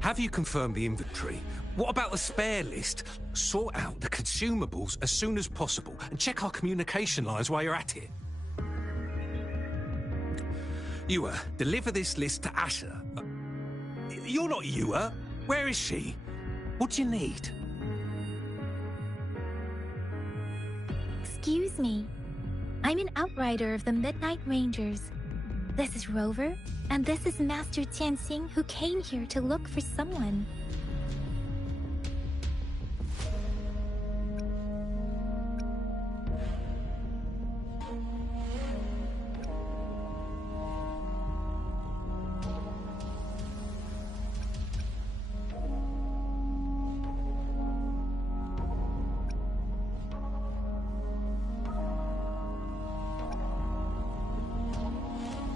Have you confirmed the inventory? What about the spare list? Sort out the consumables as soon as possible and check our communication lines while you're at it. Ewa, deliver this list to Asher. You're not Ewa. Where is she? What do you need? Excuse me. I'm an outrider of the Midnight Rangers. This is Rover, and this is Master Tianxing, who came here to look for someone.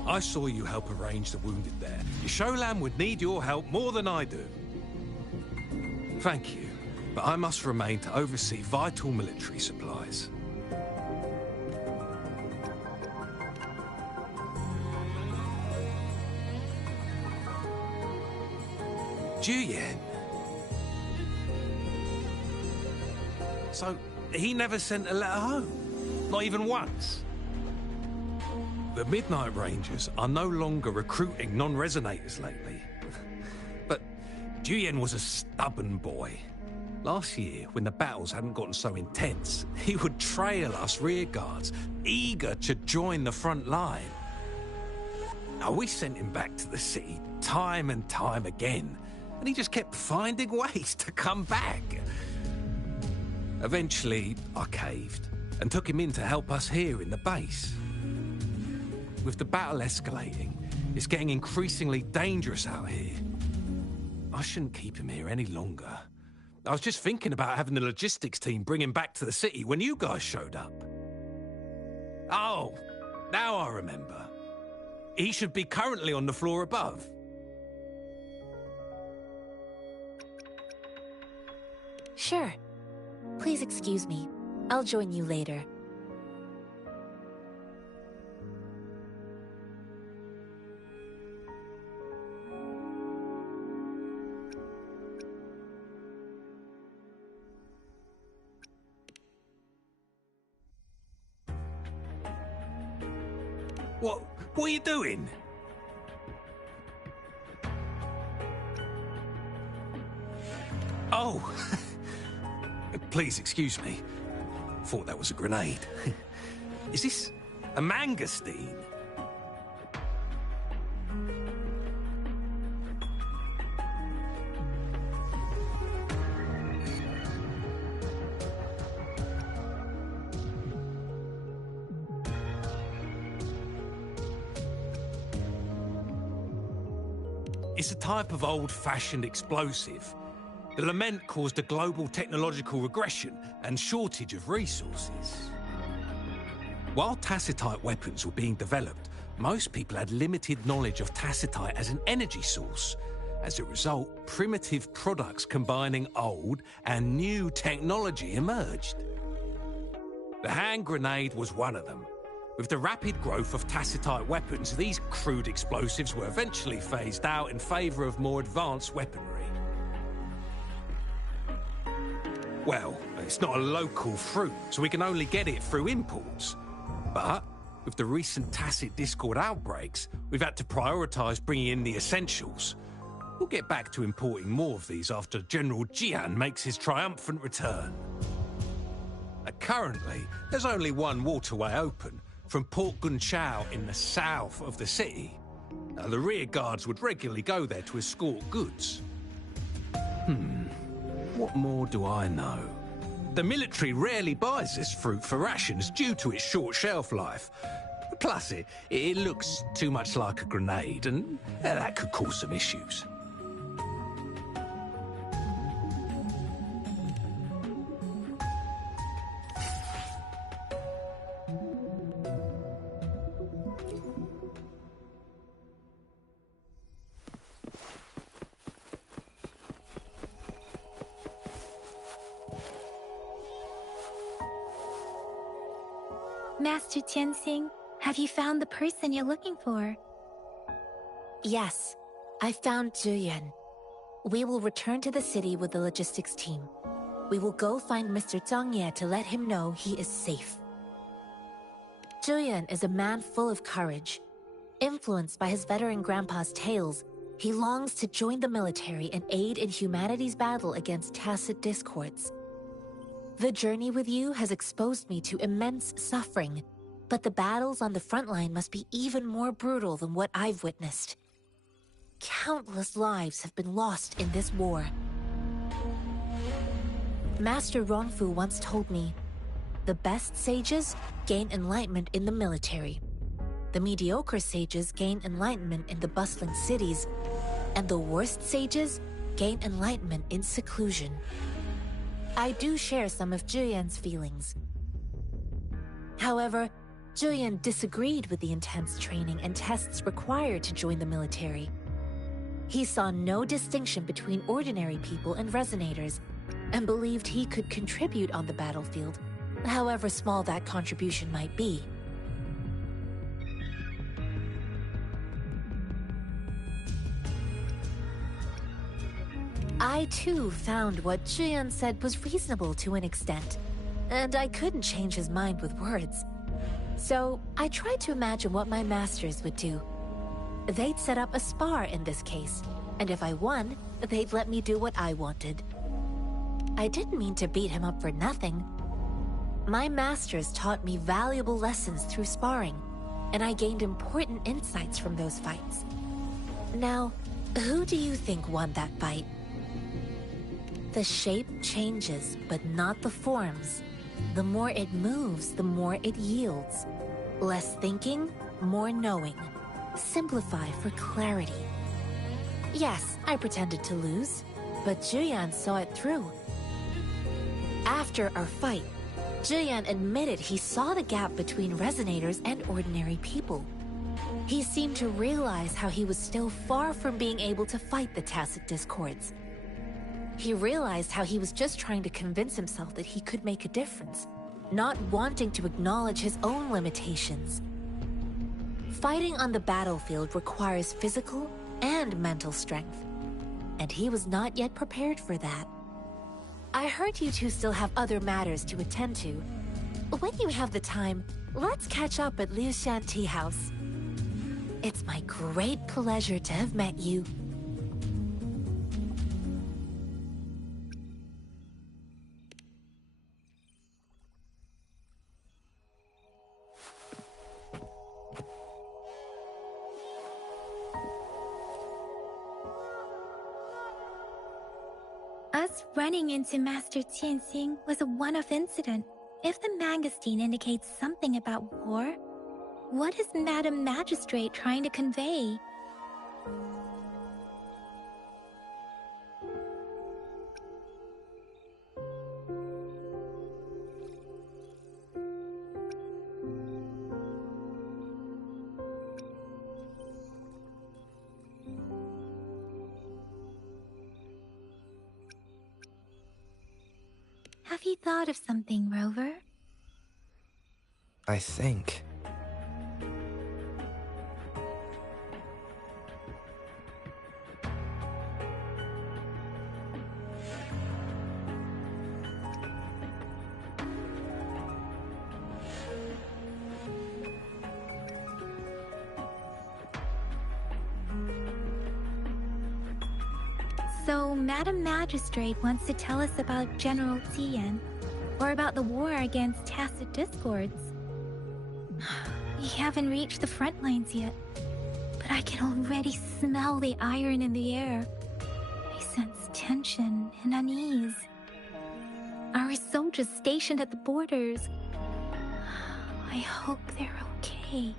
I saw you help arrange the wounded there. Yasholam would need your help more than I do. Thank you, but I must remain to oversee vital military supplies. Juyen. So, he never sent a letter home? Not even once? The Midnight Rangers are no longer recruiting non-resonators lately. But Juyen was a stubborn boy. Last year, when the battles hadn't gotten so intense, he would trail us rearguards, eager to join the front line. Now, we sent him back to the city time and time again, and he just kept finding ways to come back. Eventually, I caved and took him in to help us here in the base. With the battle escalating, it's getting increasingly dangerous out here. I shouldn't keep him here any longer. I was just thinking about having the logistics team bring him back to the city when you guys showed up. Oh, now I remember. He should be currently on the floor above. Sure. Please excuse me. I'll join you later. What are you doing? Oh, please excuse me. Thought that was a grenade. Is this a mangosteen? It's a type of old-fashioned explosive. The lament caused a global technological regression and shortage of resources. While tacitite weapons were being developed, most people had limited knowledge of tacitite as an energy source. As a result, primitive products combining old and new technology emerged. The hand grenade was one of them. With the rapid growth of tacitite weapons, these crude explosives were eventually phased out in favor of more advanced weaponry. Well, it's not a local fruit, so we can only get it through imports. But with the recent tacit discord outbreaks, we've had to prioritize bringing in the essentials. We'll get back to importing more of these after General Jian makes his triumphant return. Currently, there's only one waterway open, from Port Gunchao in the south of the city. Now, the rear guards would regularly go there to escort goods. What more do I know? The military rarely buys this fruit for rations due to its short shelf life. Plus, it looks too much like a grenade, and that could cause some issues. Master Tianxing, have you found the person you're looking for? Yes, I found Zhuyan. We will return to the city with the logistics team. We will go find Mr. Zhang Ye to let him know he is safe. Zhuyan is a man full of courage. Influenced by his veteran grandpa's tales, he longs to join the military and aid in humanity's battle against tacit discords. The journey with you has exposed me to immense suffering, but the battles on the front line must be even more brutal than what I've witnessed. Countless lives have been lost in this war. Master Rongfu once told me, the best sages gain enlightenment in the military. The mediocre sages gain enlightenment in the bustling cities, and the worst sages gain enlightenment in seclusion. I do share some of Zhuyan's feelings. However, Zhuyan disagreed with the intense training and tests required to join the military. He saw no distinction between ordinary people and resonators, and believed he could contribute on the battlefield, however small that contribution might be. I too found what Zhuyan said was reasonable to an extent, and I couldn't change his mind with words. So I tried to imagine what my masters would do. They'd set up a spar in this case, and if I won, they'd let me do what I wanted. I didn't mean to beat him up for nothing. My masters taught me valuable lessons through sparring, and I gained important insights from those fights. Now, who do you think won that fight? The shape changes, but not the forms. The more it moves, the more it yields. Less thinking, more knowing. Simplify for clarity. Yes, I pretended to lose, but Zhuyan saw it through. After our fight, Zhuyan admitted he saw the gap between resonators and ordinary people. He seemed to realize how he was still far from being able to fight the tacit discords. He realized how he was just trying to convince himself that he could make a difference, not wanting to acknowledge his own limitations. Fighting on the battlefield requires physical and mental strength, and he was not yet prepared for that. I heard you two still have other matters to attend to. When you have the time, let's catch up at Liu Shan Tea House. It's my great pleasure to have met you. Us running into Master Qianxing was a one-off incident. If the magazine indicates something about war, what is Madam Magistrate trying to convey? Have you thought of something, Rover? I think. So, Madam Magistrate wants to tell us about General Tian, or about the war against tacit discords. We haven't reached the front lines yet, but I can already smell the iron in the air. I sense tension and unease. Our soldiers stationed at the borders. I hope they're okay.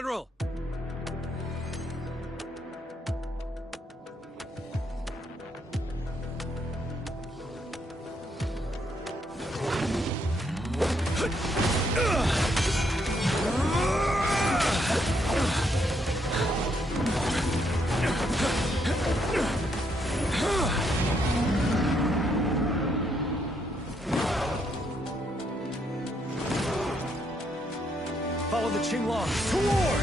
General! Follow the Qinglong to war!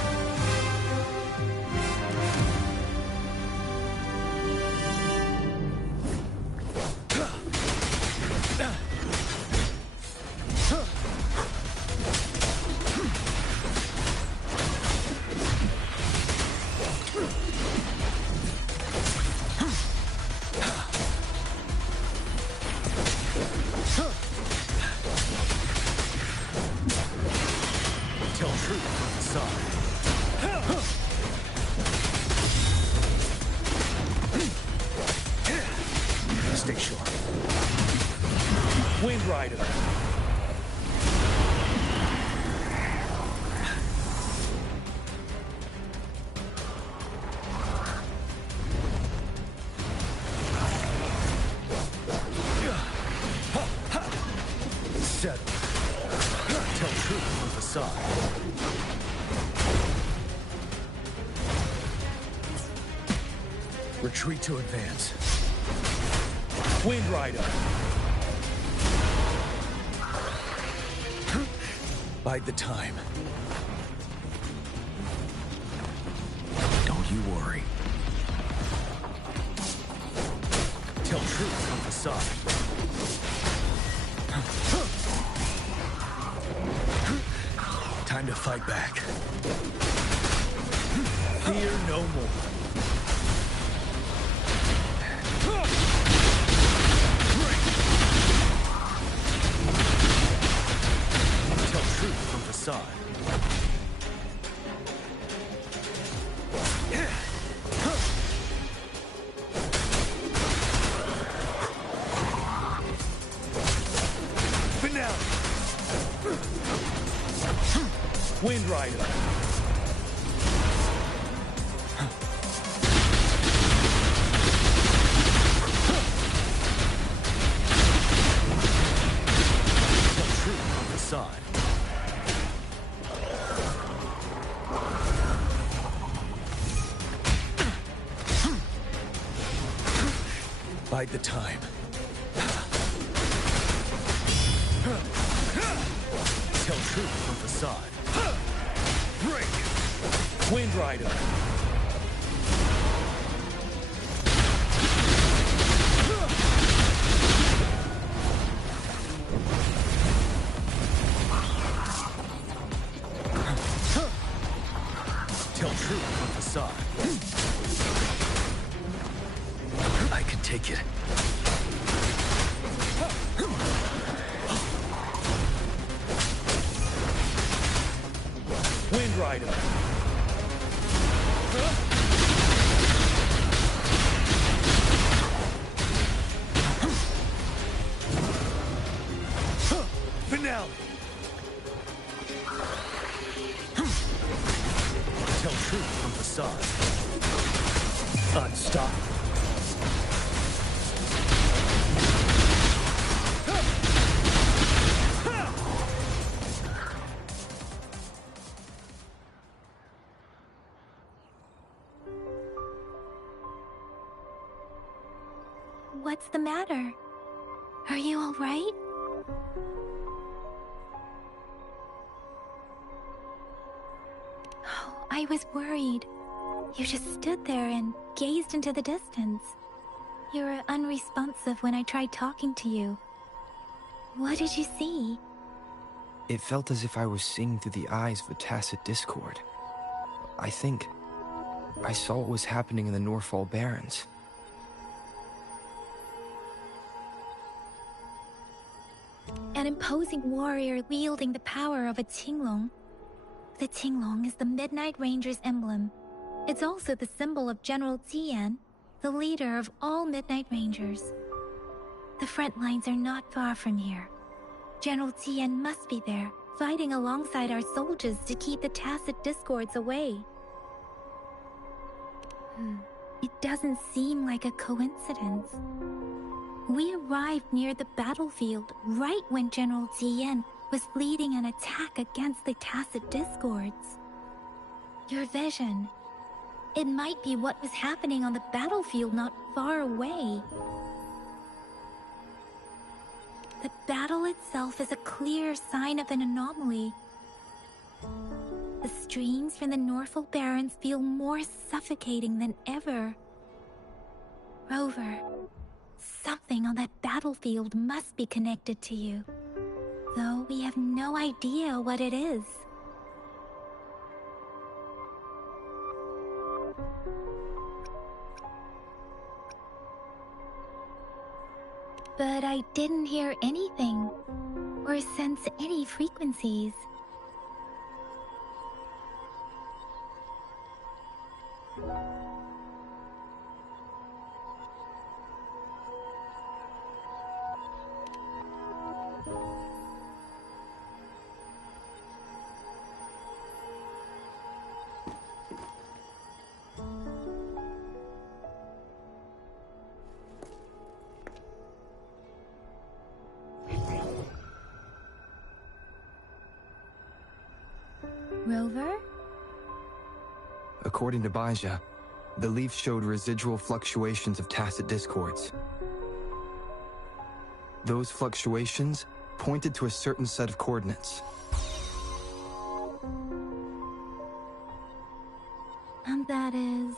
Tell truth from the side. Stay sharp. Wind Rider. Settle. Tell truth from the side. Retreat to advance. Wind Rider. Bide the time. Don't you worry. Tell truth from the side. Time to fight back. Fear no more. Tell truth from the side. Finale. Wind Rider. Tell truth from the side. Bide the time. Tell truth from the side. Break! Wind Rider. Tell truth from the side. I can take it. Wind Rider. Finale. Tell truth from the side. Unstoppable. What's the matter? Are you all right? Oh, I was worried. You just stood there and gazed into the distance. You were unresponsive when I tried talking to you. What did you see? It felt as if I was seeing through the eyes of a tacit discord. I think I saw what was happening in the Norfall Barrens. An imposing warrior wielding the power of a Qinglong. The Qinglong is the Midnight Ranger's emblem. It's also the symbol of General Tian, the leader of all Midnight Rangers. The front lines are not far from here. General Tian must be there, fighting alongside our soldiers to keep the Tacit Discords away. It doesn't seem like a coincidence. We arrived near the battlefield right when General Tien was leading an attack against the Tacit Discords. Your vision. It might be what was happening on the battlefield not far away. The battle itself is a clear sign of an anomaly. The streams from the Norfolk Barrens feel more suffocating than ever. Rover, something on that battlefield must be connected to you, though we have no idea what it is. But I didn't hear anything, or sense any frequencies. Rover? According to Baija, the leaf showed residual fluctuations of Tacit Discords. Those fluctuations pointed to a certain set of coordinates. And that is...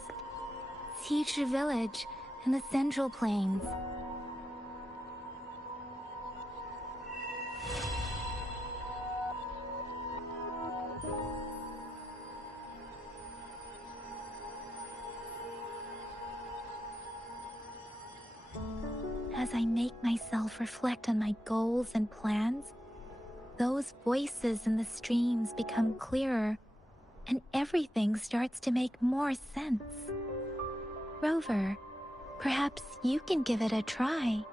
Teacher Village in the Central Plains. As I make myself reflect on my goals and plans, those voices in the streams become clearer, and everything starts to make more sense. Rover, perhaps you can give it a try.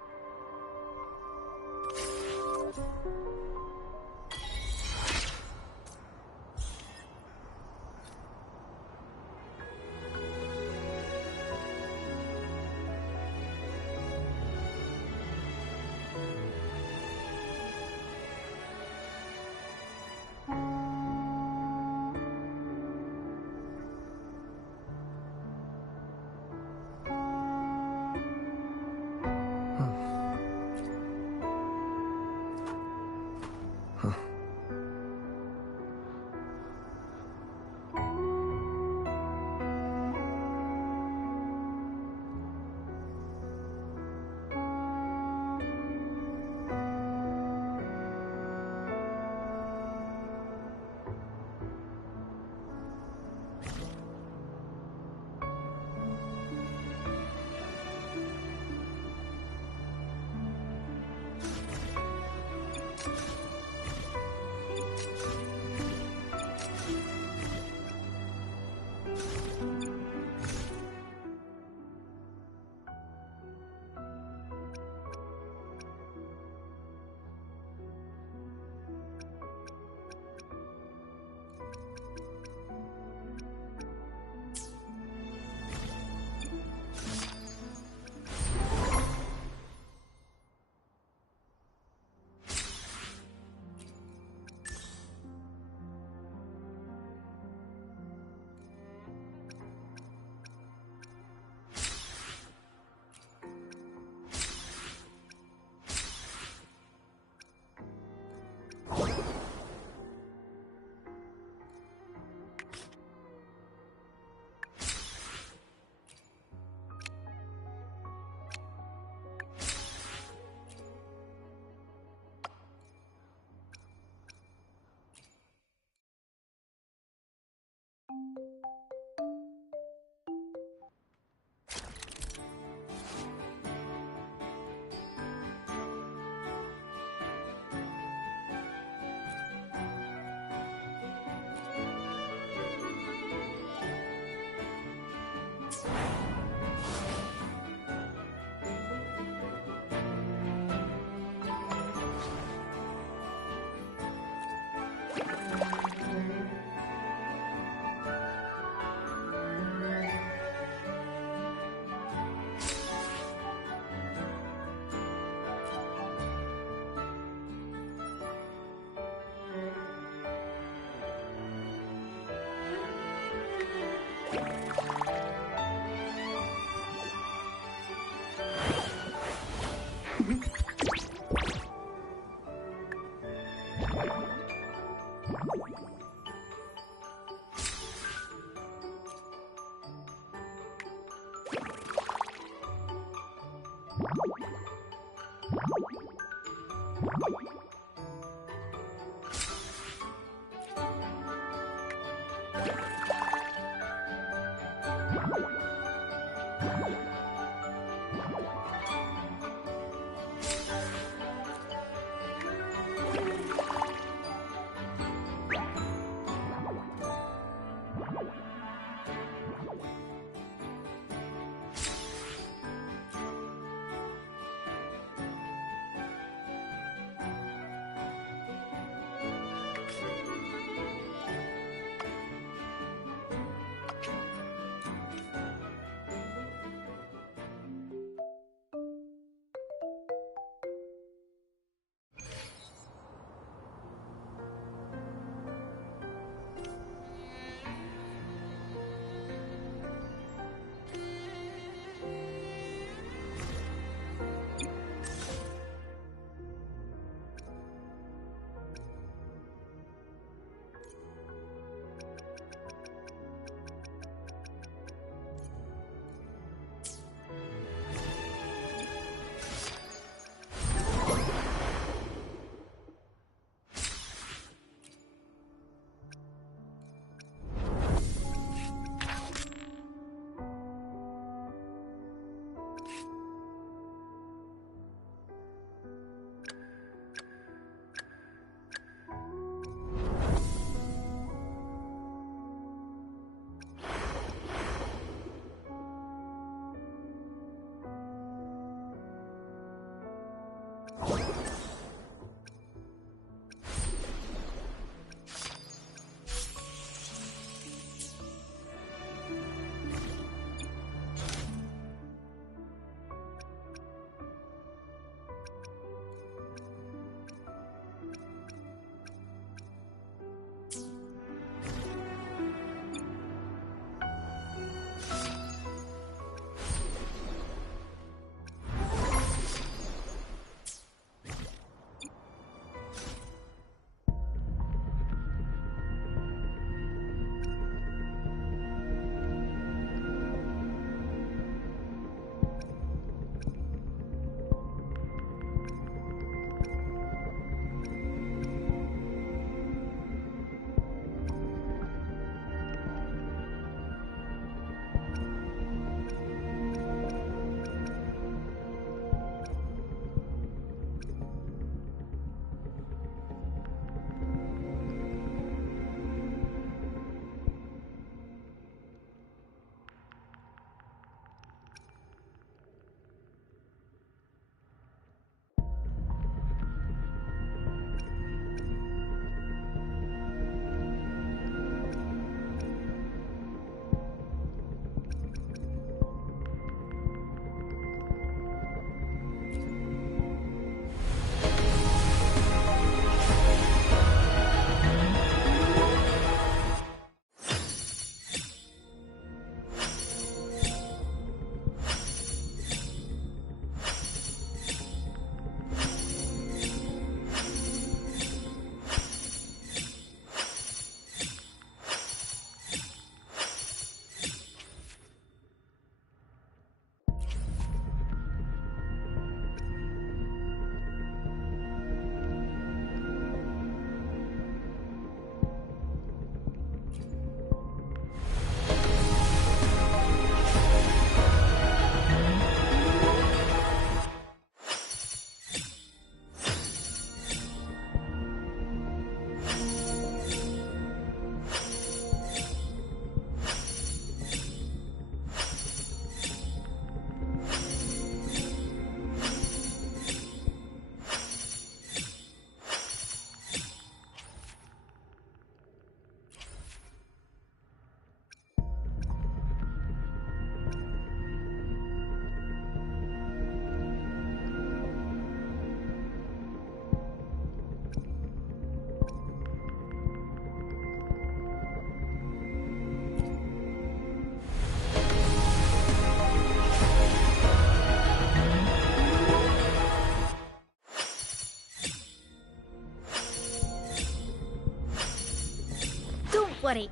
buddy.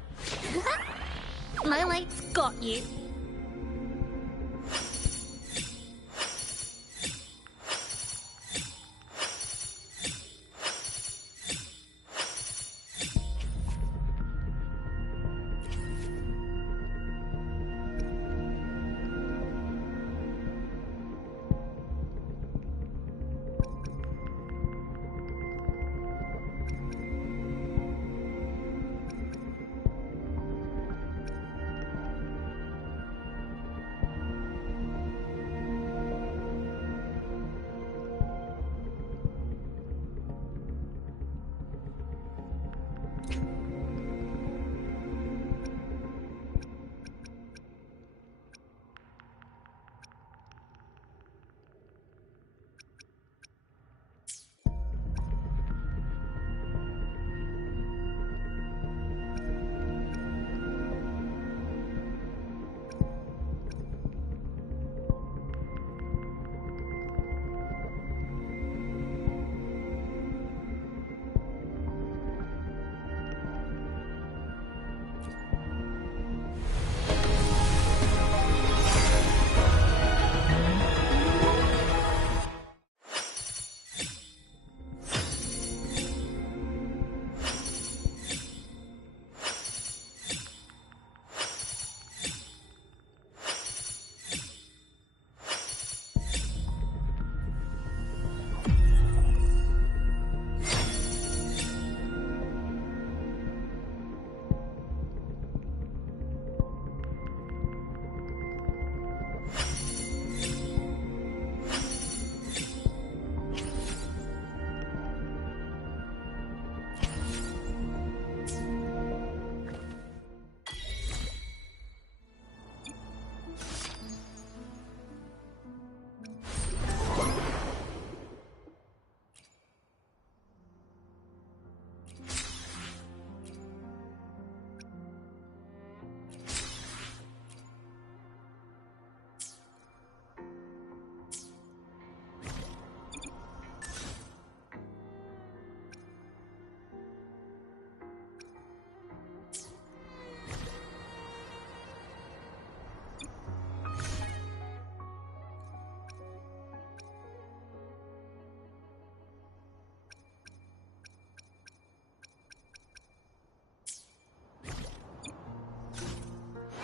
My light's got you.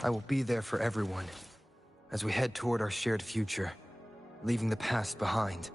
I will be there for everyone, as we head toward our shared future, leaving the past behind.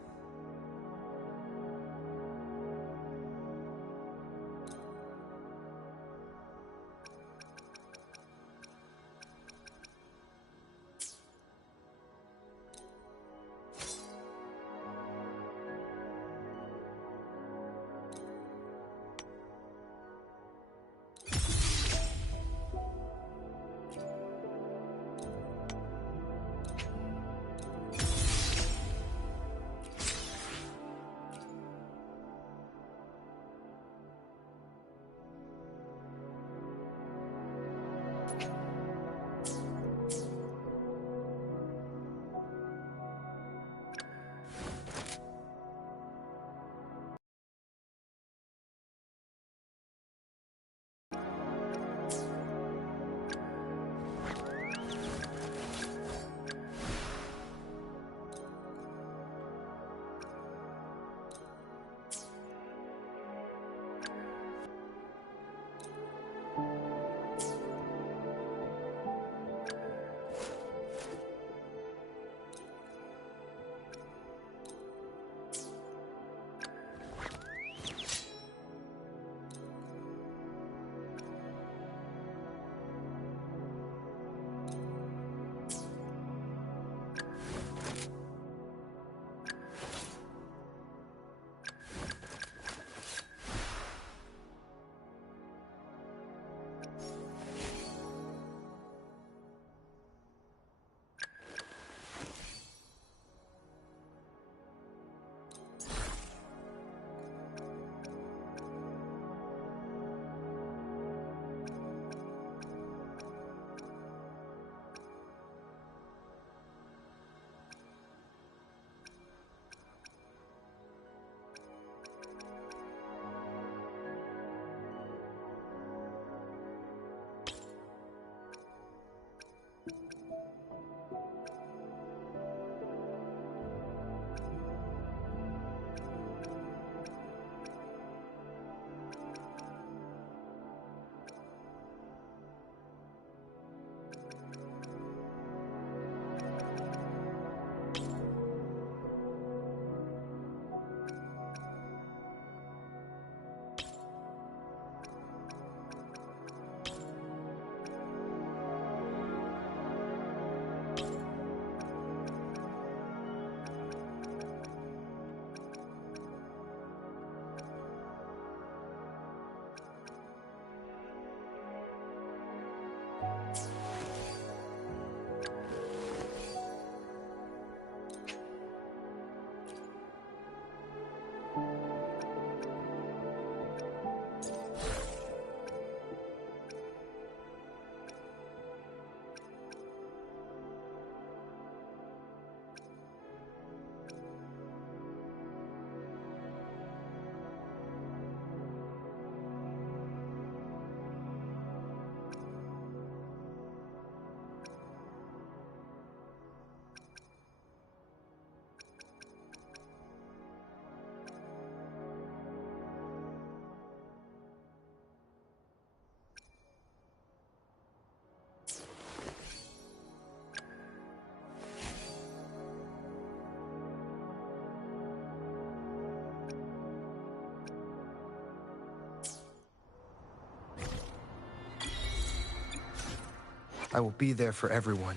I will be there for everyone,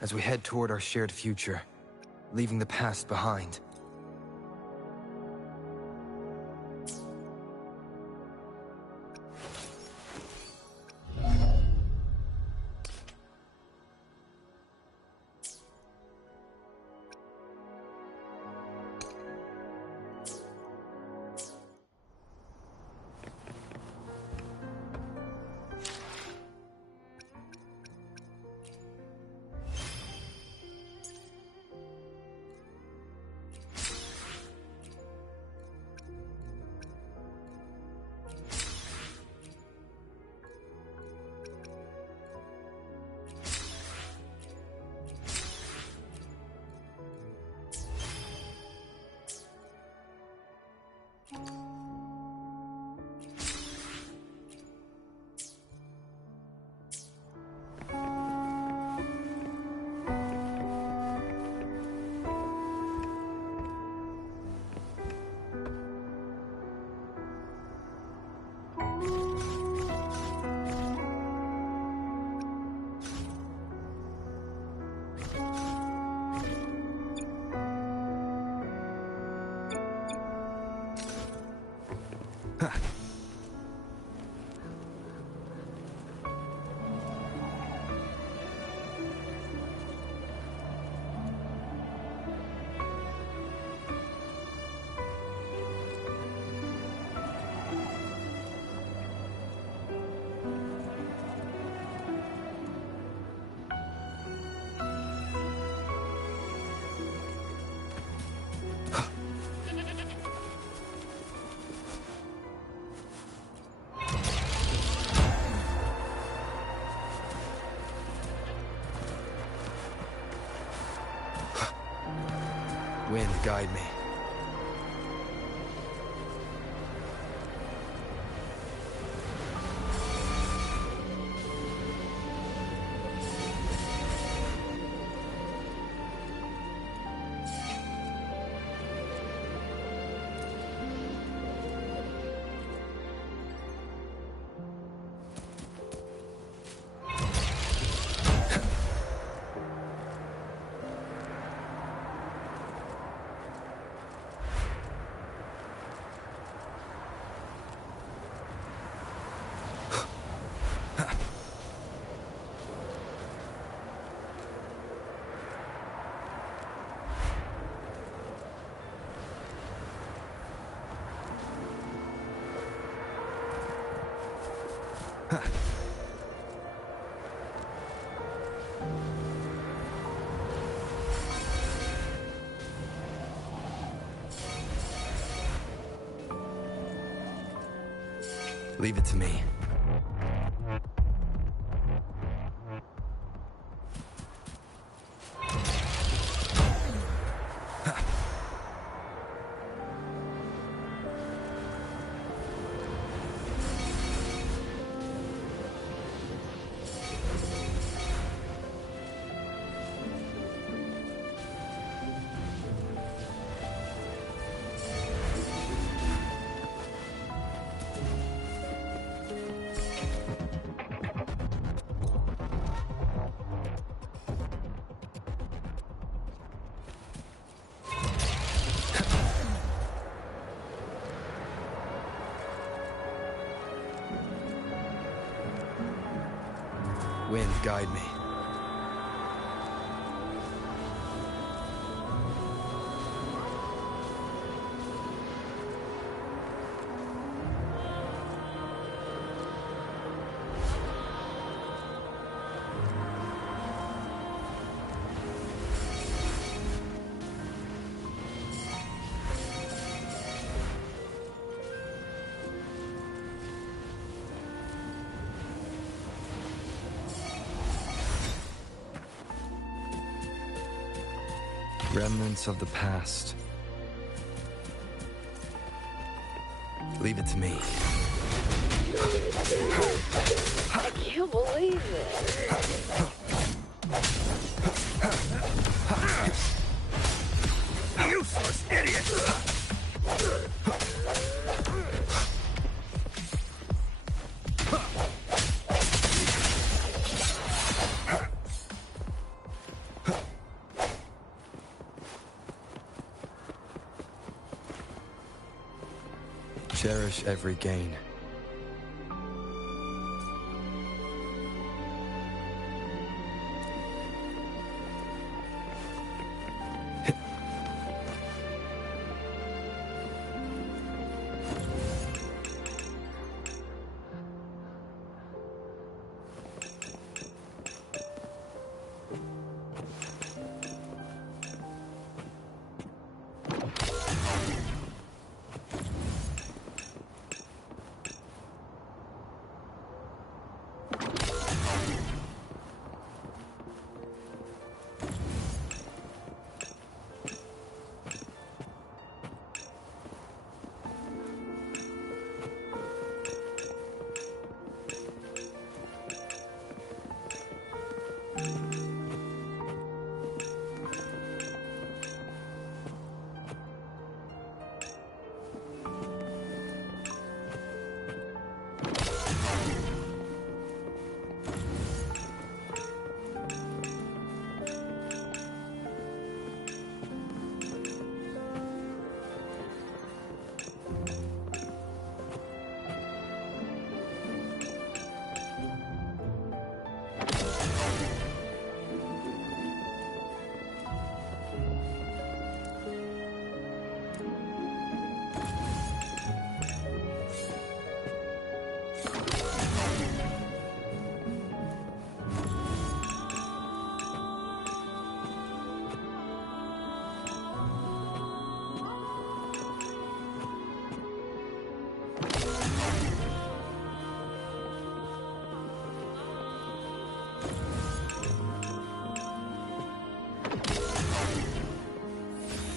as we head toward our shared future, leaving the past behind. Wind, guide me. Leave it to me. Wind, guide me. Remnants of the past. Leave it to me. I can't believe it. Useless idiot! relish every gain.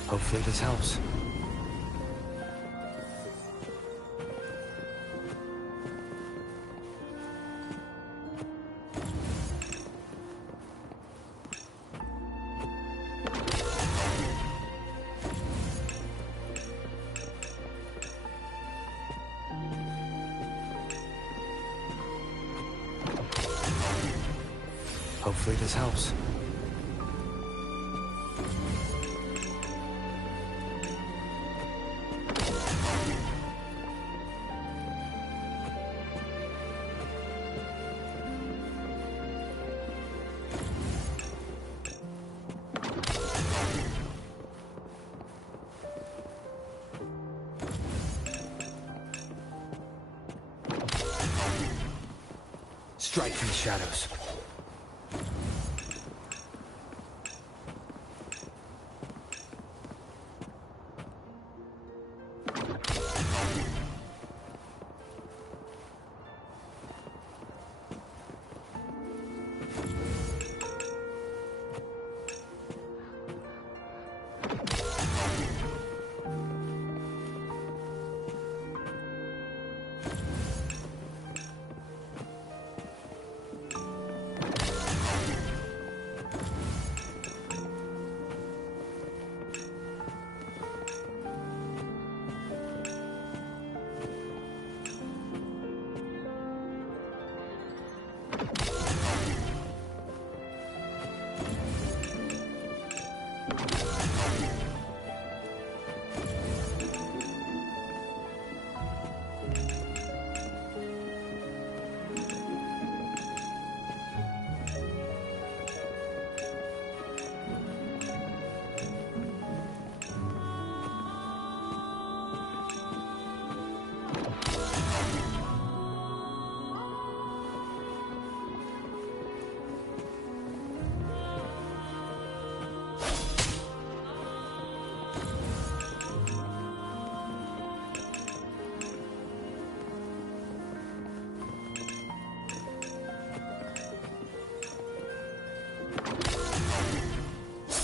Hopefully this helps. Hopefully this helps. Strike from the shadows.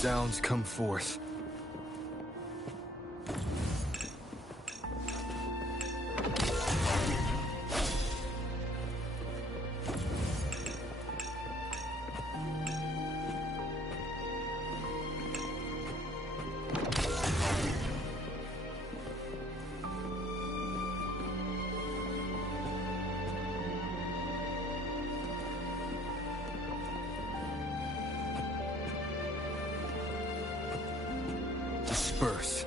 Sounds come forth. Disperse.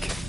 break.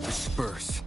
Disperse.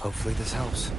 Hopefully this helps.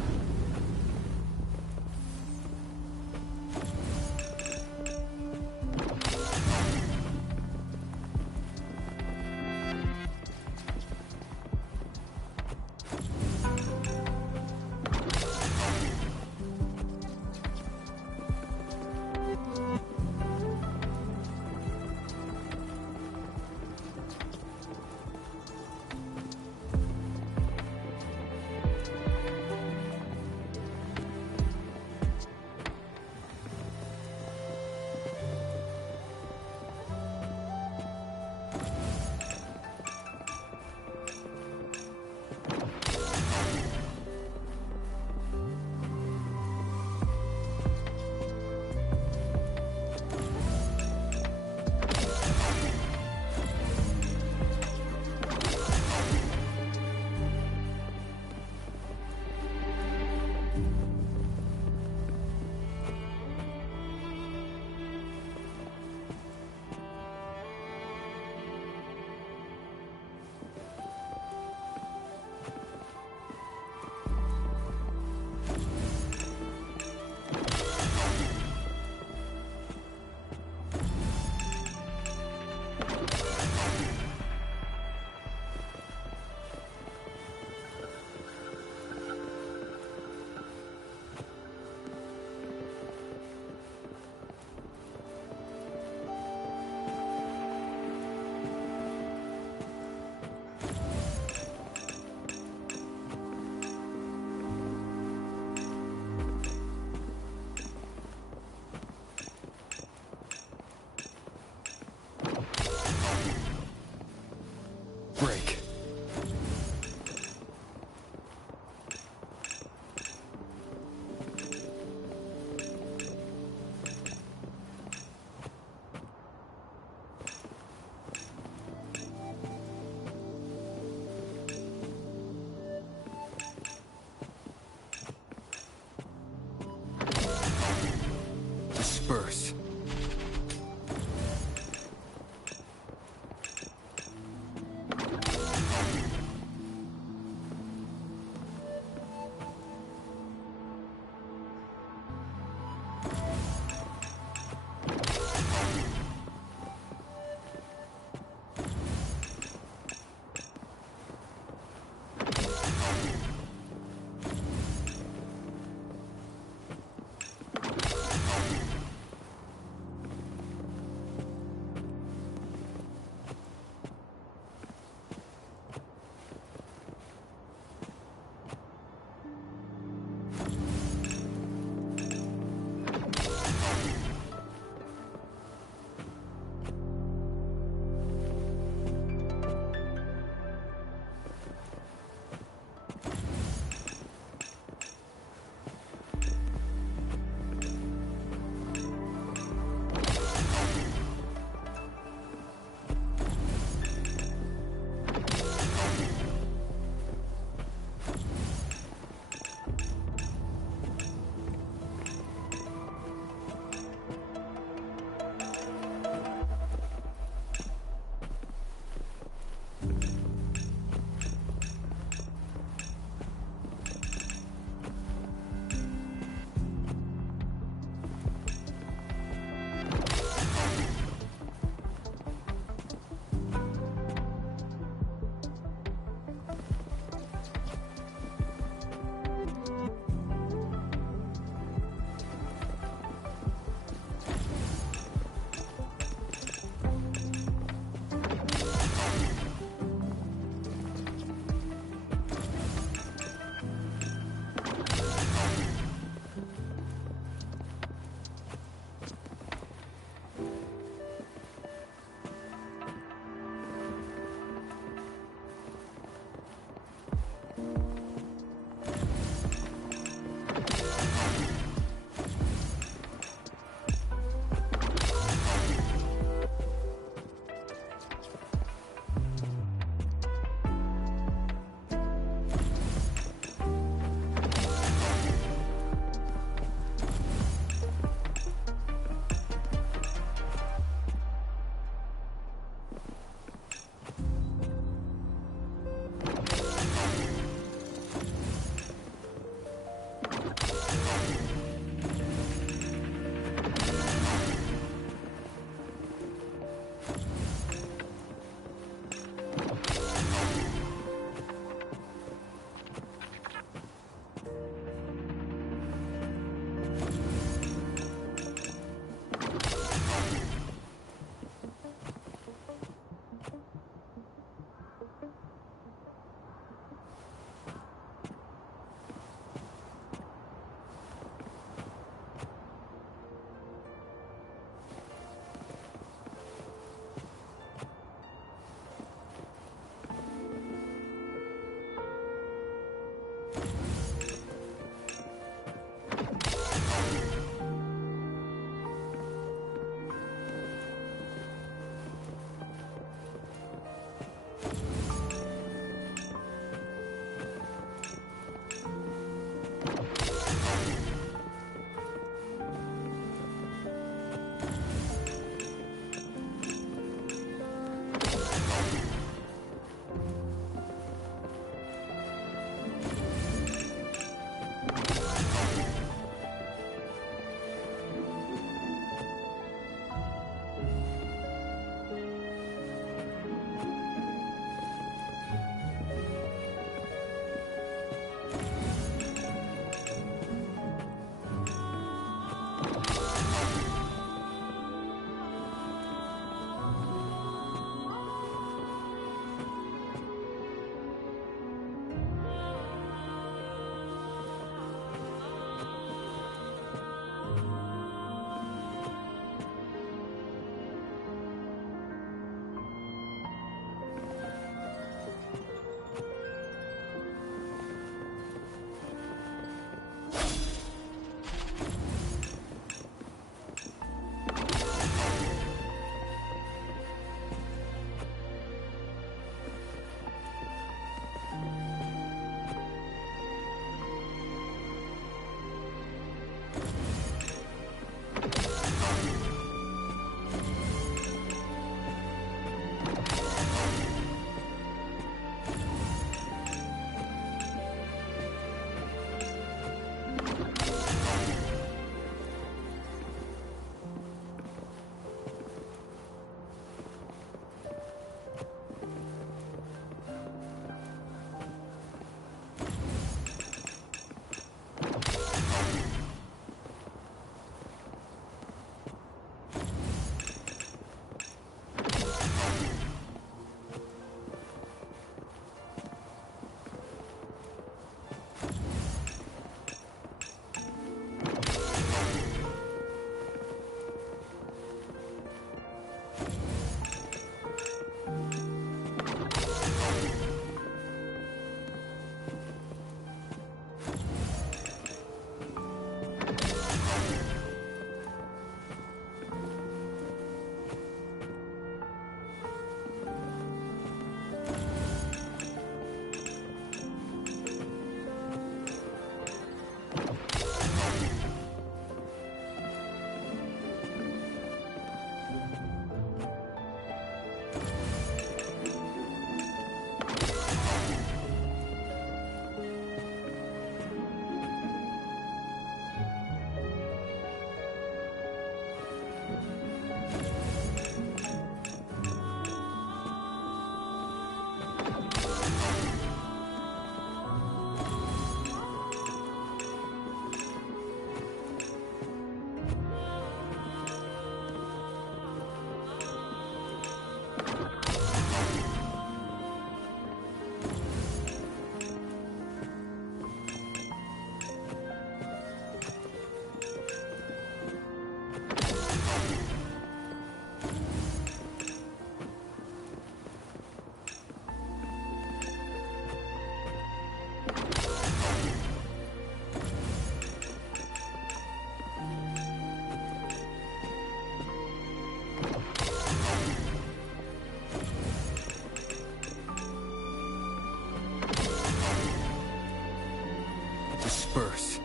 Disperse.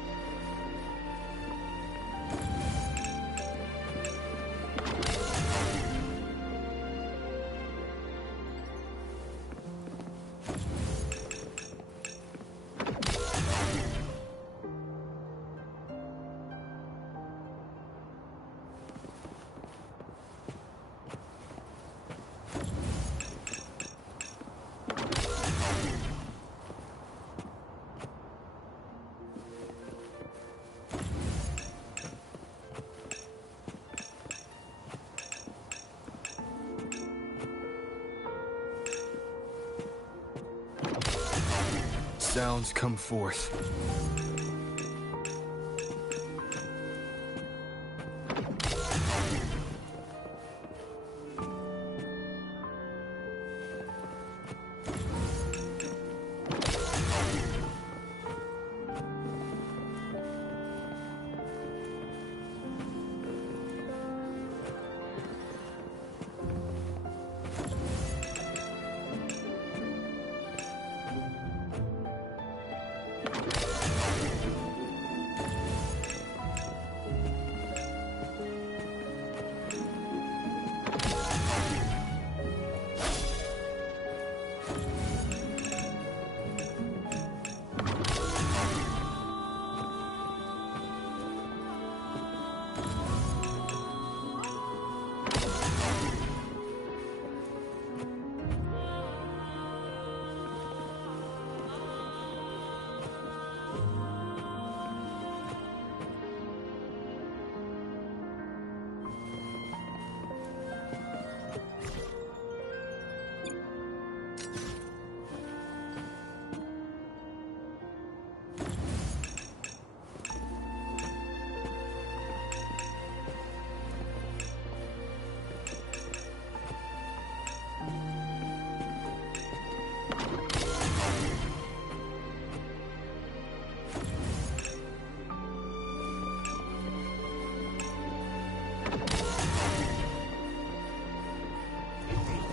Sounds come forth.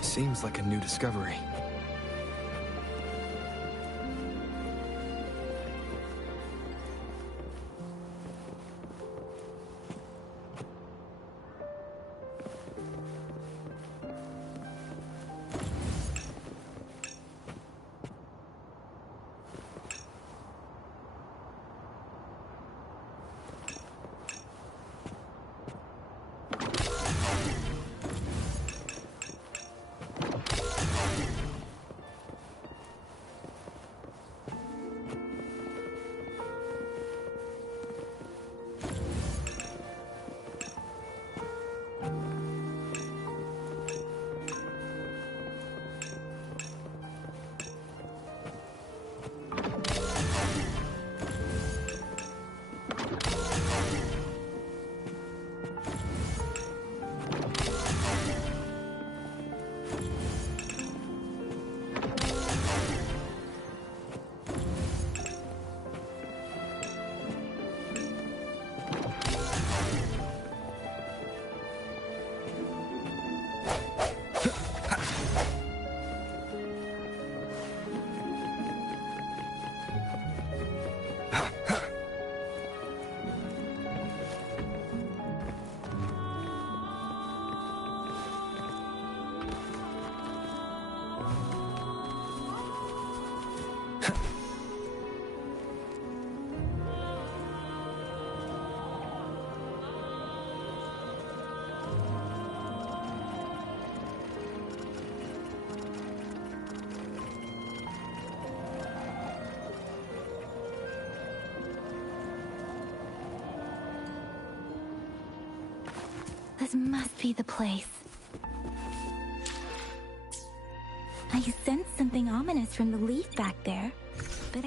Seems like a new discovery. This must be the place. I sense something ominous from the leaf back there, but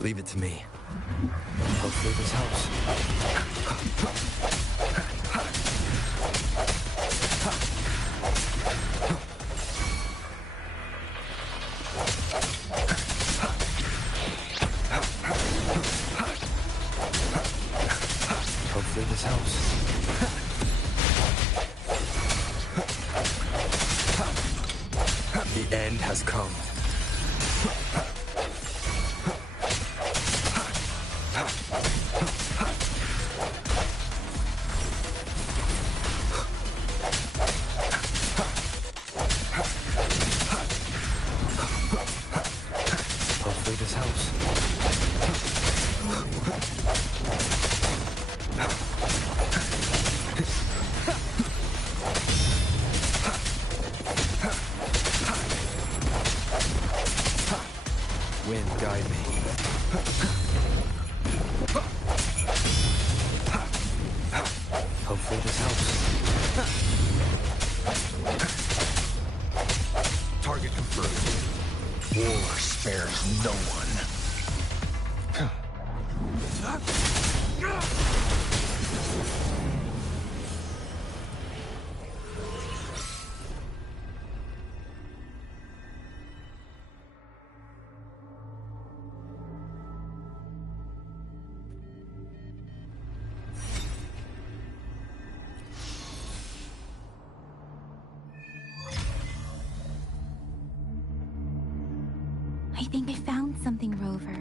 Leave it to me. Hopefully this helps. Hopefully this helps. The end has come. Hopefully this helps. Wind, guide me. Hopefully this helps. Target confirmed. War spares no one. I think I found something, Rover.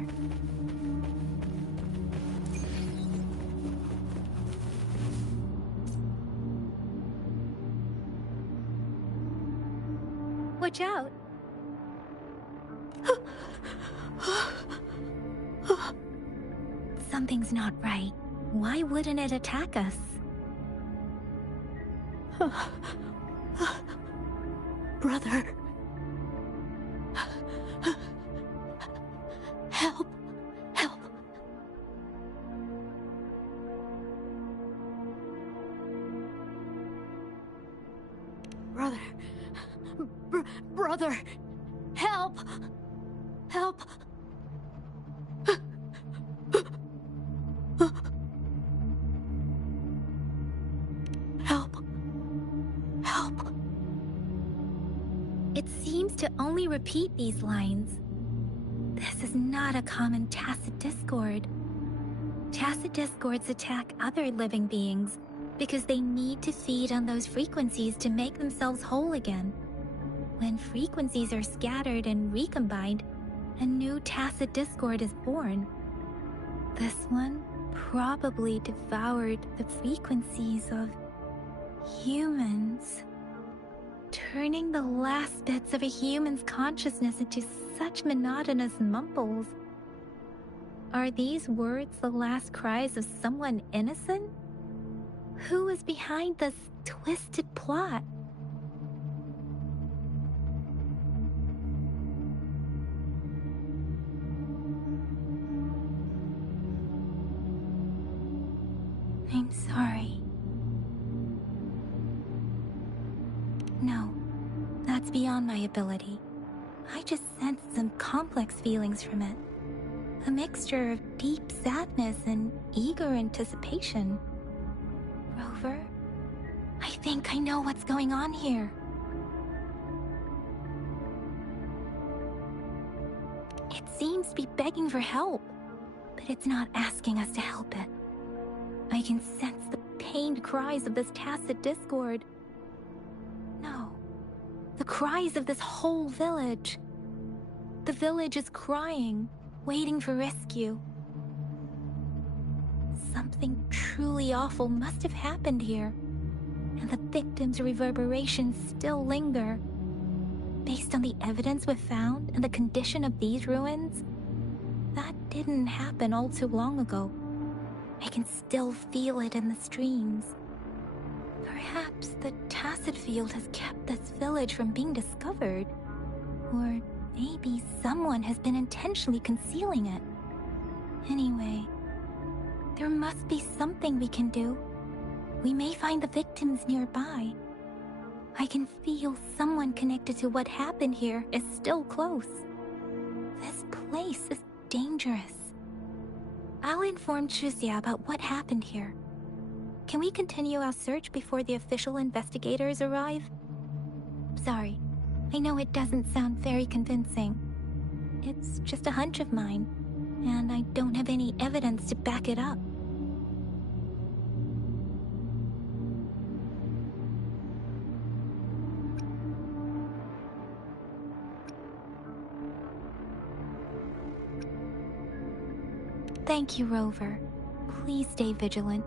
Watch out! Something's not right. Why wouldn't it attack us? Brother. Help. Help. Brother. Brother. Help. Help. Help. Help. It seems to only repeat these lines. This is not a common tacit discord. Tacit discords attack other living beings because they need to feed on those frequencies to make themselves whole again. When frequencies are scattered and recombined, a new tacit discord is born. This one probably devoured the frequencies of humans, turning the last bits of a human's consciousness into such monotonous mumbles. Are these words the last cries of someone innocent? Who is behind this twisted plot? I'm sorry. No, that's beyond my ability. I just sensed some complex feelings from it. A mixture of deep sadness and eager anticipation. Rover, I think I know what's going on here. It seems to be begging for help, but it's not asking us to help it. I can sense the pained cries of this tacit discord. No, the cries of this whole village. The village is crying, waiting for rescue. Something truly awful must have happened here, and the victims' reverberations still linger. Based on the evidence we've found and the condition of these ruins, that didn't happen all too long ago. I can still feel it in the streams. Perhaps the tacit field has kept this village from being discovered. Or maybe someone has been intentionally concealing it. Anyway, there must be something we can do. We may find the victims nearby. I can feel someone connected to what happened here is still close. This place is dangerous. I'll inform Chuzia about what happened here. Can we continue our search before the official investigators arrive? Sorry, I know it doesn't sound very convincing. It's just a hunch of mine, and I don't have any evidence to back it up. Thank you, Rover. Please stay vigilant.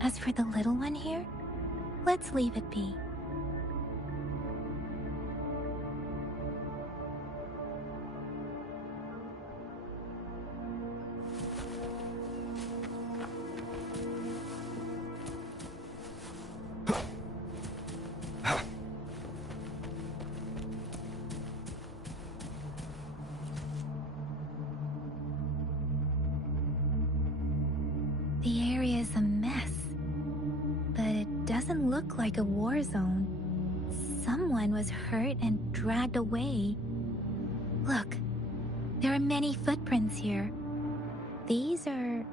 As for the little one here, let's leave it be. The area is a mess, but it doesn't look like a war zone. Someone was hurt and dragged away. Look, there are many footprints here. These are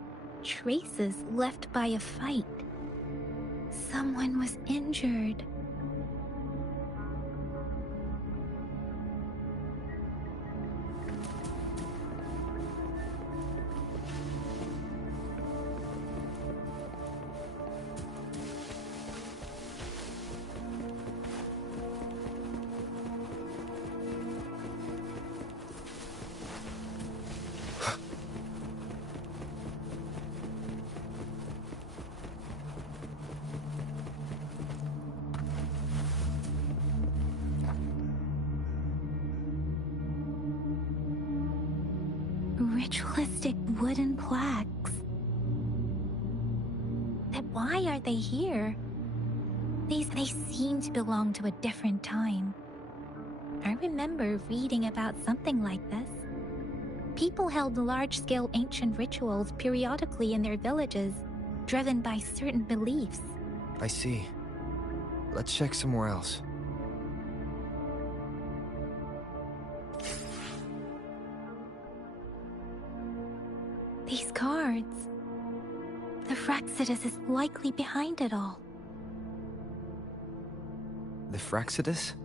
traces left by a fight. Someone was injured. Ritualistic wooden plaques. Then why are they here? They seem to belong to a different time. I remember reading about something like this. People held large-scale ancient rituals periodically in their villages, driven by certain beliefs. I see. Let's check somewhere else. These cards. The Fraxidus is likely behind it all. The Fraxidus?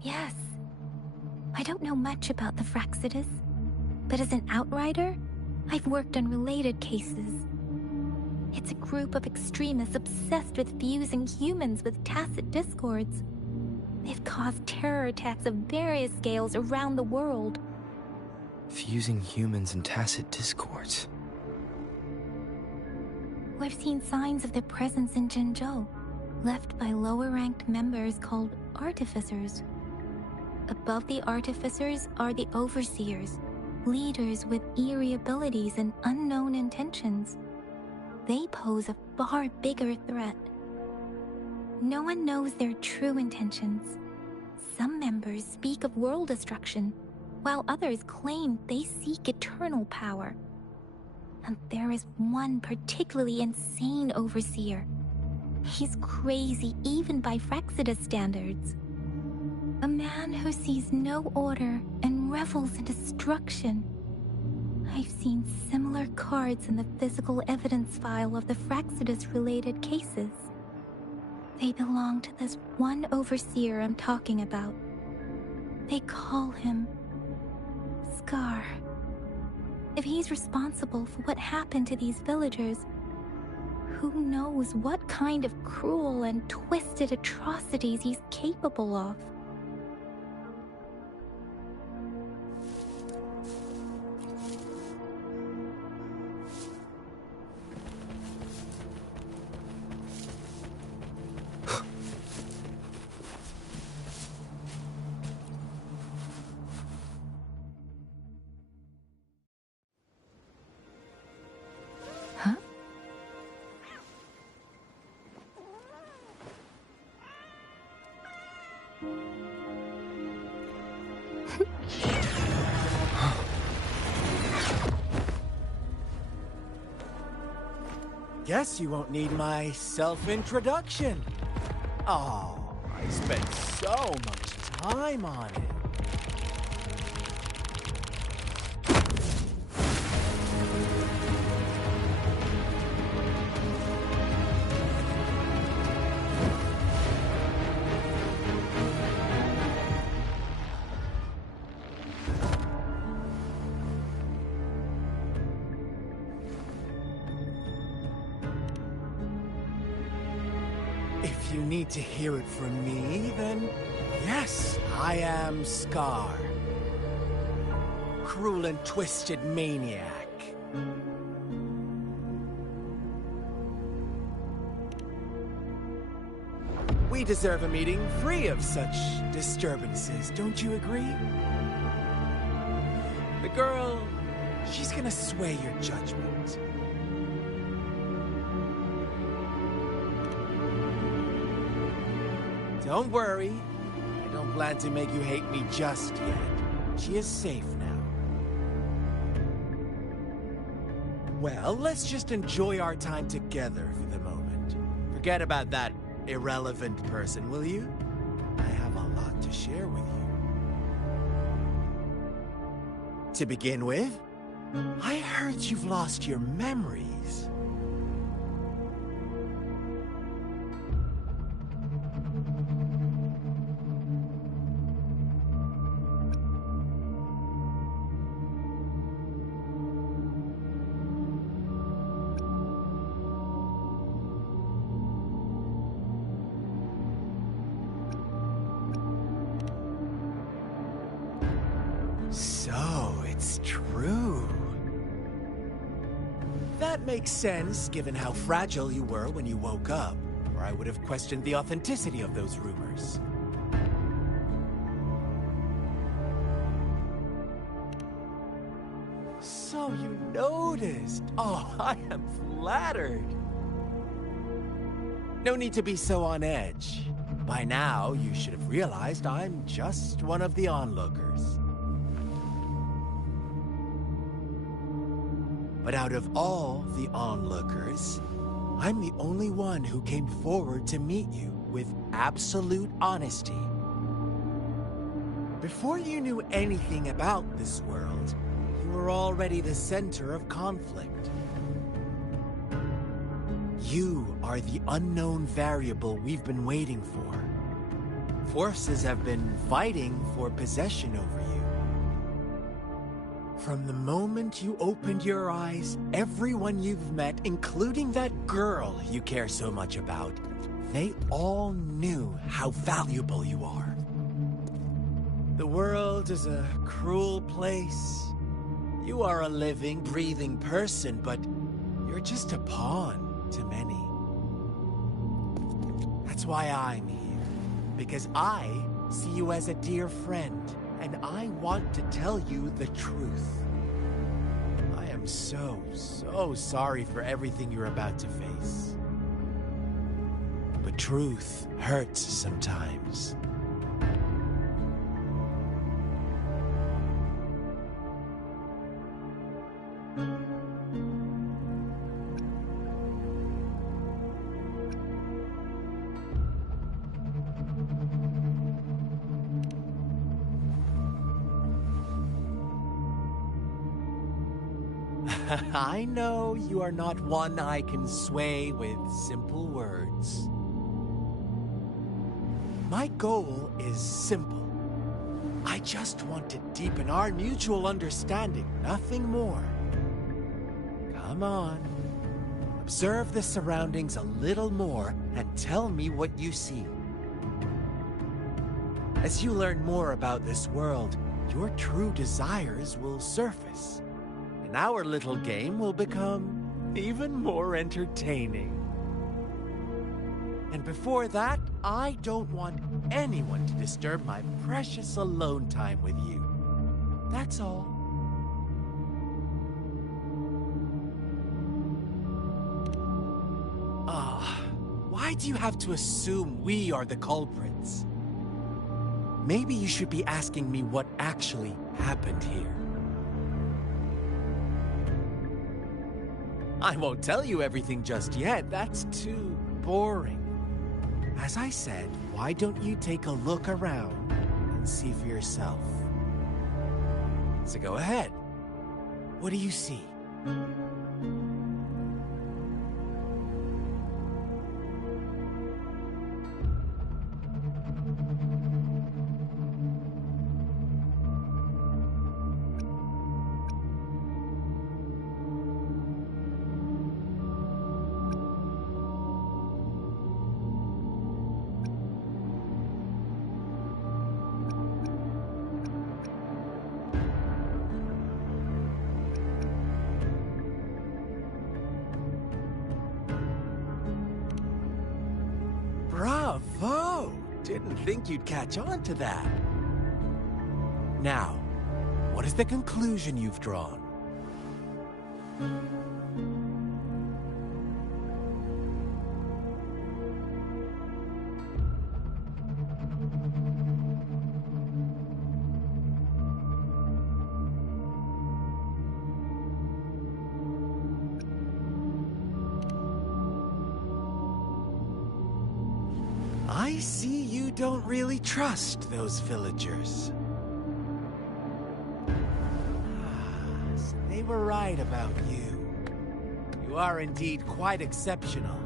Yes. I don't know much about the Fraxidus, but as an outrider, I've worked on related cases. It's a group of extremists obsessed with fusing humans with tacit discords. They've caused terror attacks of various scales around the world. Fusing humans and tacit discords. We've seen signs of their presence in Jinzhou, left by lower-ranked members called artificers. Above the artificers are the overseers, leaders with eerie abilities and unknown intentions. They pose a far bigger threat. No one knows their true intentions. Some members speak of world destruction, while others claim they seek eternal power. And there is one particularly insane overseer. He's crazy even by Fraxidus standards. A man who sees no order and revels in destruction. I've seen similar cards in the physical evidence file of the Fraxidus-related cases. They belong to this one overseer I'm talking about. They call him Scar. If he's responsible for what happened to these villagers, who knows what kind of cruel and twisted atrocities he's capable of. Huh? Guess you won't need my self-introduction. Oh, I spent so much time on it. If you need to hear it from me, then yes, I am Scar. Cruel and twisted maniac. We deserve a meeting free of such disturbances, don't you agree? The girl, she's gonna sway your judgment. Don't worry, I don't plan to make you hate me just yet. She is safe now. Well, let's just enjoy our time together for the moment. Forget about that irrelevant person, will you? I have a lot to share with you. To begin with, I heard you've lost your memories. So, it's true. That makes sense, given how fragile you were when you woke up, or I would have questioned the authenticity of those rumors. So you noticed. Oh, I am flattered. No need to be so on edge. By now, you should have realized I'm just one of the onlookers. But out of all the onlookers, I'm the only one who came forward to meet you with absolute honesty. Before you knew anything about this world, you were already the center of conflict. You are the unknown variable we've been waiting for. Forces have been fighting for possession over you. From the moment you opened your eyes, everyone you've met, including that girl you care so much about, they all knew how valuable you are. The world is a cruel place. You are a living, breathing person, but you're just a pawn to many. That's why I'm here, because I see you as a dear friend. And I want to tell you the truth. I am so sorry for everything you're about to face. But truth hurts sometimes. I know you are not one I can sway with simple words. My goal is simple. I just want to deepen our mutual understanding, nothing more. Come on. Observe the surroundings a little more and tell me what you see. As you learn more about this world, your true desires will surface. And our little game will become even more entertaining. And before that, I don't want anyone to disturb my precious alone time with you. That's all. Why do you have to assume we are the culprits? Maybe you should be asking me what actually happened here. I won't tell you everything just yet. That's too boring. As I said, why don't you take a look around and see for yourself? So go ahead. What do you see? Bravo! Didn't think you'd catch on to that. Now, what is the conclusion you've drawn? I see you don't really trust those villagers. So they were right about you. You are indeed quite exceptional.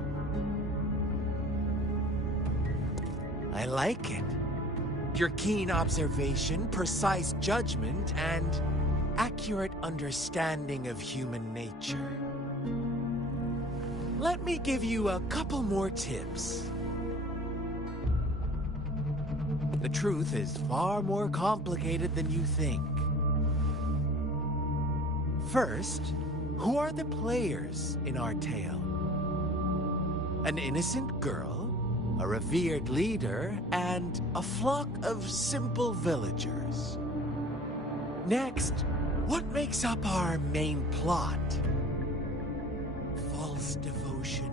I like it. Your keen observation, precise judgment, and accurate understanding of human nature. Let me give you a couple more tips. The truth is far more complicated than you think. First, who are the players in our tale? An innocent girl, a revered leader, and a flock of simple villagers. Next, what makes up our main plot? False devotion,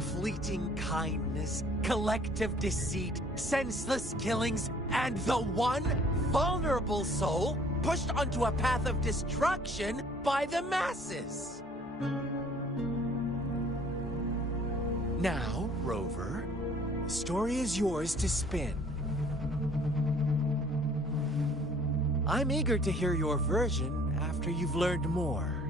fleeting kindness, collective deceit, senseless killings, and the one vulnerable soul pushed onto a path of destruction by the masses. Now, Rover, the story is yours to spin. I'm eager to hear your version after you've learned more.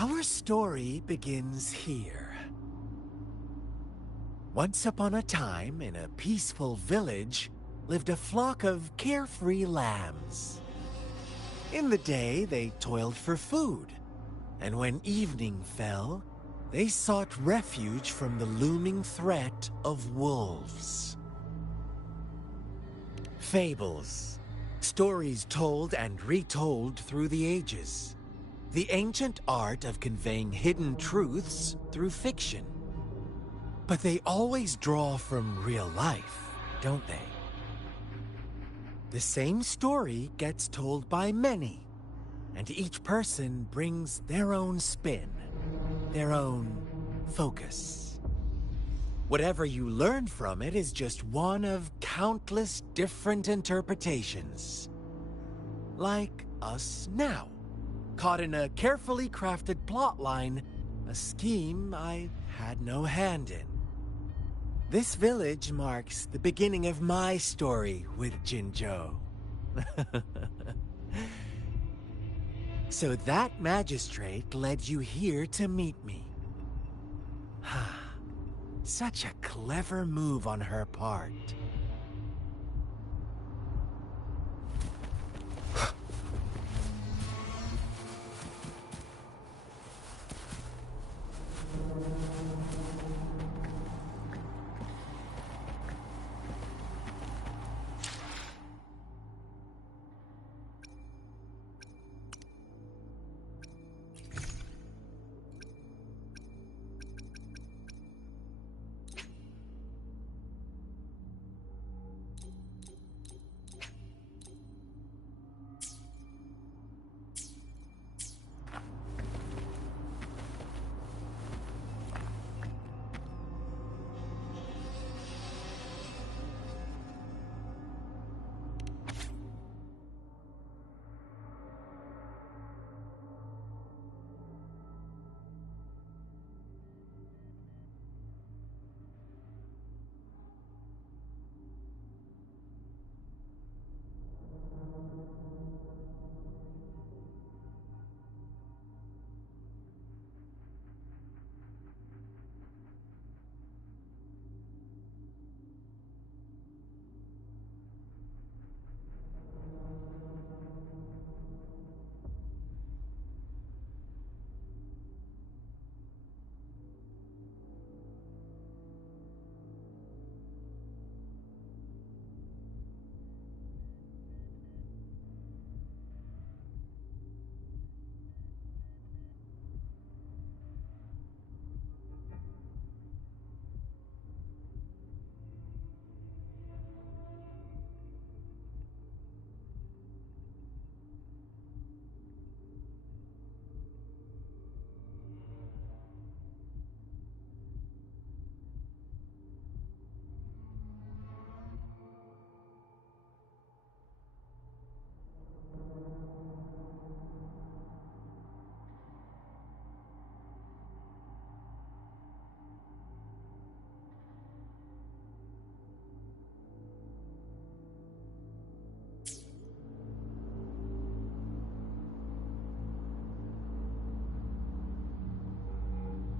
Our story begins here. Once upon a time, in a peaceful village, lived a flock of carefree lambs. In the day, they toiled for food, and when evening fell, they sought refuge from the looming threat of wolves. Fables, stories told and retold through the ages. The ancient art of conveying hidden truths through fiction. But they always draw from real life, don't they? The same story gets told by many, and each person brings their own spin, their own focus. Whatever you learn from it is just one of countless different interpretations. Like us now, caught in a carefully crafted plotline, a scheme I had no hand in. This village marks the beginning of my story with Jinzhou. So that magistrate led you here to meet me. Such a clever move on her part.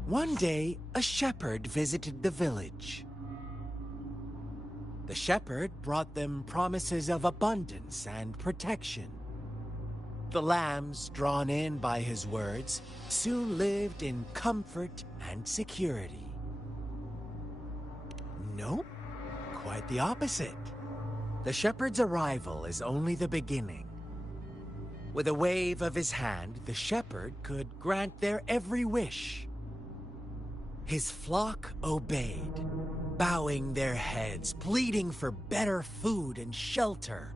One day, a shepherd visited the village. The shepherd brought them promises of abundance and protection. The lambs, drawn in by his words, soon lived in comfort and security. Nope, quite the opposite. The shepherd's arrival is only the beginning. With a wave of his hand, the shepherd could grant their every wish. His flock obeyed, bowing their heads, pleading for better food and shelter.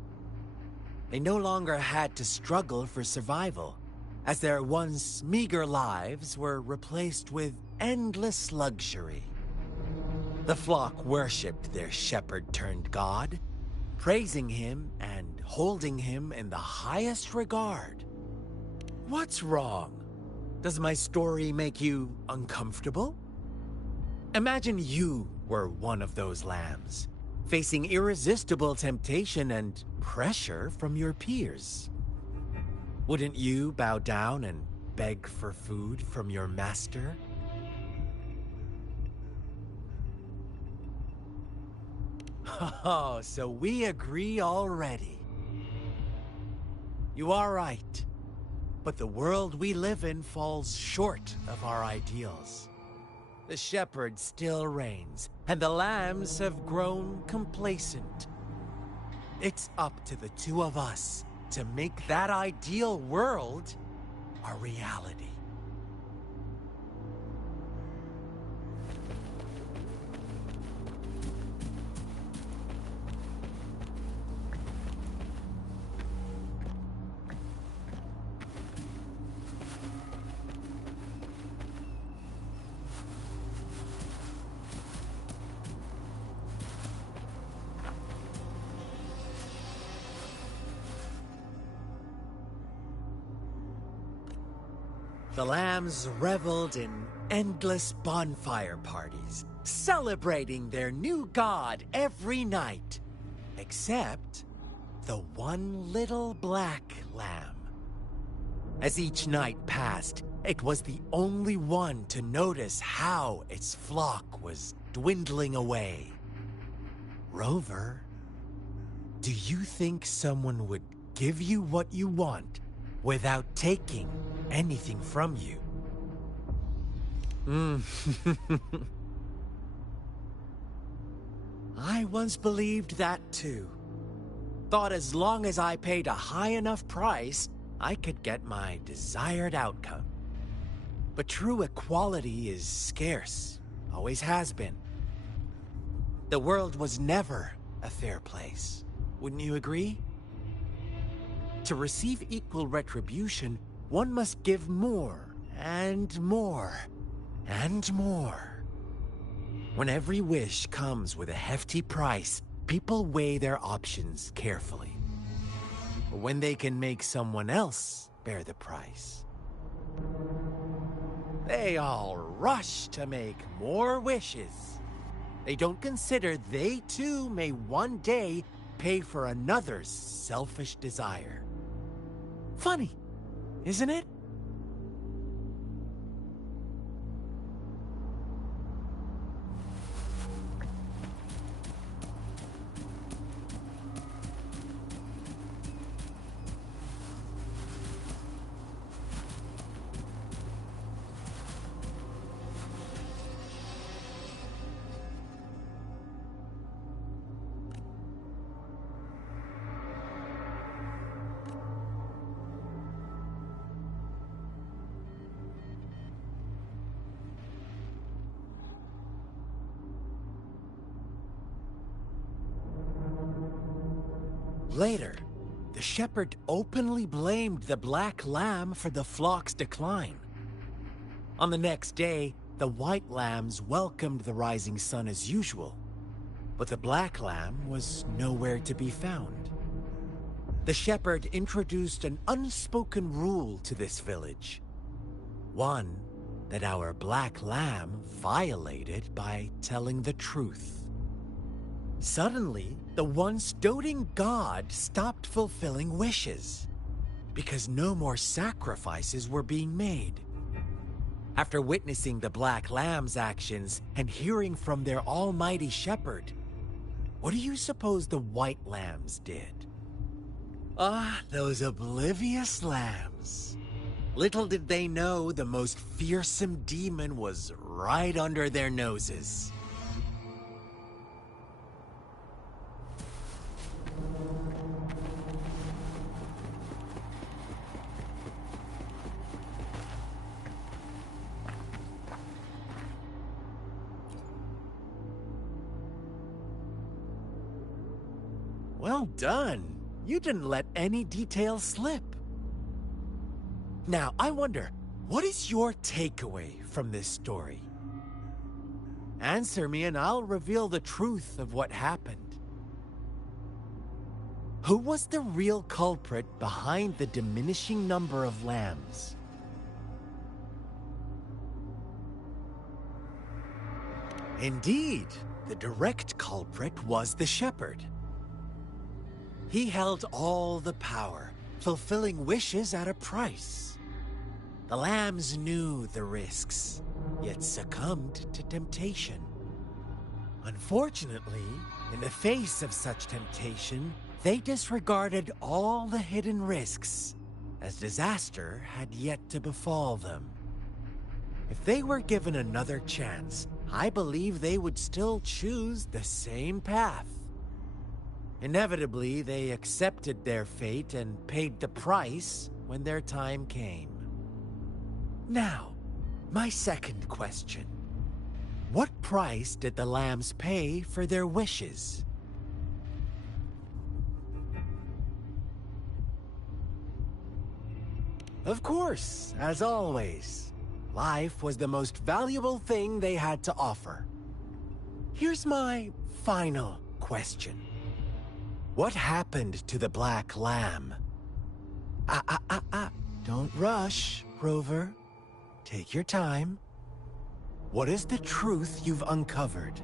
They no longer had to struggle for survival, as their once meager lives were replaced with endless luxury. The flock worshipped their shepherd-turned-god, praising him and holding him in the highest regard. What's wrong? Does my story make you uncomfortable? Imagine you were one of those lambs, facing irresistible temptation and pressure from your peers. Wouldn't you bow down and beg for food from your master? Oh, so we agree already. You are right, but the world we live in falls short of our ideals. The shepherd still reigns, and the lambs have grown complacent. It's up to the two of us to make that ideal world a reality. The lambs reveled in endless bonfire parties, celebrating their new god every night. Except the one little black lamb. As each night passed, it was the only one to notice how its flock was dwindling away. Rover, do you think someone would give you what you want without taking anything from you? I once believed that too. Thought as long as I paid a high enough price, I could get my desired outcome. But true equality is scarce, always has been. The world was never a fair place, wouldn't you agree? To receive equal retribution, one must give more, and more, and more. When every wish comes with a hefty price, people weigh their options carefully. But when they can make someone else bear the price, they all rush to make more wishes. They don't consider they too may one day pay for another's selfish desire. Funny, isn't it? Later, the shepherd openly blamed the black lamb for the flock's decline. On the next day, the white lambs welcomed the rising sun as usual, but the black lamb was nowhere to be found. The shepherd introduced an unspoken rule to this village. One that our black lamb violated by telling the truth. Suddenly, the once doting god stopped fulfilling wishes, because no more sacrifices were being made. After witnessing the black lamb's actions and hearing from their almighty shepherd, what do you suppose the white lambs did? Ah, those oblivious lambs. Little did they know the most fearsome demon was right under their noses. Well done. You didn't let any details slip. Now, I wonder, what is your takeaway from this story? Answer me and I'll reveal the truth of what happened. Who was the real culprit behind the diminishing number of lambs? Indeed, the direct culprit was the shepherd. He held all the power, fulfilling wishes at a price. The lambs knew the risks, yet succumbed to temptation. Unfortunately, in the face of such temptation, they disregarded all the hidden risks, as disaster had yet to befall them. If they were given another chance, I believe they would still choose the same path. Inevitably, they accepted their fate and paid the price when their time came. Now, my second question. What price did the lambs pay for their wishes? Of course, as always, life was the most valuable thing they had to offer. Here's my final question. What happened to the Black Lamb? Don't rush, Rover. Take your time. What is the truth you've uncovered?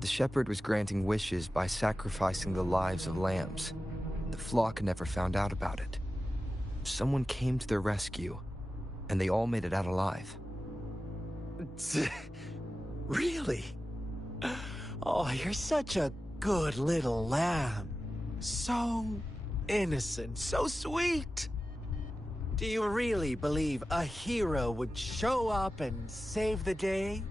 The shepherd was granting wishes by sacrificing the lives of lambs. The flock never found out about it. Someone came to their rescue, and they all made it out alive. Really? Oh, you're such a good little lamb. So innocent, so sweet. Do you really believe a hero would show up and save the day?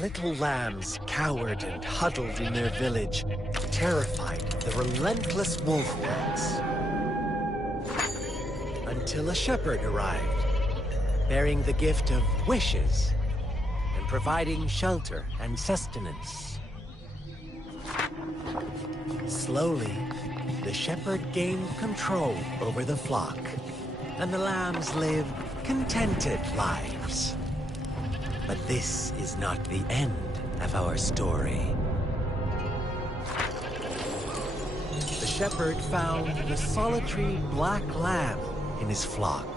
Little lambs cowered and huddled in their village, terrified of the relentless wolf packs. Until a shepherd arrived, bearing the gift of wishes and providing shelter and sustenance. Slowly, the shepherd gained control over the flock, and the lambs lived contented lives. But this is not the end of our story. The shepherd found the solitary black lamb in his flock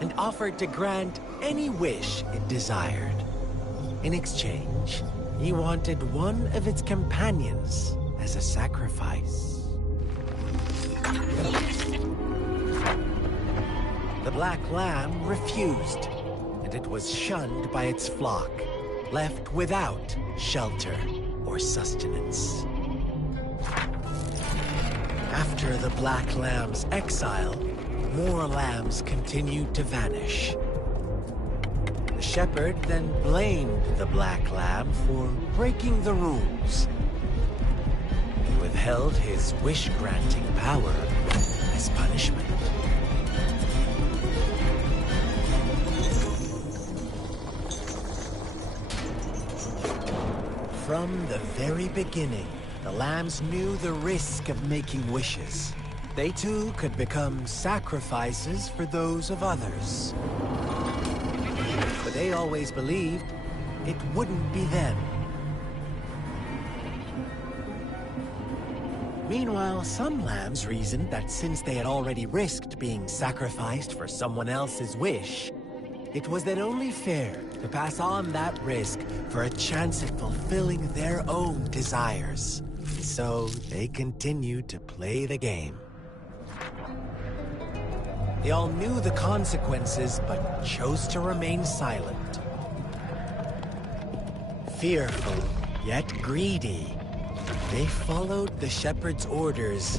and offered to grant any wish it desired. In exchange, he wanted one of its companions as a sacrifice. The black lamb refused, and it was shunned by its flock, left without shelter or sustenance. After the black lamb's exile, more lambs continued to vanish. The shepherd then blamed the black lamb for breaking the rules. He withheld his wish-granting power as punishment. From the very beginning, the lambs knew the risk of making wishes. They too could become sacrifices for those of others. But they always believed it wouldn't be them. Meanwhile, some lambs reasoned that since they had already risked being sacrificed for someone else's wish, it was then only fair to pass on that risk for a chance at fulfilling their own desires. So they continued to play the game. They all knew the consequences, but chose to remain silent. Fearful, yet greedy, they followed the shepherd's orders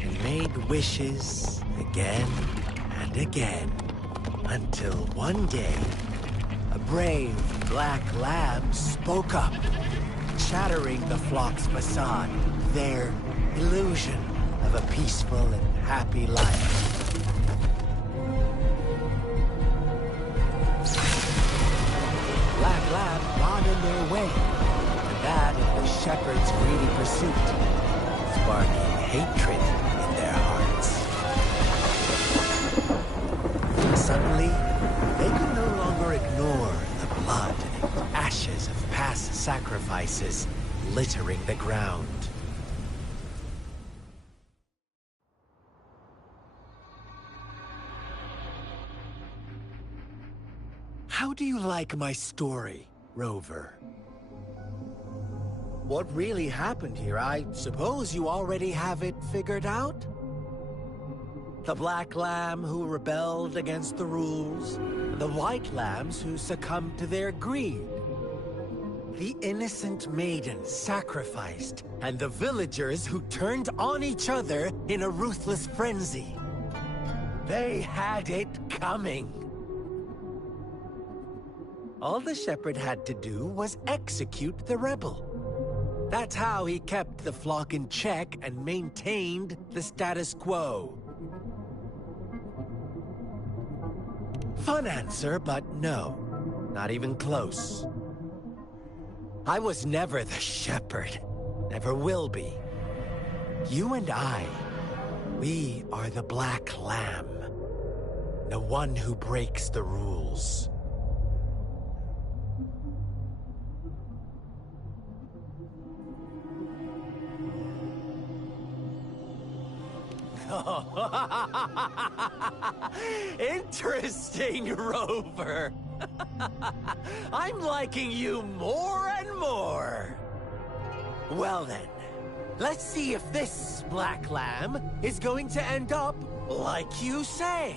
and made wishes again and again, until one day, a brave black lamb spoke up, shattering the flock's facade, their illusion of a peaceful and happy life. Black lamb got in their way, and that of the shepherd's greedy pursuit. sparking hatred in their hearts. Suddenly, they could no longer ignore the blood and ashes of past sacrifices littering the ground. How do you like my story, Rover? What really happened here? I suppose you already have it figured out? The black lamb who rebelled against the rules, the white lambs who succumbed to their greed. The innocent maiden sacrificed, and the villagers who turned on each other in a ruthless frenzy. They had it coming. All the shepherd had to do was execute the rebel. That's how he kept the flock in check and maintained the status quo. Fun answer, but no. Not even close. I was never the shepherd. Never will be. You and I, we are the black lamb. The one who breaks the rules. Interesting, Rover. I'm liking you more and more. Well then, let's see if this black lamb is going to end up like you say.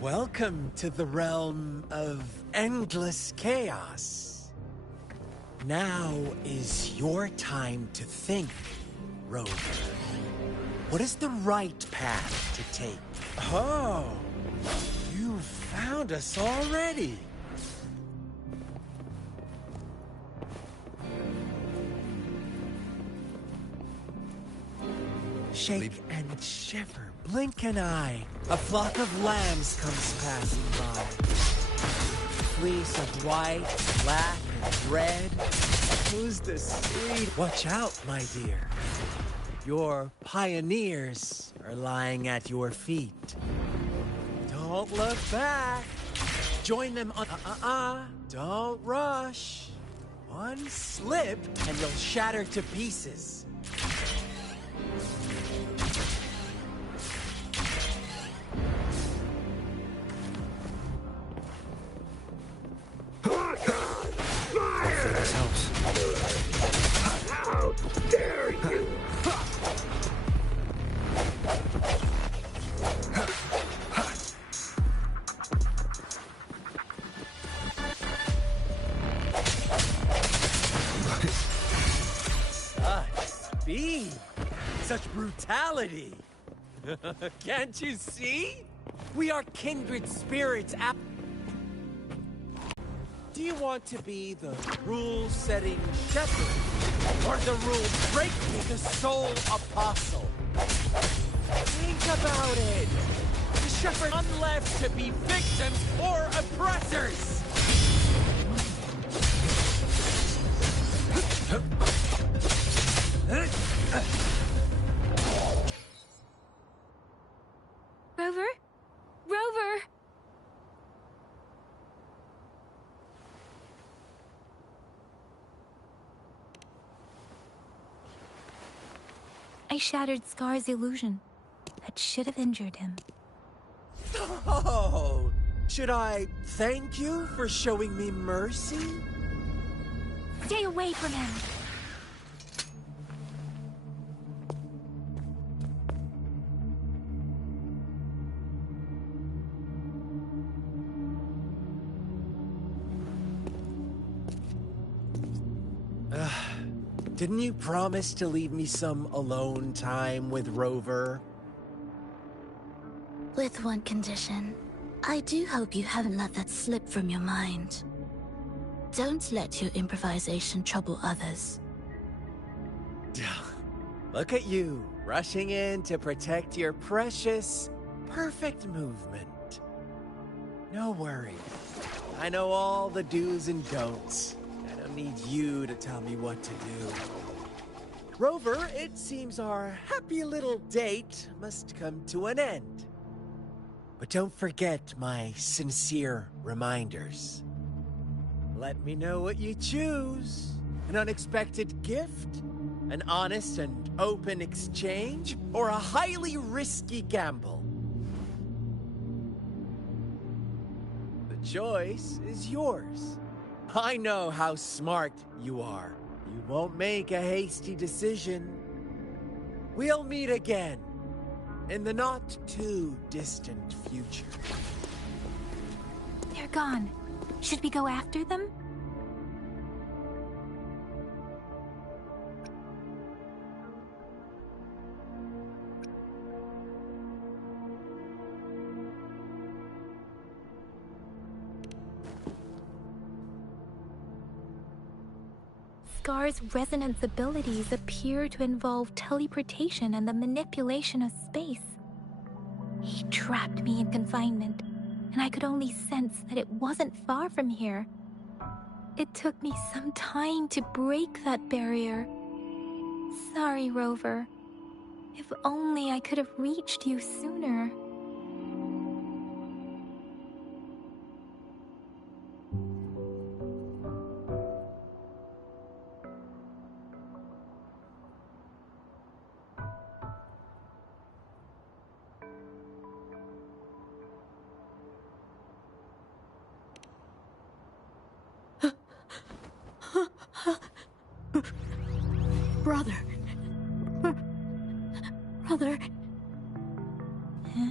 Welcome to the realm of endless chaos. Now is your time to think, Rover. What is the right path to take? Oh, you found us already. Shake and shiver, blink an eye. A flock of lambs comes passing by. Fleece of white, black, and red. Who's the sweet? Watch out, my dear. Your pioneers are lying at your feet. Don't look back. Join them on... Don't rush. One slip, and you'll shatter to pieces. How dare you! Such speed! Such brutality! Can't you see? We are kindred spirits. Do you want to be the rule-setting shepherd, or the rule-breaking, the sole apostle? Think about it! The shepherd are left to be victims or oppressors! Rover? Rover! I shattered Scar's illusion. That should have injured him. Oh! Should I thank you for showing me mercy? Stay away from him! Didn't you promise to leave me some alone time with Rover? With one condition. I do hope you haven't let that slip from your mind. Don't let your improvisation trouble others. Look at you, rushing in to protect your precious, perfect movement. No worries. I know all the do's and don'ts. I don't need you to tell me what to do. Rover, it seems our happy little date must come to an end. But don't forget my sincere reminders. Let me know what you choose. An unexpected gift? An honest and open exchange? Or a highly risky gamble? The choice is yours. I know how smart you are. You won't make a hasty decision. We'll meet again in the not-too-distant future. They're gone. Should we go after them? Scar's resonance abilities appear to involve teleportation and the manipulation of space. He trapped me in confinement, and I could only sense that it wasn't far from here. It took me some time to break that barrier. Sorry, Rover. If only I could have reached you sooner. Brother. Brother. Huh?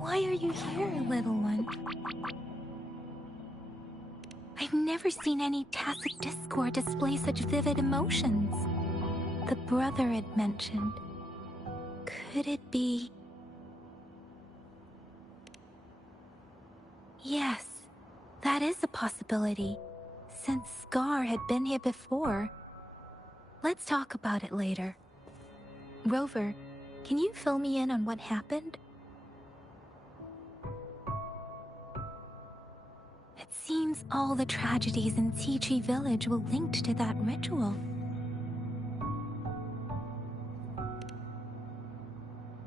Why are you here, little one? I've never seen any tacit discord display such vivid emotions. The brother it mentioned. Could it be... Yes, that is a possibility, since Scar had been here before. Let's talk about it later. Rover, can you fill me in on what happened? It seems all the tragedies in Tea Village were linked to that ritual.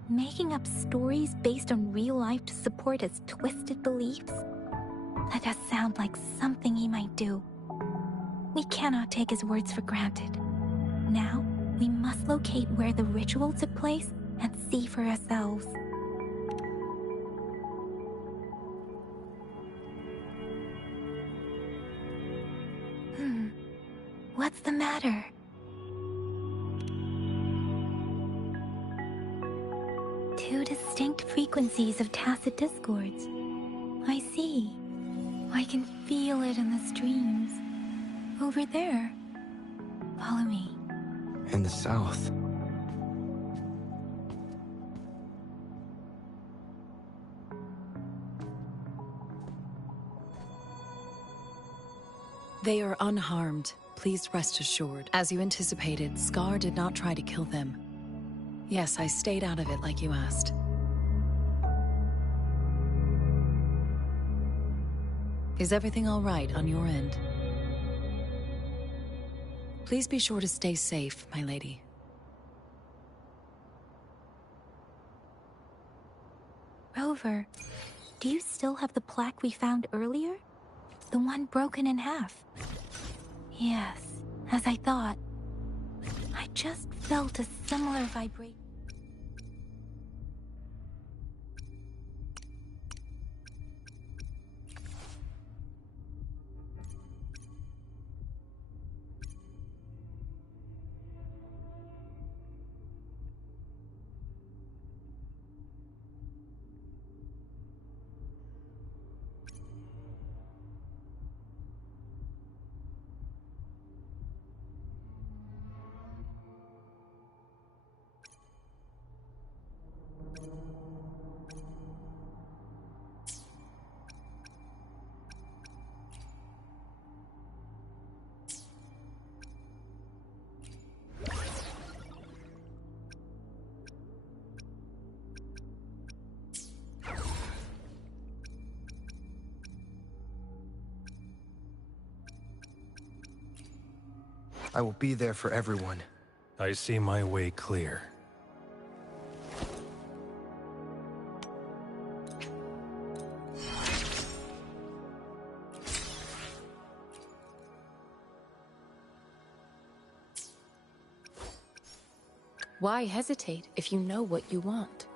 Making up stories based on real life to support his twisted beliefs? That does sound like something he might do. We cannot take his words for granted. Now, we must locate where the ritual took place and see for ourselves. What's the matter? Two distinct frequencies of tacit discords. I see. I can feel it in the streams. Over there. Follow me. In the south. They are unharmed. Please rest assured. As you anticipated, Scar did not try to kill them. Yes, I stayed out of it like you asked. Is everything all right on your end? Please be sure to stay safe, my lady. Rover, do you still have the plaque we found earlier? The one broken in half? Yes, as I thought. I just felt a similar vibration. I will be there for everyone. I see my way clear. Why hesitate if you know what you want?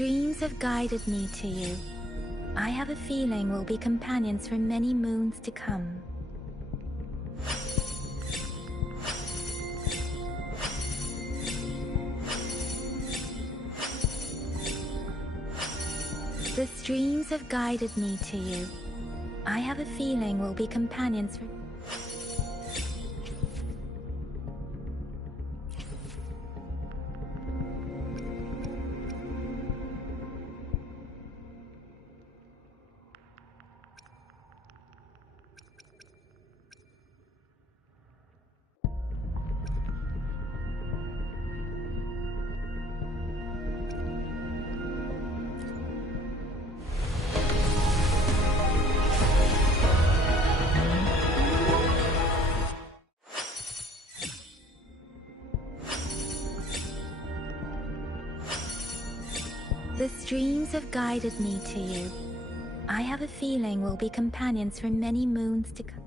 streams have guided me to you. I have a feeling we'll be companions for many moons to come. The streams have guided me to you. I have a feeling we'll be companions for... The streams have guided me to you. I have a feeling we'll be companions for many moons to come.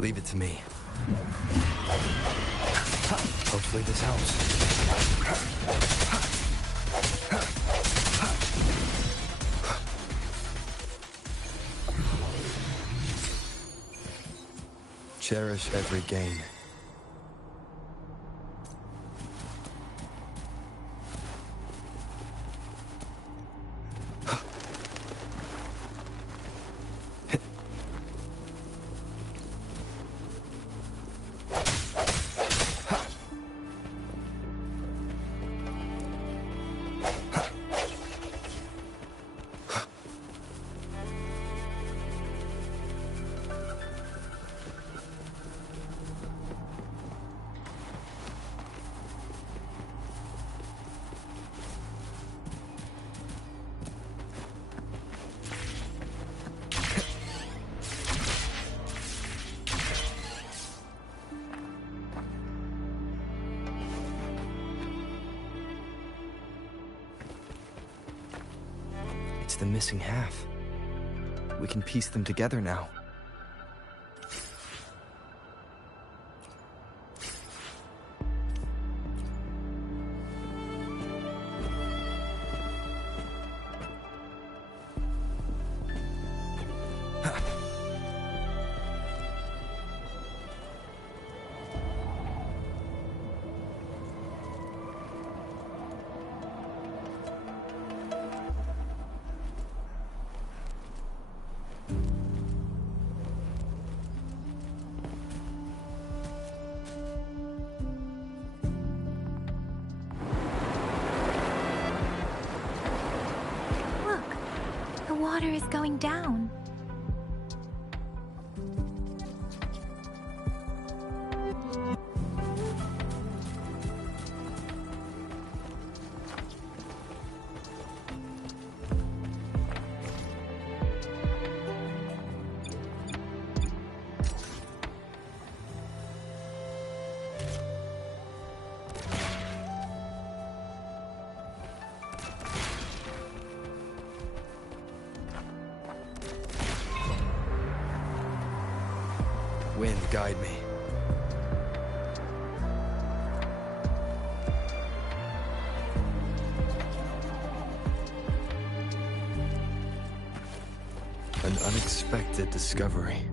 Leave it to me. Hopefully this helps. Cherish every gain. It's the missing half. We can piece them together now. The water is going down. Wind, guide me. An unexpected discovery.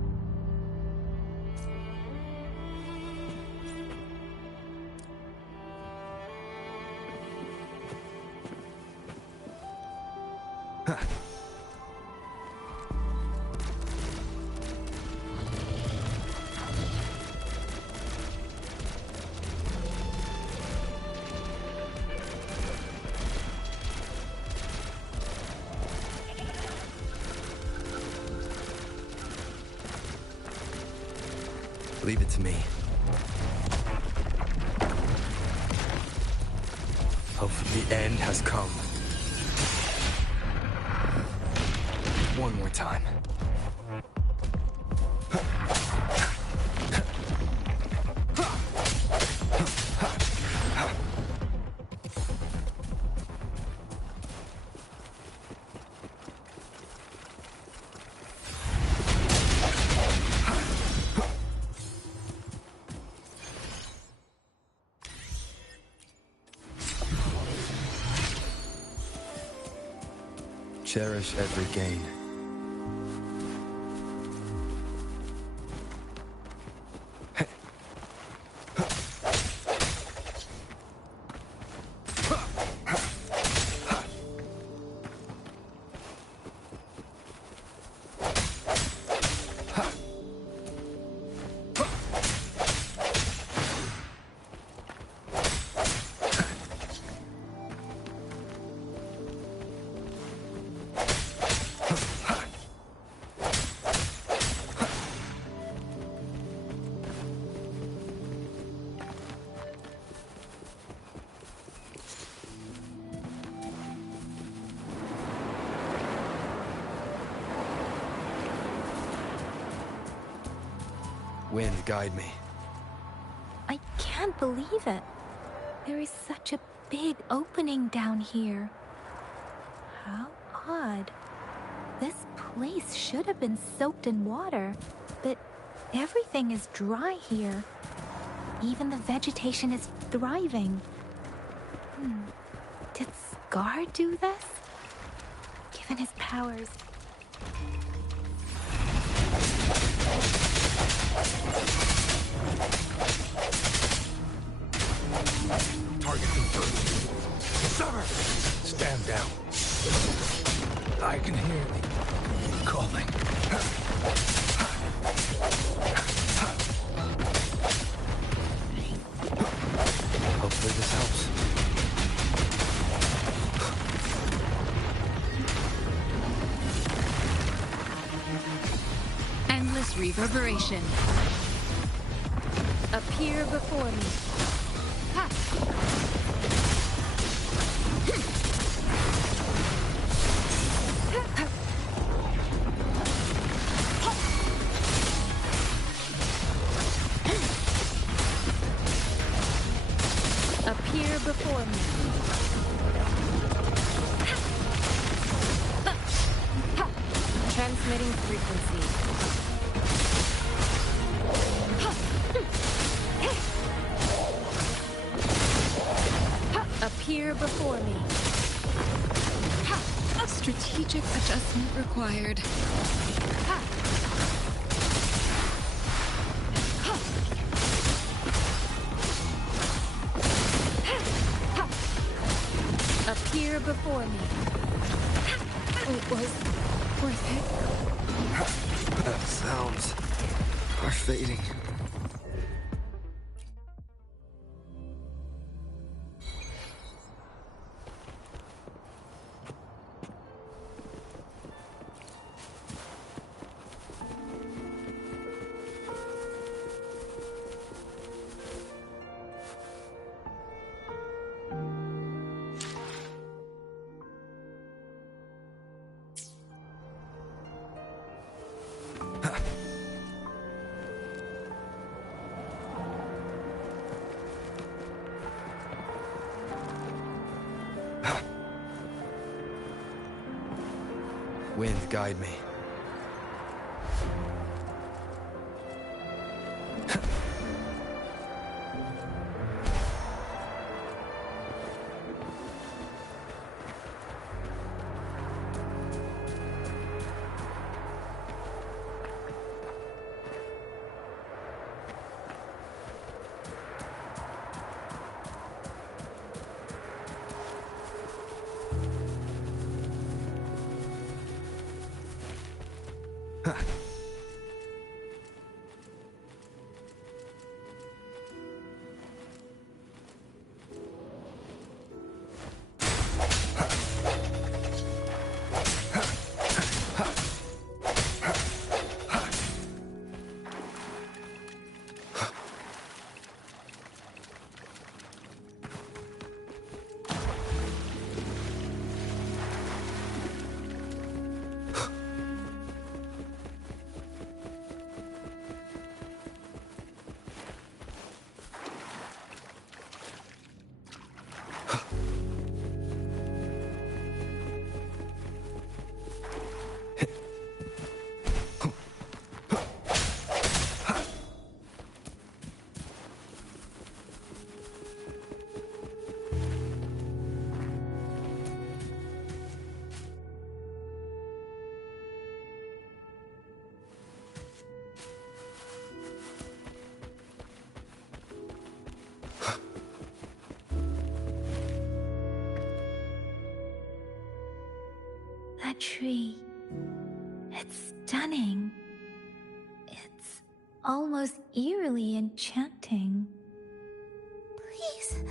Leave it to me. Hopefully the end has come. One more time. Cherish every gain. Wind, guide me. I can't believe it. There is such a big opening down here. How odd. This place should have been soaked in water, but everything is dry here. Even the vegetation is thriving. Did Scar do this? Given his powers. Target confirmed. Summer! Stand down. I can hear thee calling. Hopefully this helps. Endless reverberation. Appear before me. Ha! Appear before me. Transmitting frequency. Appear before me. Strategic adjustment required. Appear before me. It was worth it. The sounds are fading. Wind, guide me. That tree. It's stunning. It's almost eerily enchanting. Please,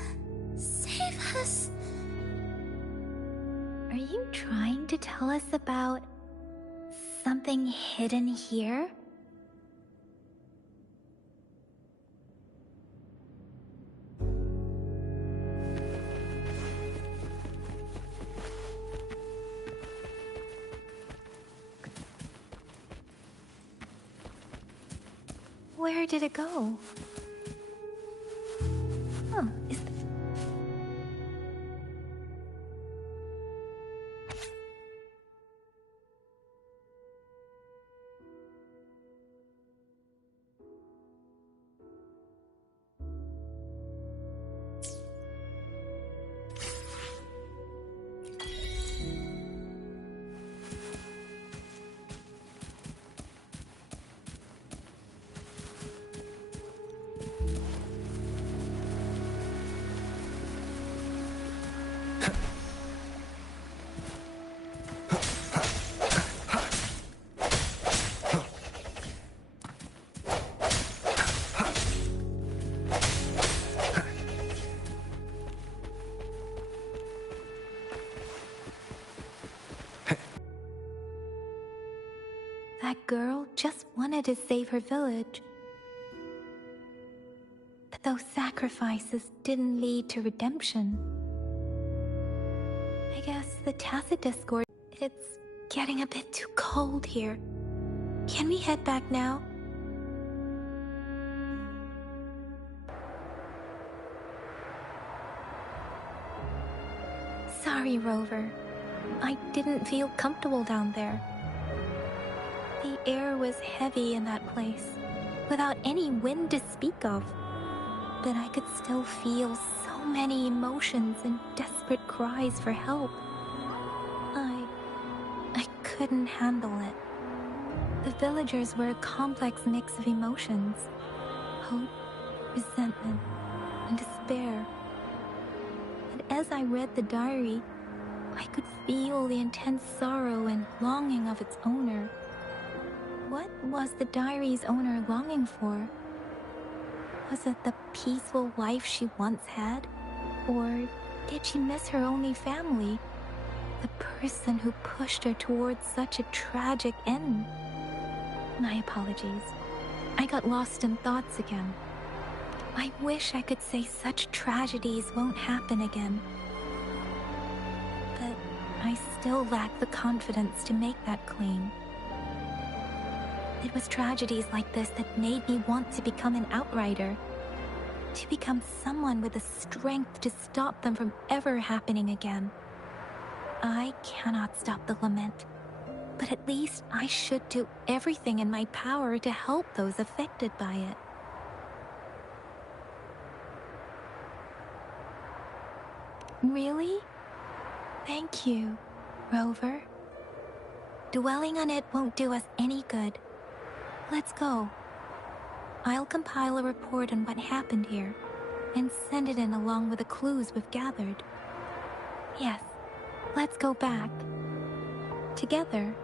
save us. Are you trying to tell us about something hidden here? Where did it go? Oh, is that girl just wanted to save her village. But those sacrifices didn't lead to redemption. I guess the tacit discord... It's getting a bit too cold here. Can we head back now? Sorry, Rover. I didn't feel comfortable down there. The air was heavy in that place, without any wind to speak of. But I could still feel so many emotions and desperate cries for help. I couldn't handle it. The villagers were a complex mix of emotions: hope, resentment, and despair. And as I read the diary, I could feel the intense sorrow and longing of its owner. What was the diary's owner longing for? Was it the peaceful life she once had? Or did she miss her only family? The person who pushed her towards such a tragic end? My apologies. I got lost in thoughts again. I wish I could say such tragedies won't happen again. But I still lack the confidence to make that claim. It was tragedies like this that made me want to become an outrider. To become someone with the strength to stop them from ever happening again. I cannot stop the lament, but at least I should do everything in my power to help those affected by it. Really? Thank you, Rover. Dwelling on it won't do us any good. Let's go. I'll compile a report on what happened here and send it in along with the clues we've gathered. Yes, let's go back. Together.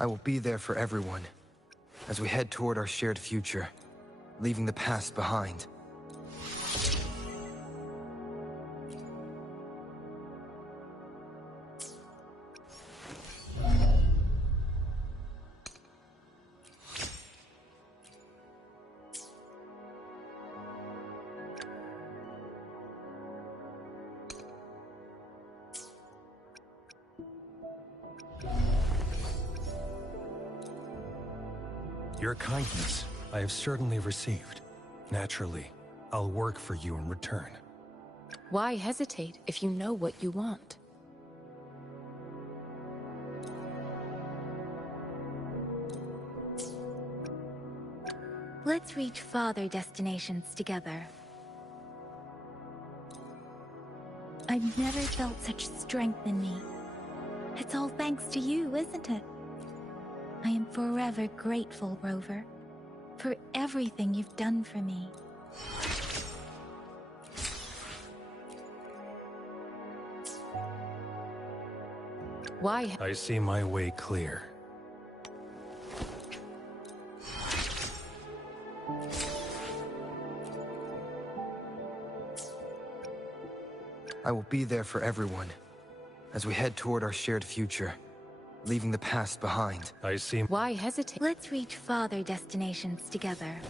I will be there for everyone as we head toward our shared future, leaving the past behind. Your kindness I have certainly received. Naturally, I'll work for you in return. Why hesitate if you know what you want? Let's reach farther destinations together. I've never felt such strength in me. It's all thanks to you, isn't it? I am forever grateful, Rover, for everything you've done for me. Why? I see my way clear. I will be there for everyone as we head toward our shared future, leaving the past behind. I see. Why hesitate? Let's reach farther destinations together.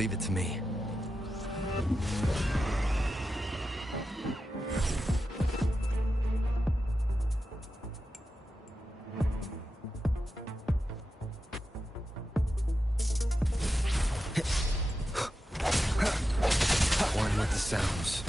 Leave it to me. One with the sounds.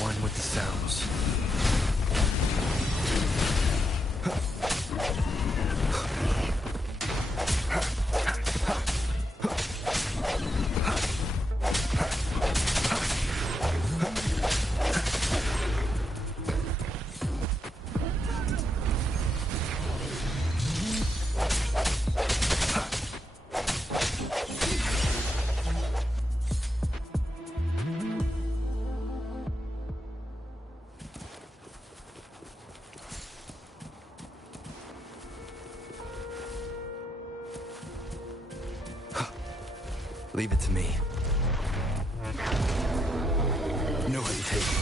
One with the sounds. Leave it to me. No hesitation.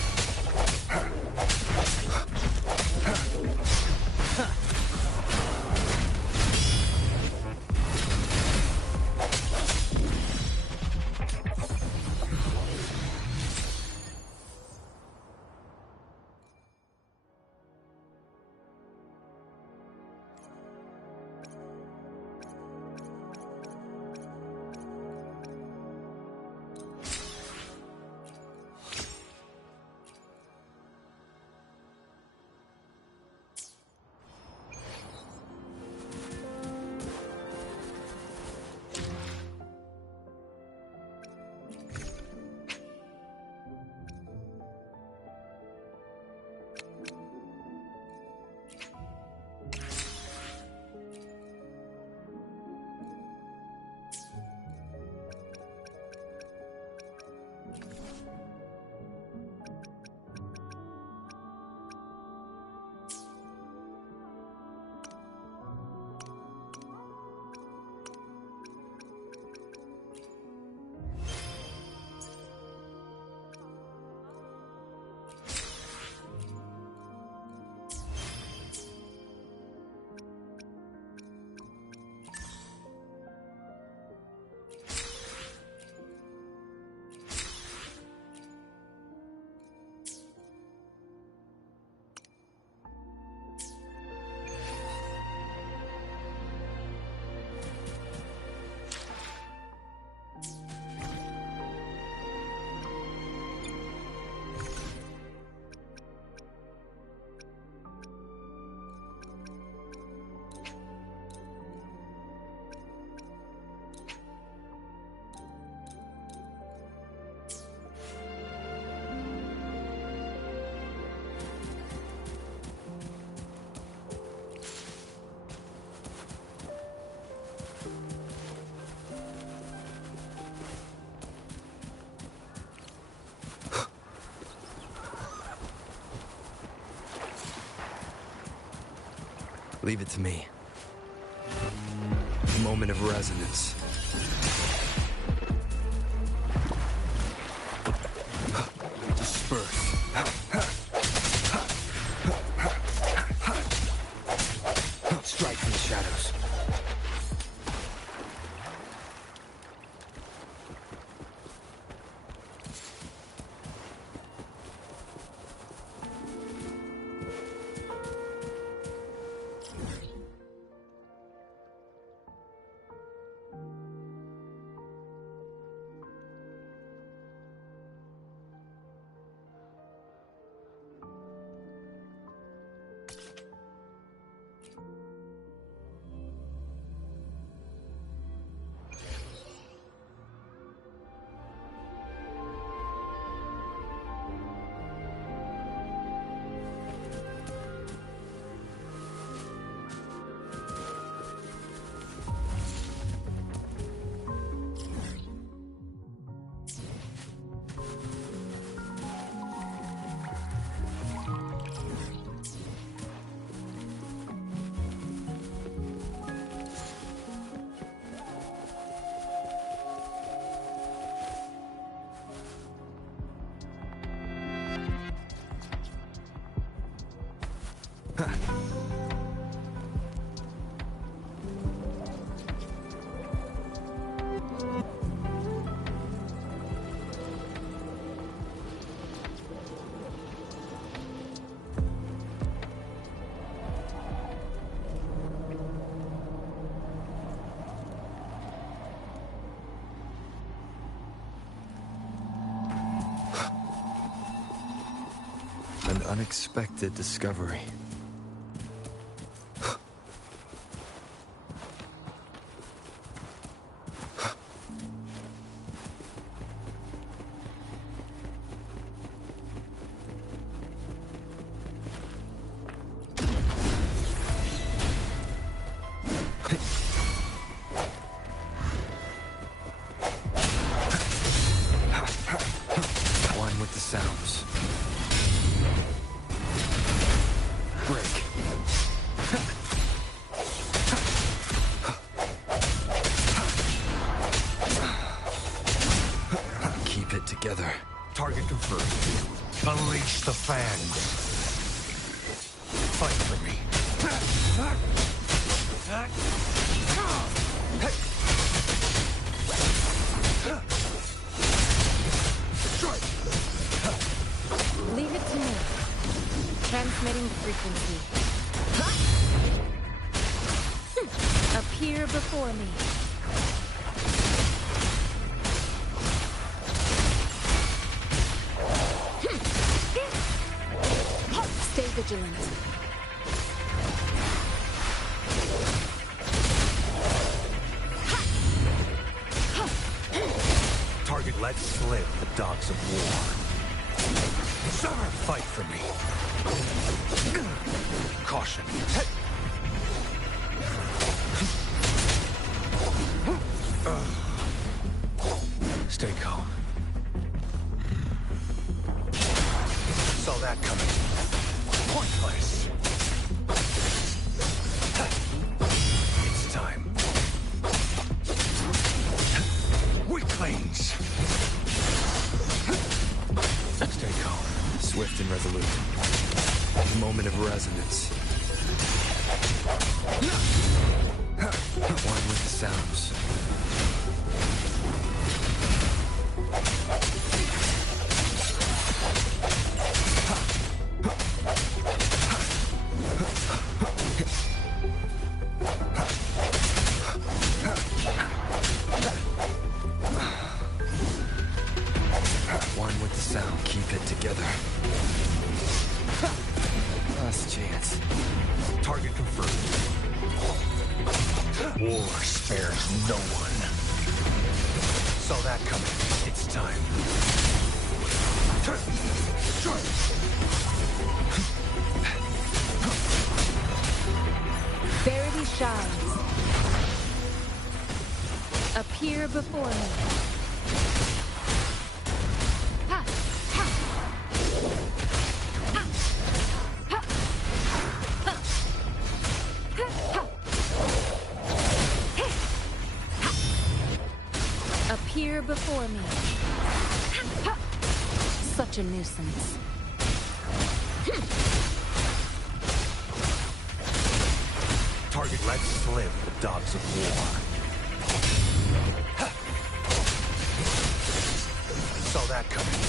Leave it to me. Moment of resonance. Disperse. Strike from the shadows. An unexpected discovery. One with the sounds. Break. Keep it together. Target confirmed. Unleash the fangs. Fight for me. Leave it to me. Transmitting the frequency. Appear before me. Stay vigilant. Target let slip the dogs of war. Summer, fight for me. Caution. Stay calm. Saw that coming. Pointless. It's time. Weaklings. Stay calm. Swift and resolute. Moment of resonance. One with the sounds. One with the sound. Keep it together. Last chance. Target confirmed. War spares no one. Saw that coming. It's time. Verity shines. Appear before me. appear before me. Such a nuisance. Target let slip, dogs of war. Saw that coming.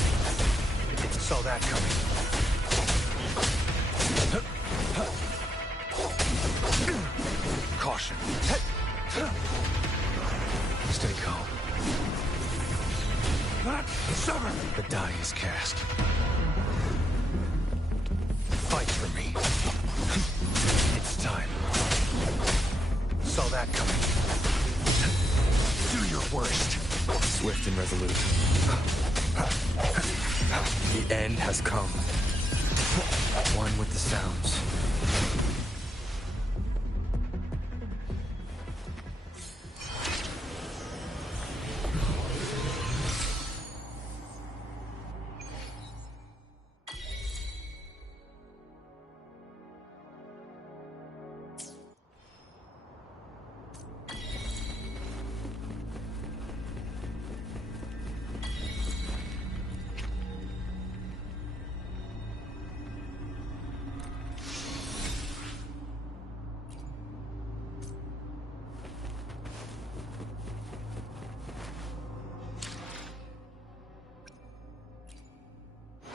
Saw that coming. Caution. Stay calm. Sever! The die is cast. Fight for me. It's time. Saw that coming. Do your worst. Swift and resolute. The end has come. One with the sounds.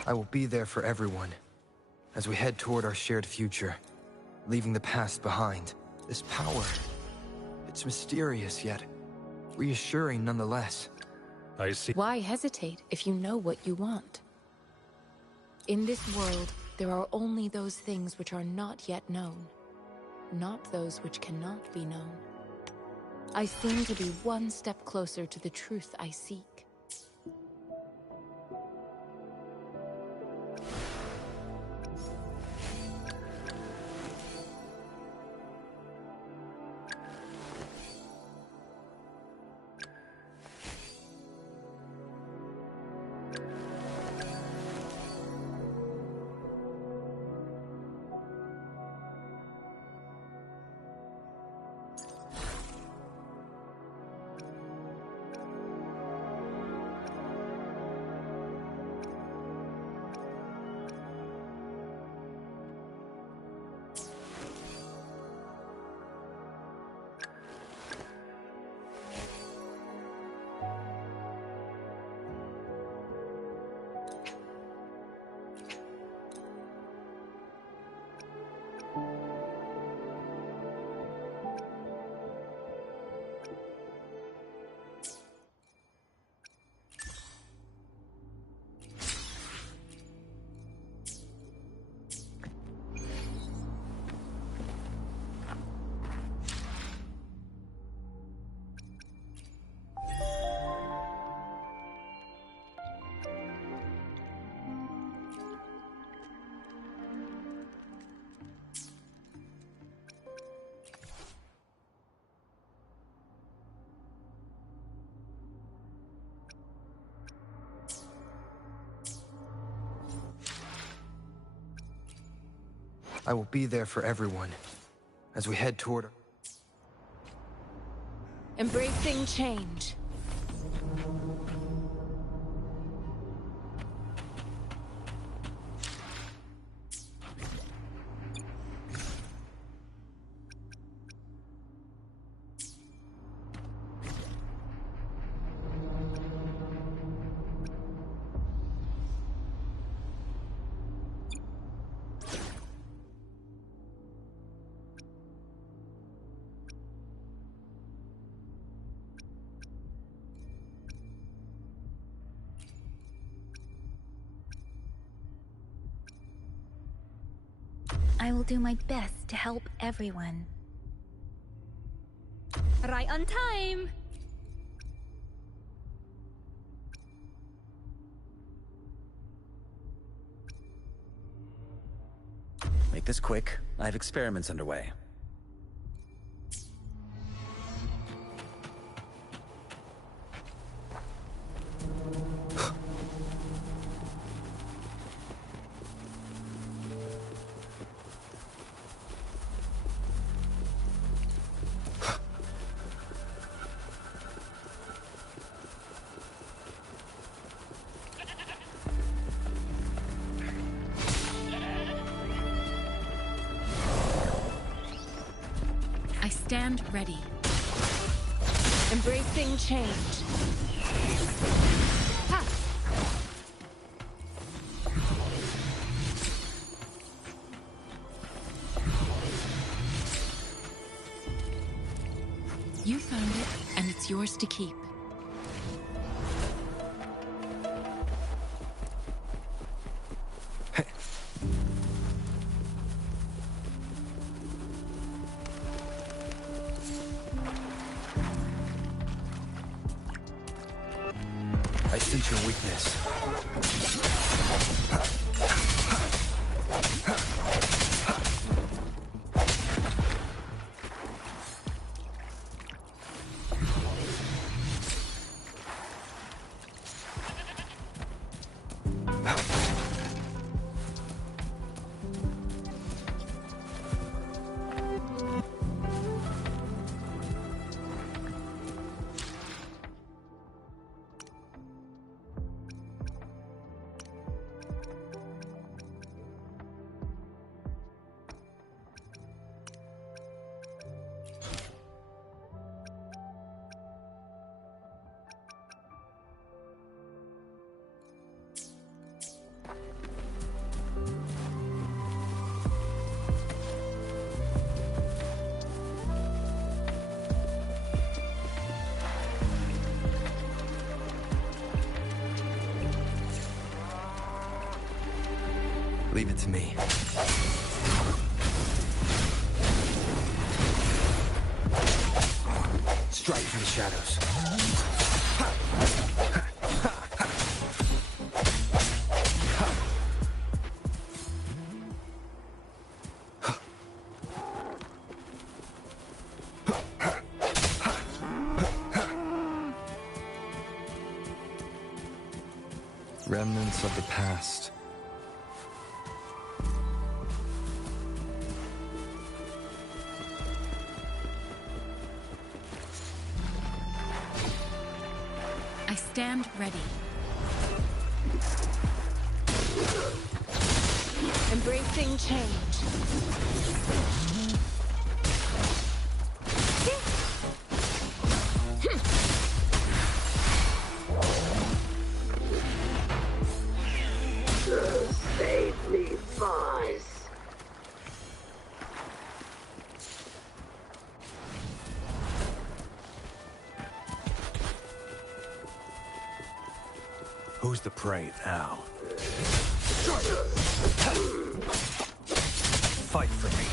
I will be there for everyone, as we head toward our shared future, leaving the past behind. This power, it's mysterious yet reassuring nonetheless. I see. Why hesitate if you know what you want? In this world, there are only those things which are not yet known, not those which cannot be known. I seem to be one step closer to the truth I seek. I will be there for everyone, as we head toward... Embracing change. I will do my best to help everyone. Right on time! Make this quick. I have experiments underway. I stand ready. Embracing change. Ha! You found it, and it's yours to keep. I sense your weakness. Leave it to me. Strike from the shadows. Remnants of the past. I stand ready. Embracing change. Save me, boys. Who's the prey now? Fight for me.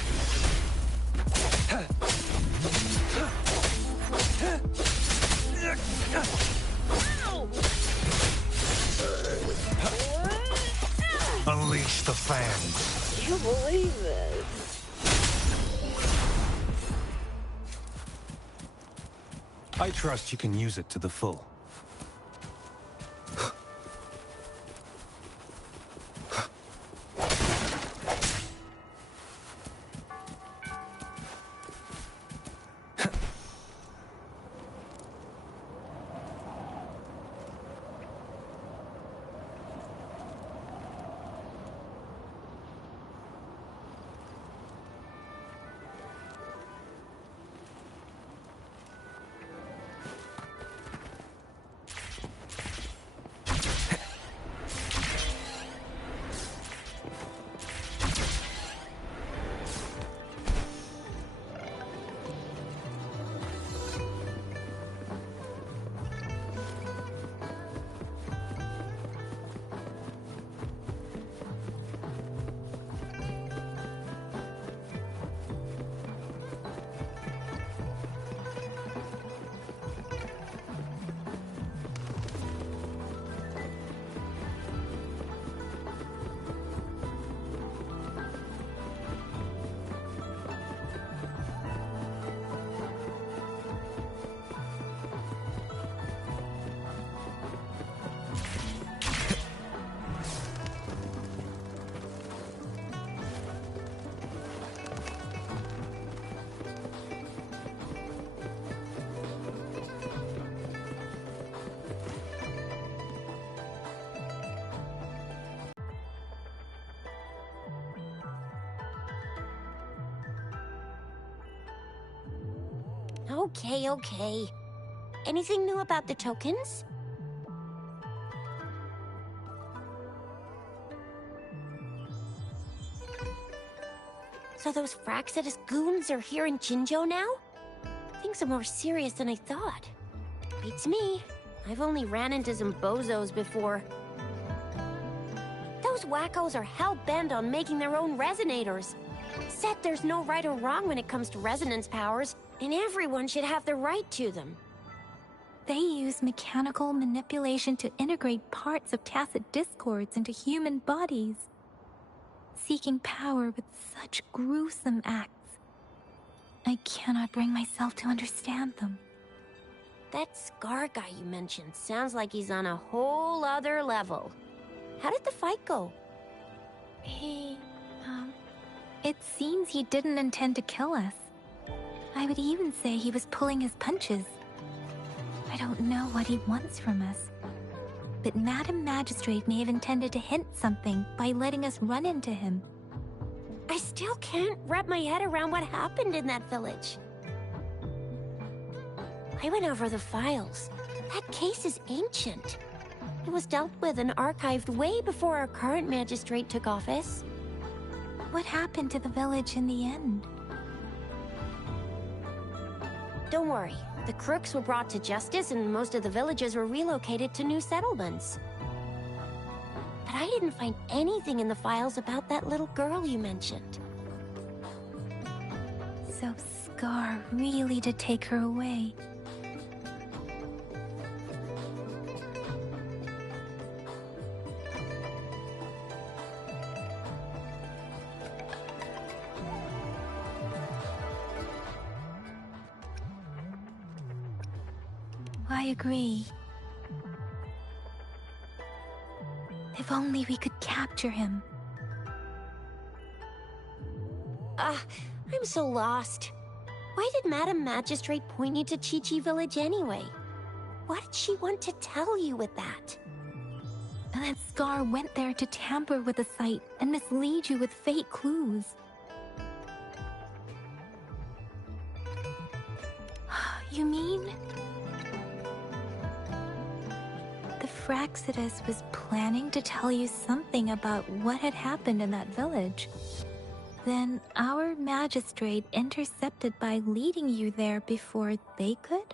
Unleash the fangs. Can't believe this. I trust you can use it to the full. Okay. Anything new about the tokens? So those Fraxidus goons are here in Jinzhou now? Things are more serious than I thought. Beats me. I've only ran into some bozos before. Those wackos are hell-bent on making their own resonators. Said there's no right or wrong when it comes to resonance powers, and everyone should have the right to them. They use mechanical manipulation to integrate parts of tacit discords into human bodies, seeking power with such gruesome acts. I cannot bring myself to understand them. That Scar guy you mentioned sounds like he's on a whole other level. How did the fight go? It seems he didn't intend to kill us. I would even say he was pulling his punches. I don't know what he wants from us. But Madam Magistrate may have intended to hint something by letting us run into him. I still can't wrap my head around what happened in that village. I went over the files. That case is ancient. It was dealt with and archived way before our current magistrate took office. What happened to the village in the end? Don't worry. The crooks were brought to justice and most of the villagers were relocated to new settlements. But I didn't find anything in the files about that little girl you mentioned. So Scar really did take her away. I agree. If only we could capture him. I'm so lost. Why did Madam Magistrate point you to Chi-Chi Village anyway? What did she want to tell you with that? And that Scar went there to tamper with the site and mislead you with fake clues. You mean? The Fraxidus was planning to tell you something about what had happened in that village. Then our magistrate intercepted by leading you there before they could?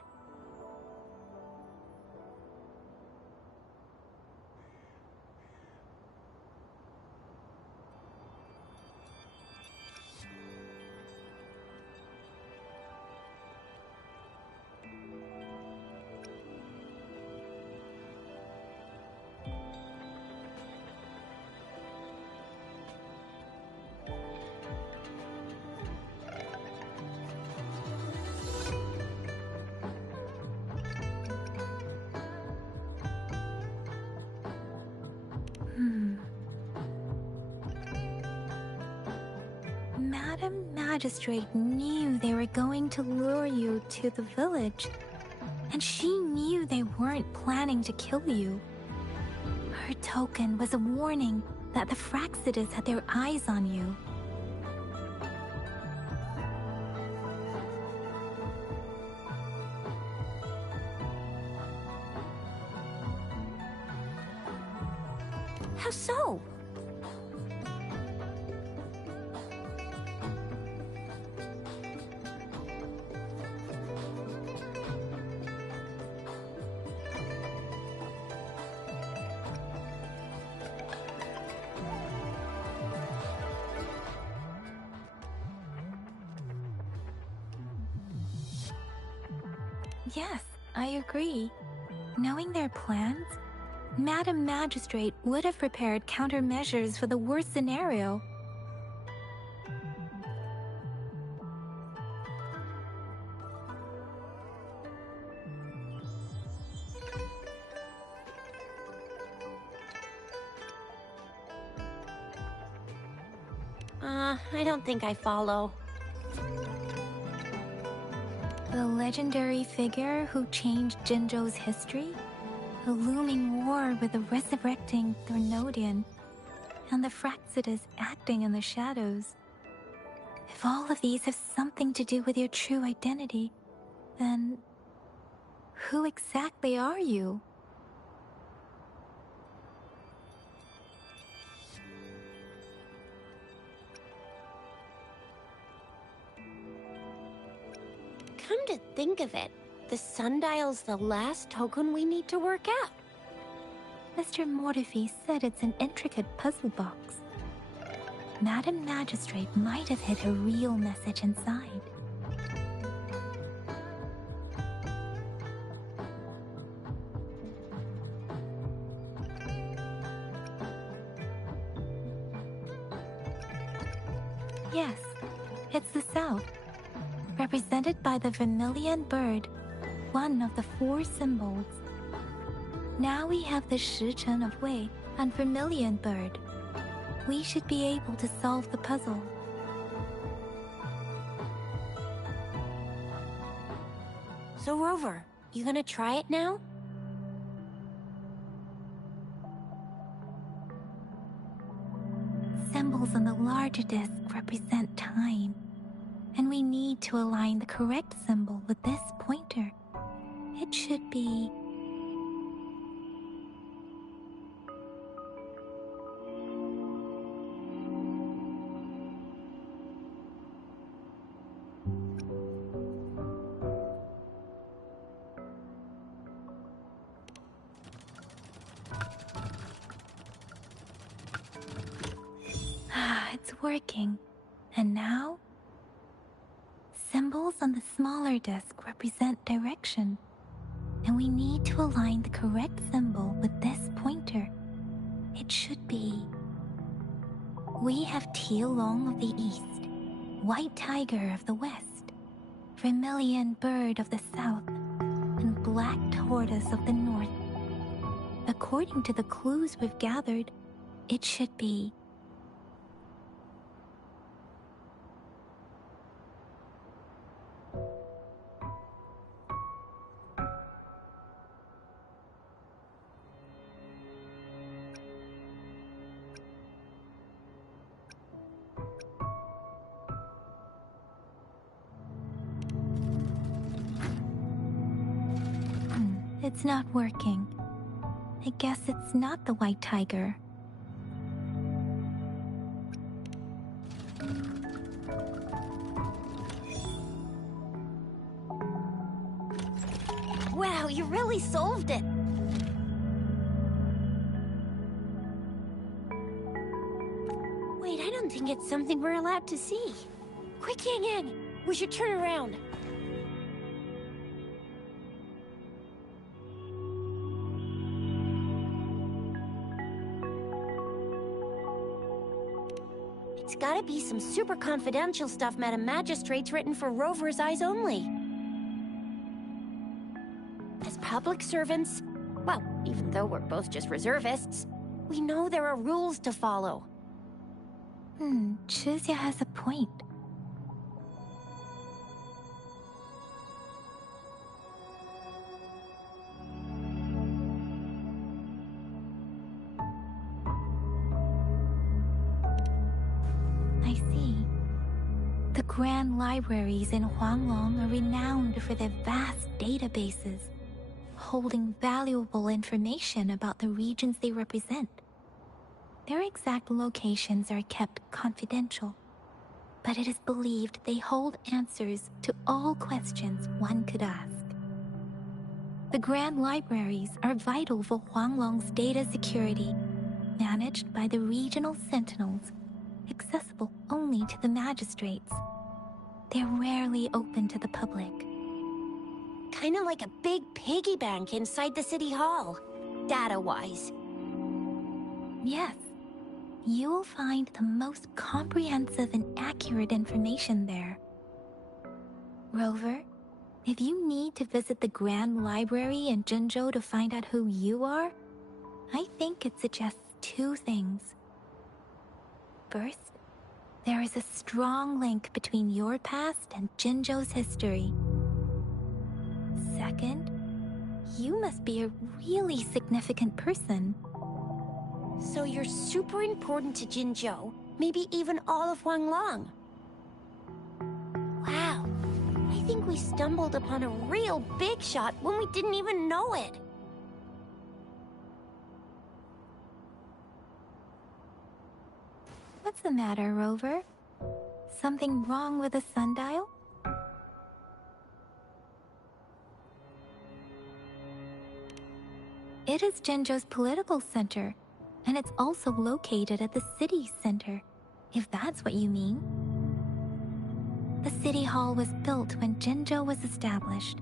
Madam Magistrate knew they were going to lure you to the village, and she knew they weren't planning to kill you. Her token was a warning that the Fraxidus had their eyes on you. How so? Yes, I agree. Knowing their plans, Madam Magistrate would have prepared countermeasures for the worst scenario. I don't think I follow. The legendary figure who changed Jinzhou's history? The looming war with the resurrecting Thornodian, and the Fraxidus acting in the shadows. If all of these have something to do with your true identity, Then, who exactly are you? Come to think of it, the sundial's the last token we need to work out. Mr. Mortefi said it's an intricate puzzle box. Madam Magistrate might have hid a real message inside. Yes, it's the South, represented by the vermilion bird, one of the 4 symbols. Now we have the Shichen of Wei and vermilion bird. We should be able to solve the puzzle. So Rover, you gonna try it now? Symbols on the larger disc represent time, and we need to align the correct symbol with this pointer. It should be... It's working. And now? Symbols on the smaller disc represent direction, and we need to align the correct symbol with this pointer. It should be... We have Tielong of the east, White Tiger of the west, Vermilion Bird of the south, and Black Tortoise of the north. According to the clues we've gathered, it should be... It's not working. I guess it's not the White Tiger. Wow, you really solved it! Wait, I don't think it's something we're allowed to see. Quick, Yang Yang! We should turn around. It's gotta be some super confidential stuff Madam Magistrate's written for Rover's eyes only. As public servants, well, even though we're both just reservists, we know there are rules to follow. Chuzia has a point. I see. The grand libraries in Huanglong are renowned for their vast databases, holding valuable information about the regions they represent. Their exact locations are kept confidential, but it is believed they hold answers to all questions one could ask. The grand libraries are vital for Huanglong's data security, managed by the regional sentinels, accessible only to the magistrates. They're rarely open to the public. Kinda like a big piggy bank inside the city hall, data-wise. Yes. You will find the most comprehensive and accurate information there. Rover, if you need to visit the Grand Library in Jinzhou to find out who you are, I think it suggests 2 things. First, there is a strong link between your past and Jinzhou's history. Second, you must be a really significant person. So you're super important to Jinzhou, maybe even all of Huanglong. Wow, I think we stumbled upon a real big shot when we didn't even know it. What's the matter, Rover? Something wrong with the sundial? It is Jinzhou's political center, and it's also located at the city center, if that's what you mean. The city hall was built when Jinzhou was established.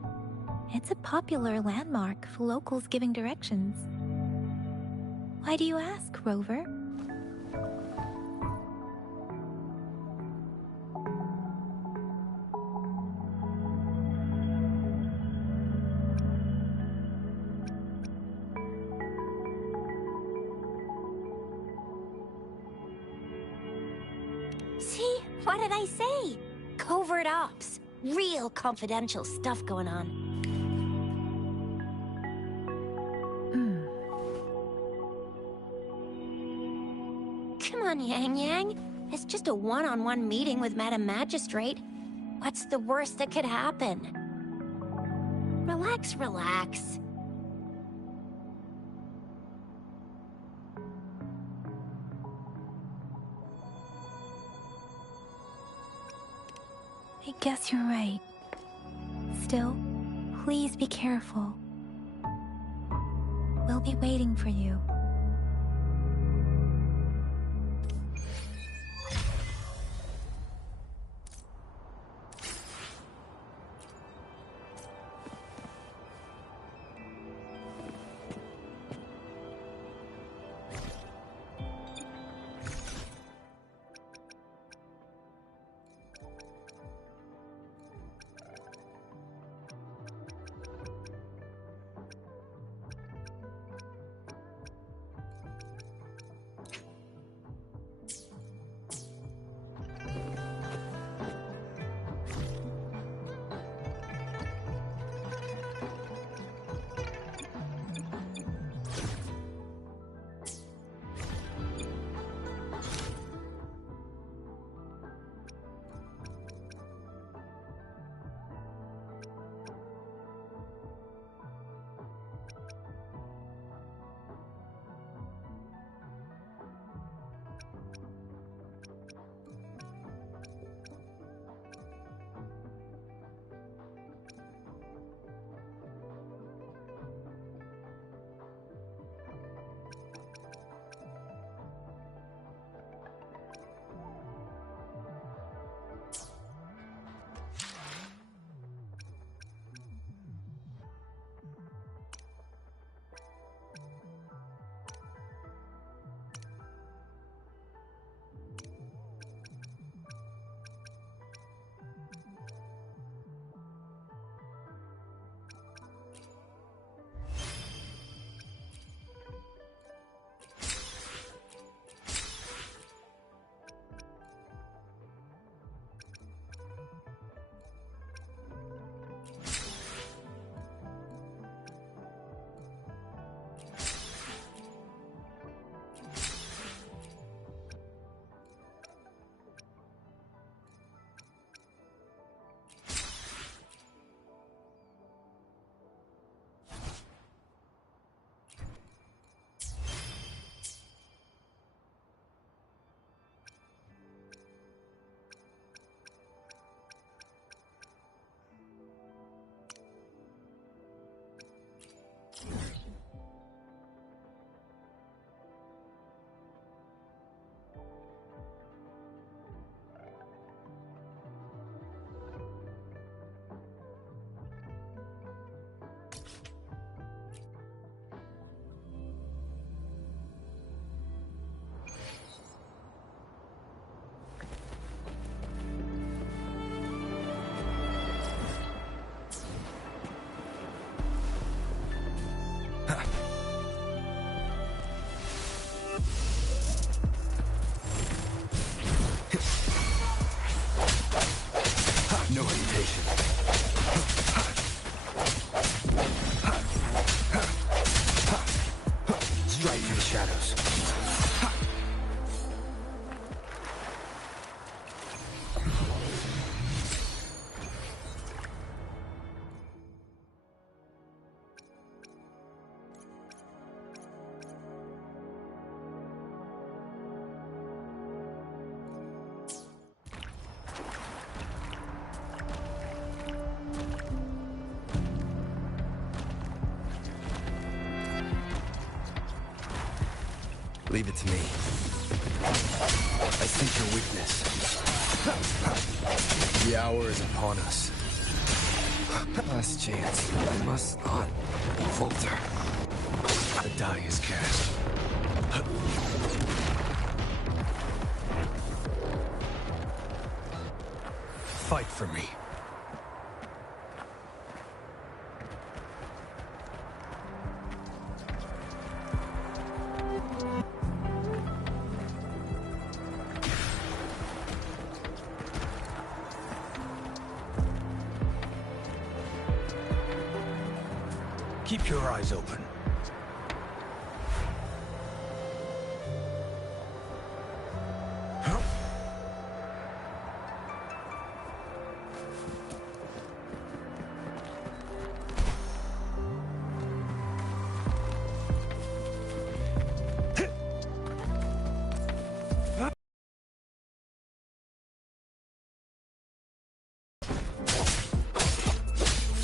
It's a popular landmark for locals giving directions. Why do you ask, Rover? See? What did I say? Covert ops. Real confidential stuff going on. Come on, Yang Yang. It's just a one-on-one meeting with Madam Magistrate. What's the worst that could happen? Relax, relax. I guess you're right. Still, please be careful. We'll be waiting for you. No hesitation. Strike through the shadows. Leave it to me. I sense your weakness. The hour is upon us. Last chance. I must not falter. The die is cast. Fight for me. Keep your eyes open.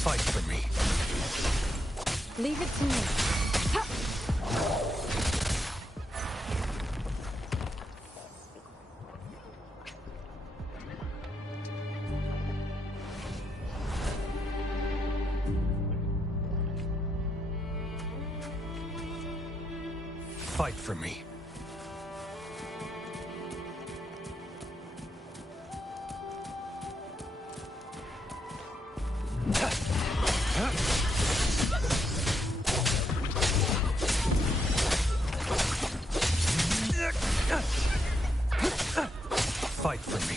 Fight for me. Leave it to me. Fight for me. Fight for me.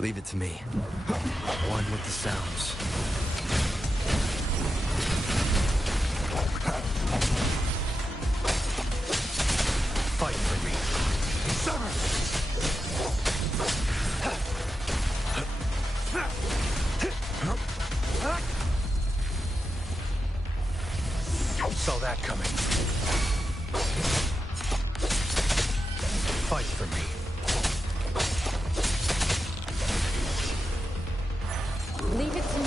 Leave it to me. One with the sounds. Fight for me. Saw that coming. Fight for me. Leave it to me.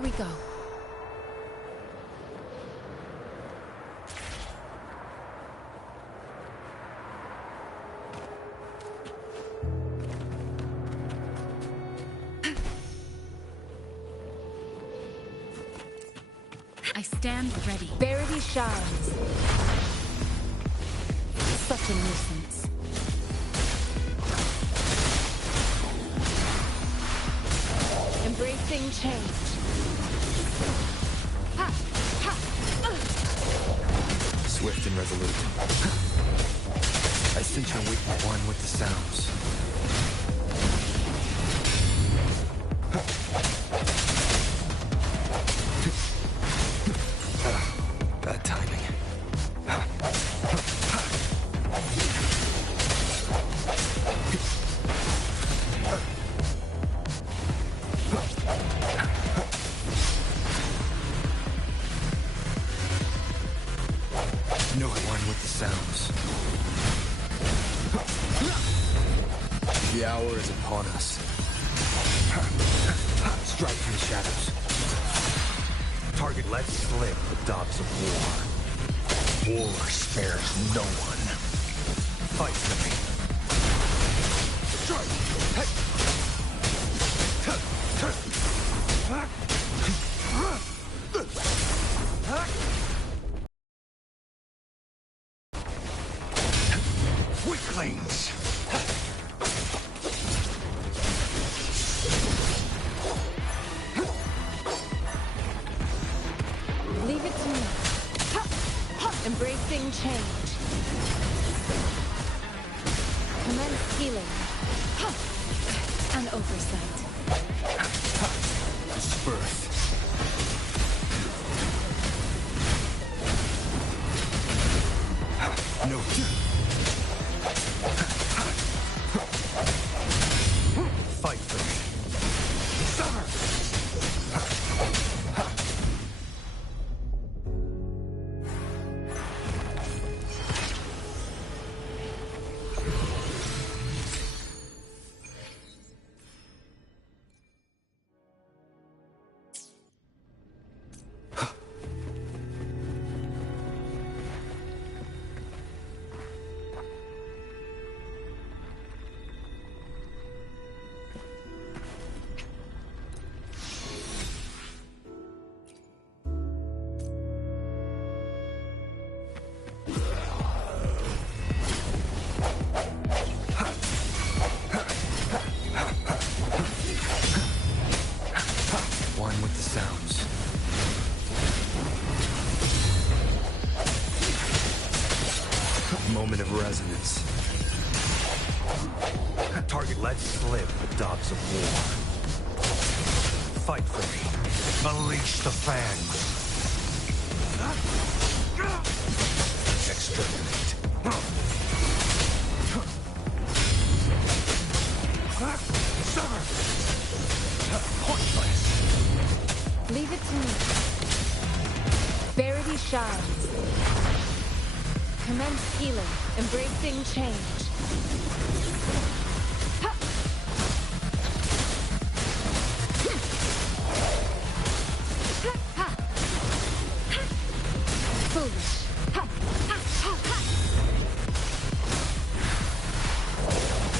Here we go. I stand ready. Verity shines. Such a nuisance. Embracing change. Ha! Ha! Swift and resolute. I sense your weakness. One with the sounds. Bad timing. No one with the sounds. The hour is upon us. Strike from the shadows. Target let slip the dogs of war. War spares no one. Fight for me. Strike! Weaklings! Leave it to me. Embracing change. Commence healing. An oversight. Disperse. No. Fight for me. Summer! One with the sounds. Moment of resonance. Target let slip the dogs of war. Fight for me. Unleash the fangs. Exterminate. Summer! Pointless. Leave it to me. Verity shines. Commence healing. Embracing change. Ha! Ha! Foolish. Ha! Ha! Ha!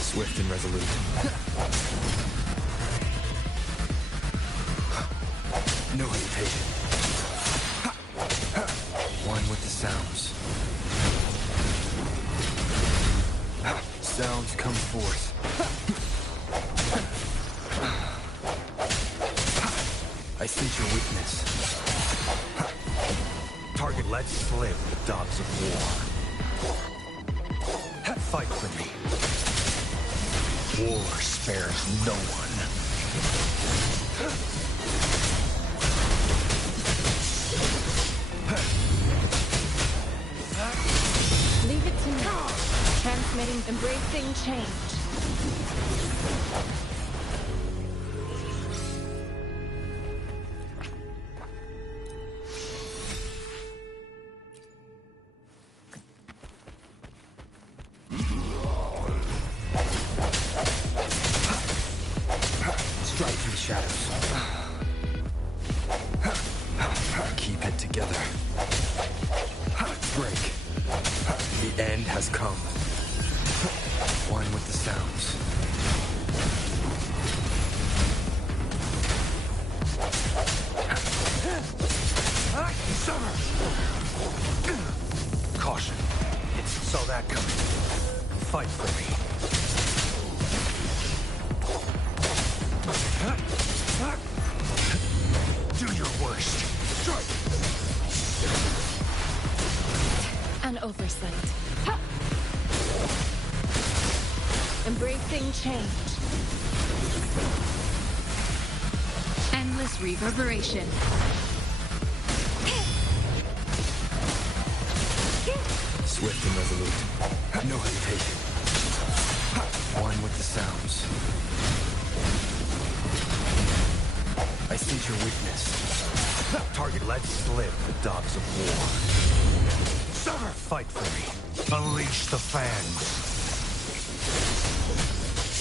Swift and resolute. No hesitation. One with the sounds. Sounds come forth. I sense your weakness. Target let slip the dogs of war. Fight for me. War spares no one. Leave it to me. Transmitting, embracing change. Strike from the shadows. together. Break. The end has come. One with the sounds. Summer! Caution. Saw that coming. Fight for me. Do your worst. Strike! An oversight. Embracing change. Endless reverberation. Swift and resolute. No hesitation. One with the sounds. I sense your weakness. Target let slip the dogs of war. Summer! Fight for me. Unleash the fans.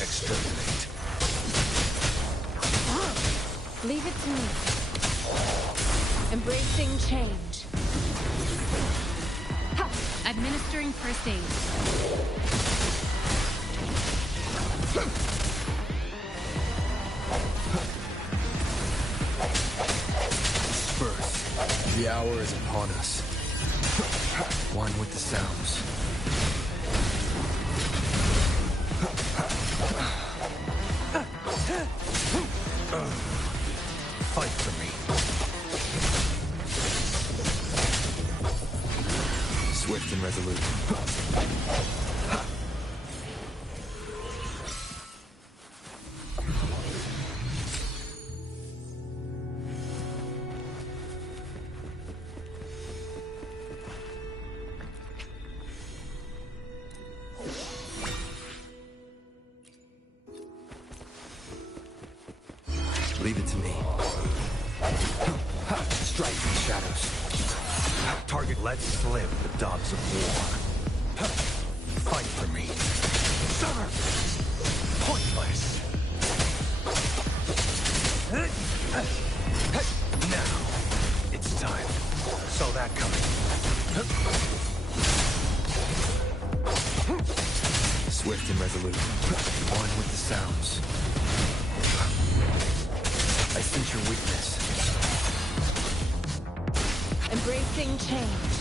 Exterminate. Leave it to me. Embracing change. Administering first aid. Disperse. The hour is upon us. One with the sounds. Fight for me. Swift and resolute. Leave it to me. Strike in the shadows. Target let slip the dogs of war. Fight for me. Summer! Pointless. Now, it's time. Saw that coming. Swift and resolute. One with the sounds. I sense your weakness. Embracing change.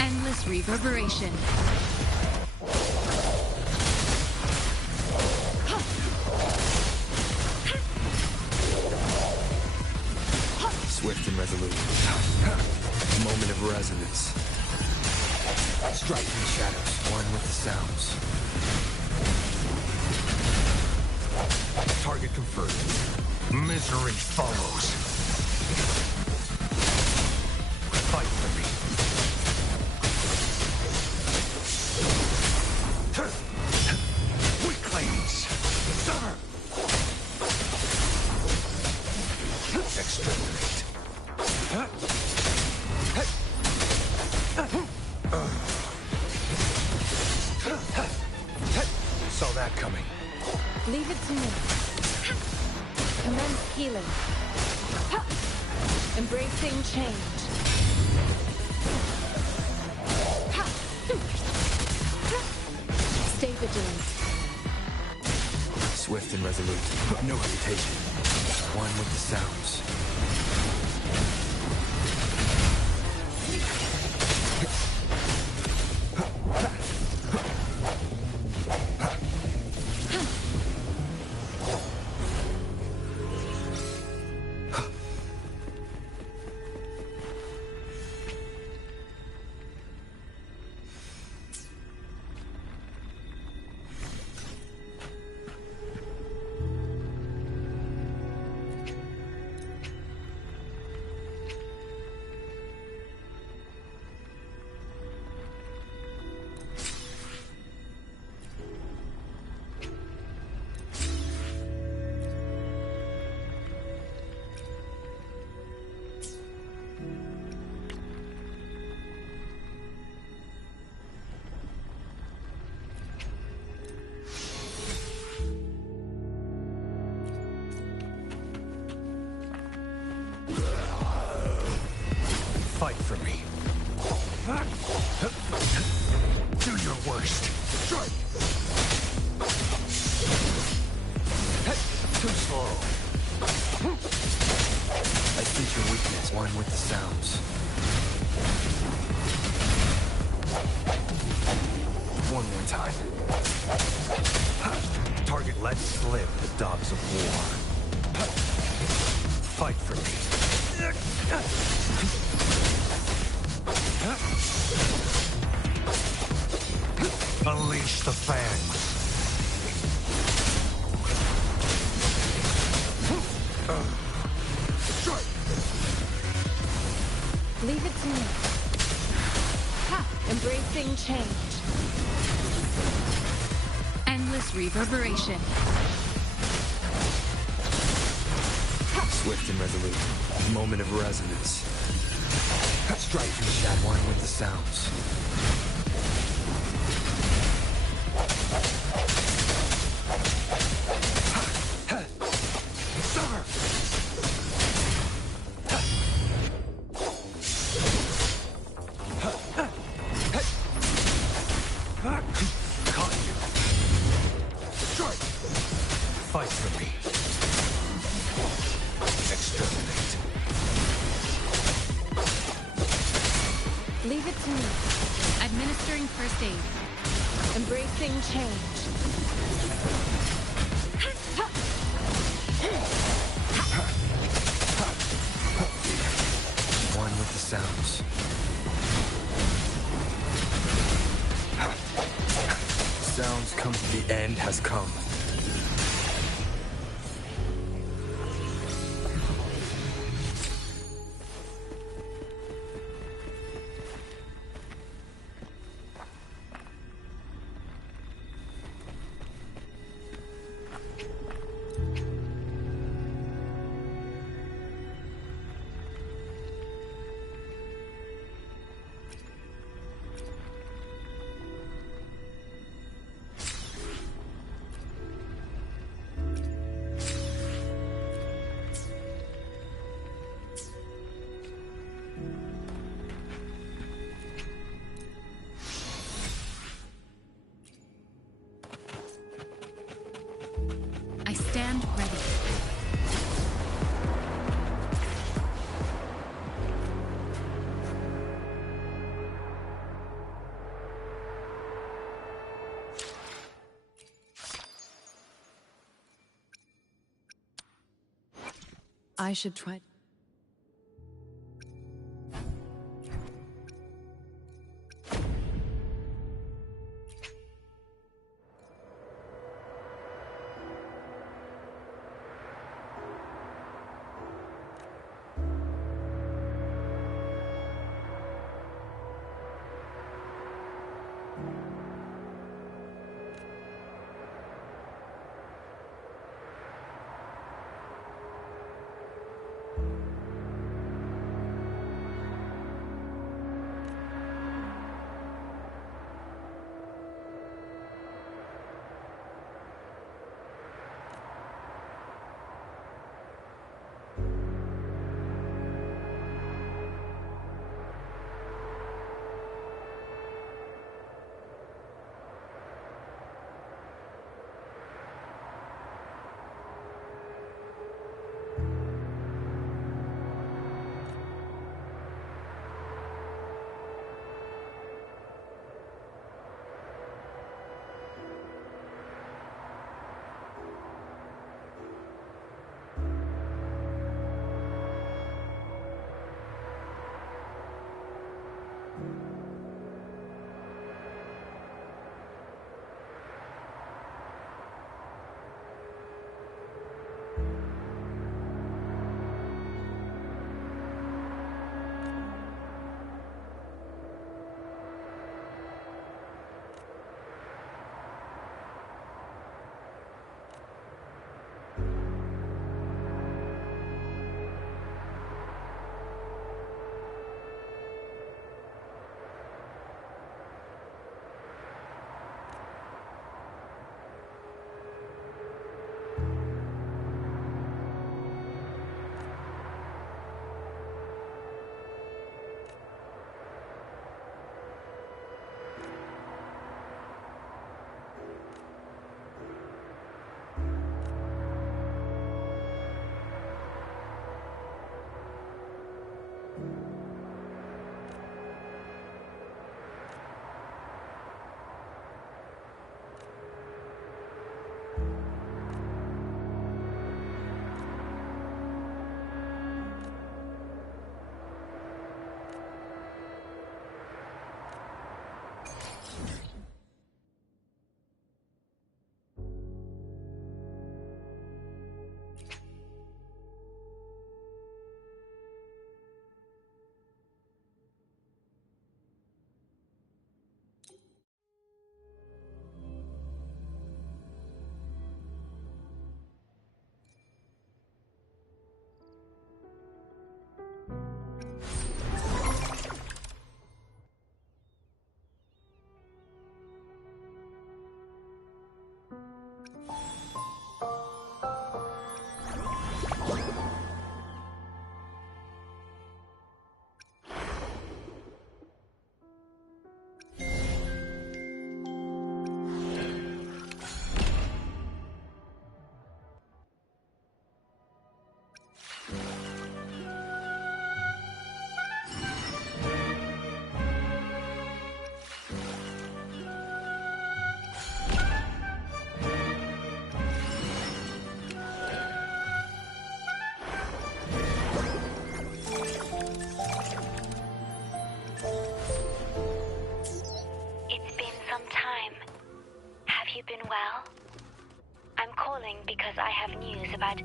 Endless reverberation. Swift and resolute. Moment of resonance. Strike in the shadows. One with the sounds. Target confirmed. Misery follows. Fight for me. Weaklings! Summer! Exterminate. Saw that coming. Leave it to me. Commence healing. Embracing change. Stay vigilant. Swift and resolute. No hesitation. One with the sounds. One with the sounds. One more time. Target let slip the dogs of war. Fight for me. Unleash the fangs. Leave it to me. Ha! Embracing change. Endless reverberation. Swift and resolute. Moment of resonance. Strike through the shadow. One with the sounds. Fight for me. Exterminate. Leave it to me. Administering first aid. Embracing change. One with the sounds. Sounds come to the end has come. I stand ready. I should try.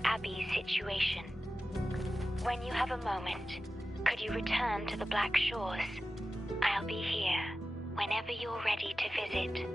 Abby's situation. When you have a moment, could you return to the Black Shores? I'll be here whenever you're ready to visit.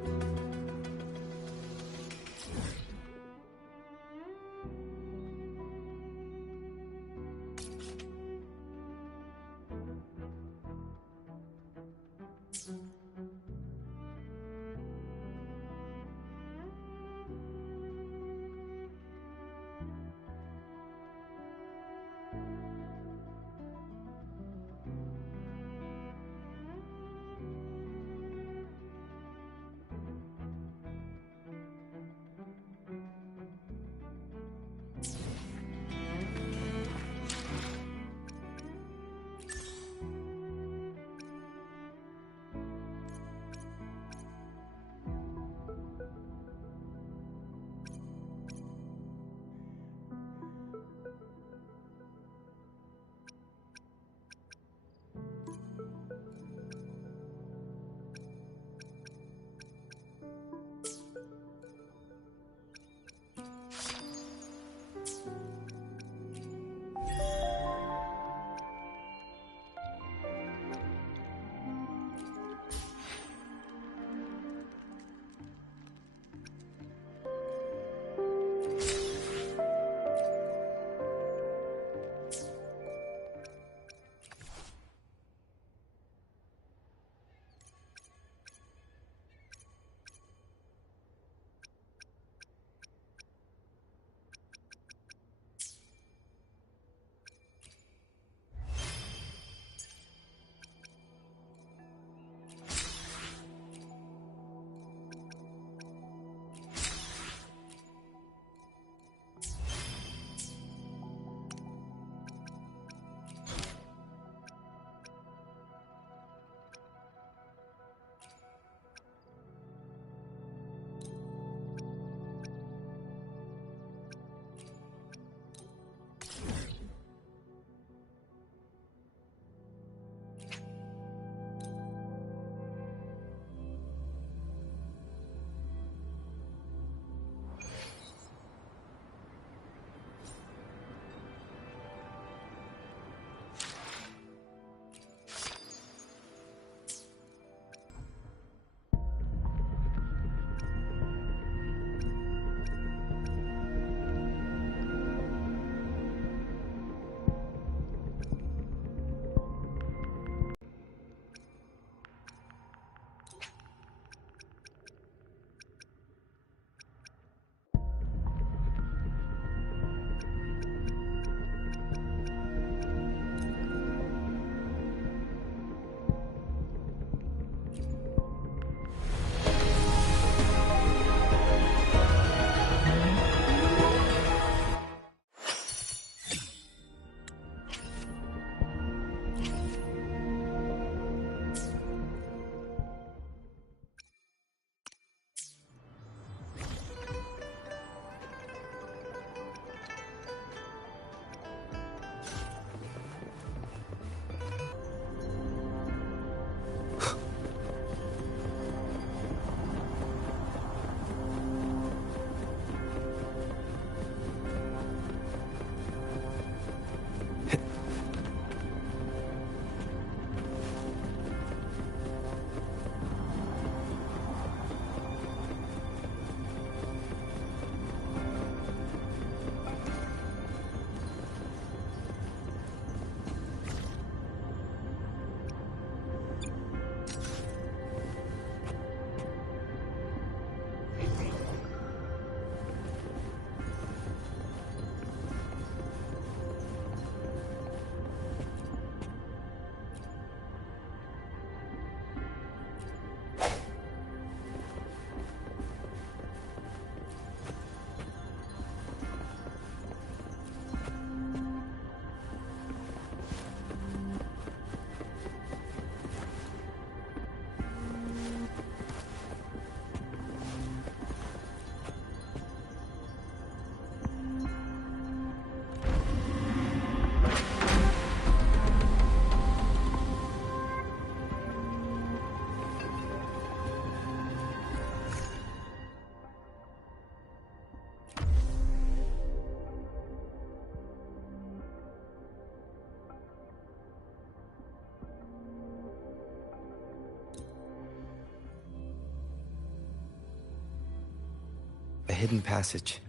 A hidden passage,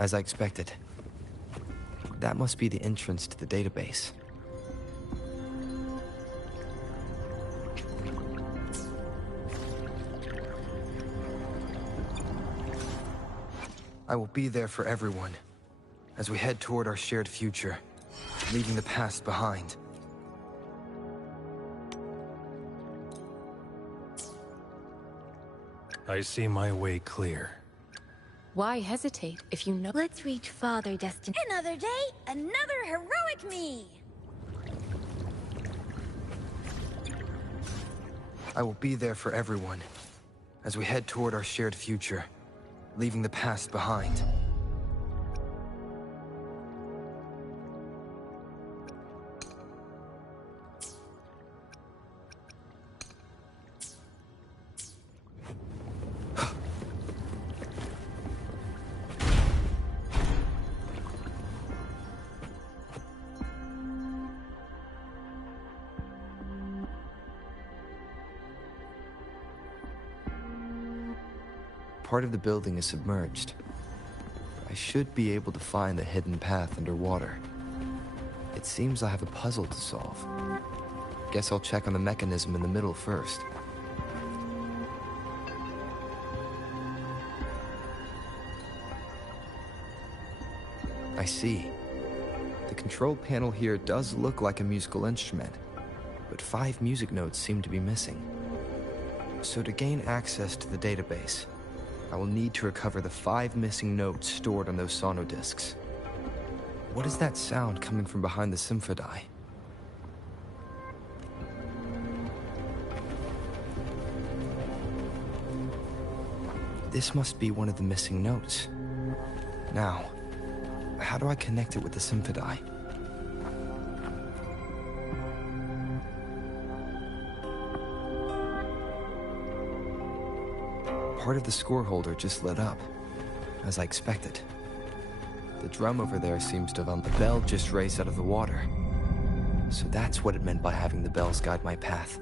as I expected. That must be the entrance to the database. I will be there for everyone, as we head toward our shared future, leaving the past behind. I see my way clear. Why hesitate if you know? Let's reach Father Destin. Another day, another heroic me! I will be there for everyone, as we head toward our shared future, leaving the past behind. Part of the building is submerged. I should be able to find the hidden path underwater. It seems I have a puzzle to solve. Guess I'll check on the mechanism in the middle first. I see. The control panel here does look like a musical instrument, but 5 music notes seem to be missing. So to gain access to the database, I will need to recover the 5 missing notes stored on those sonodiscs. What is that sound coming from behind the symphodi? This must be one of the missing notes. Now, how do I connect it with the symphodi? Part of the score holder just lit up, as I expected. The drum over there seems to have the bell just raised out of the water. So that's what it meant by having the bells guide my path.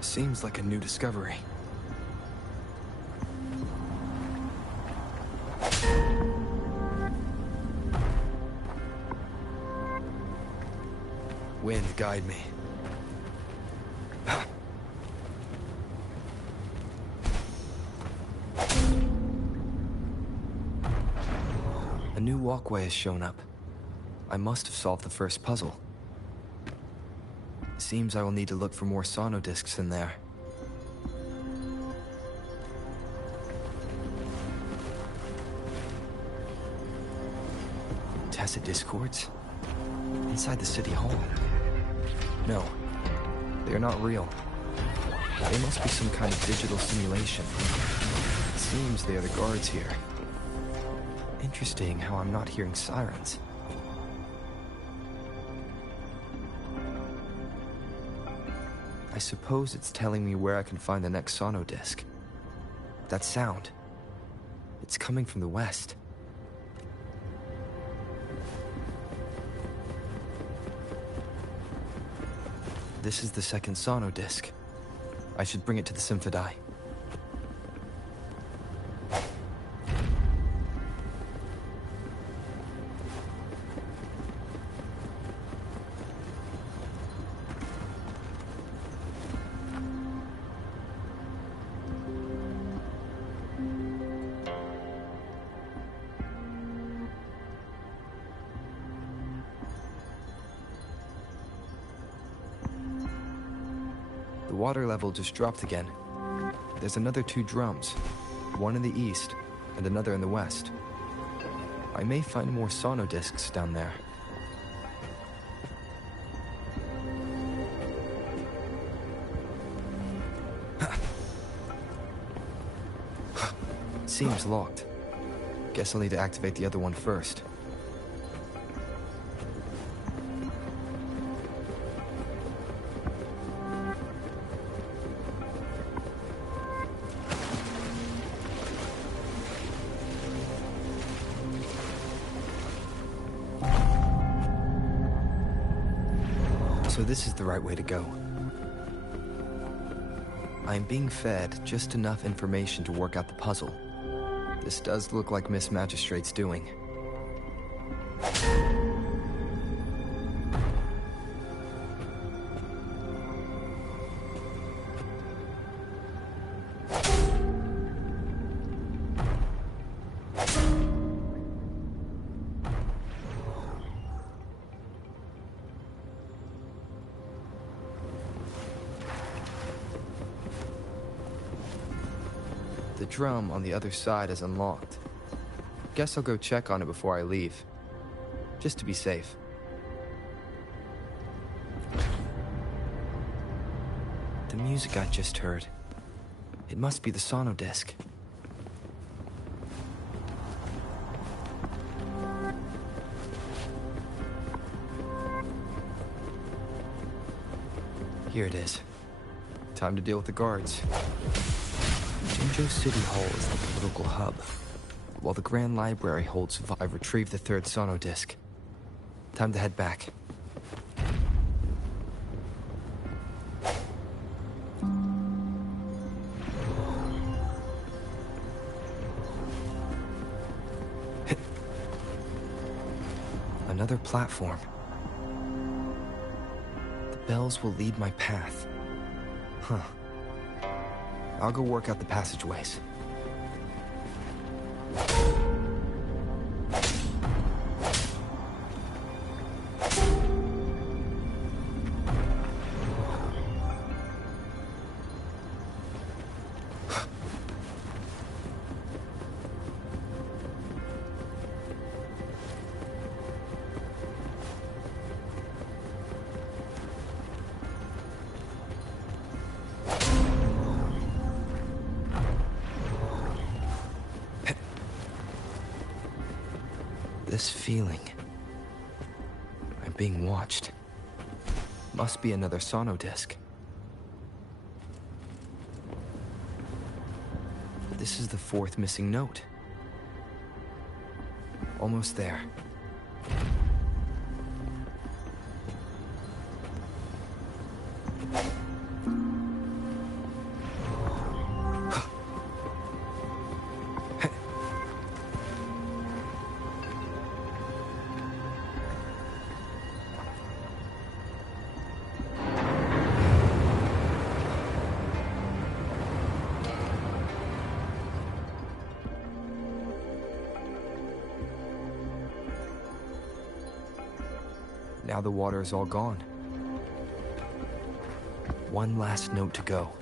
Seems like a new discovery. Wind, guide me. A new walkway has shown up. I must have solved the first puzzle. Seems I will need to look for more sonodiscs in there. Tacit discords? Inside the city hall? No, they are not real. They must be some kind of digital simulation. It seems they are the guards here. Interesting how I'm not hearing sirens. I suppose it's telling me where I can find the next sonodisc. That sound. It's coming from the west. This is the second sonodisc. I should bring it to the symphodi. The water level just dropped again. There's another 2 drums, one in the east and another in the west. I may find more sonodiscs down there. Seems locked. Guess I'll need to activate the other one first. So this is the right way to go. I am being fed just enough information to work out the puzzle. This does look like Miss Magistrate's doing. The drum on the other side is unlocked. Guess I'll go check on it before I leave. Just to be safe. The music I just heard. It must be the sonodisc. Here it is. Time to deal with the guards. Jinzhou City Hall is the political hub, while the Grand Library holds... I've retrieved the third sonodisc. Time to head back. Another platform. The bells will lead my path. Huh. I'll go work out the passageways. This feeling. I'm being watched. Must be another sonodisc. This is the fourth missing note. Almost there. Now the water is all gone. One last note to go.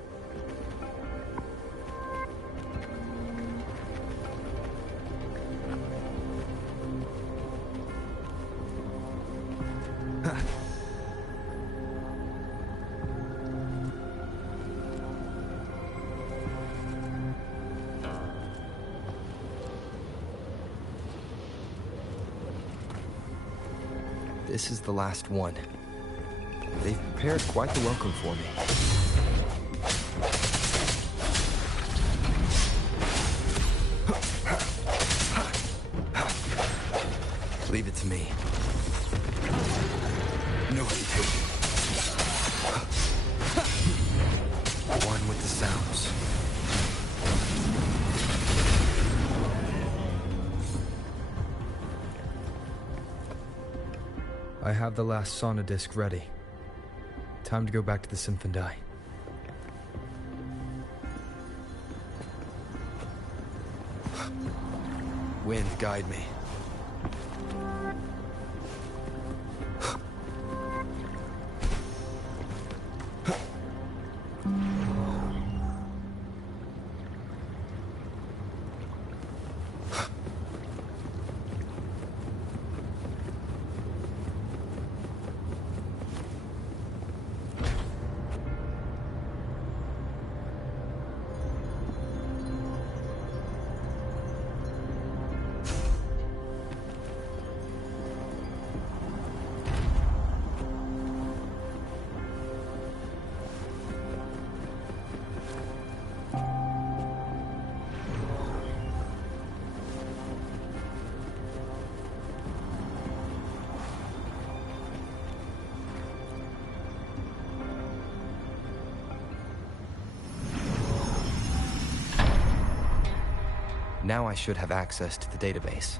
This is the last one. They've prepared quite the welcome for me. Leave it to me. No hesitation. One with the sounds. I have the last sonodisc ready. Time to go back to the Symphondai. Wind, guide me. Now I should have access to the database.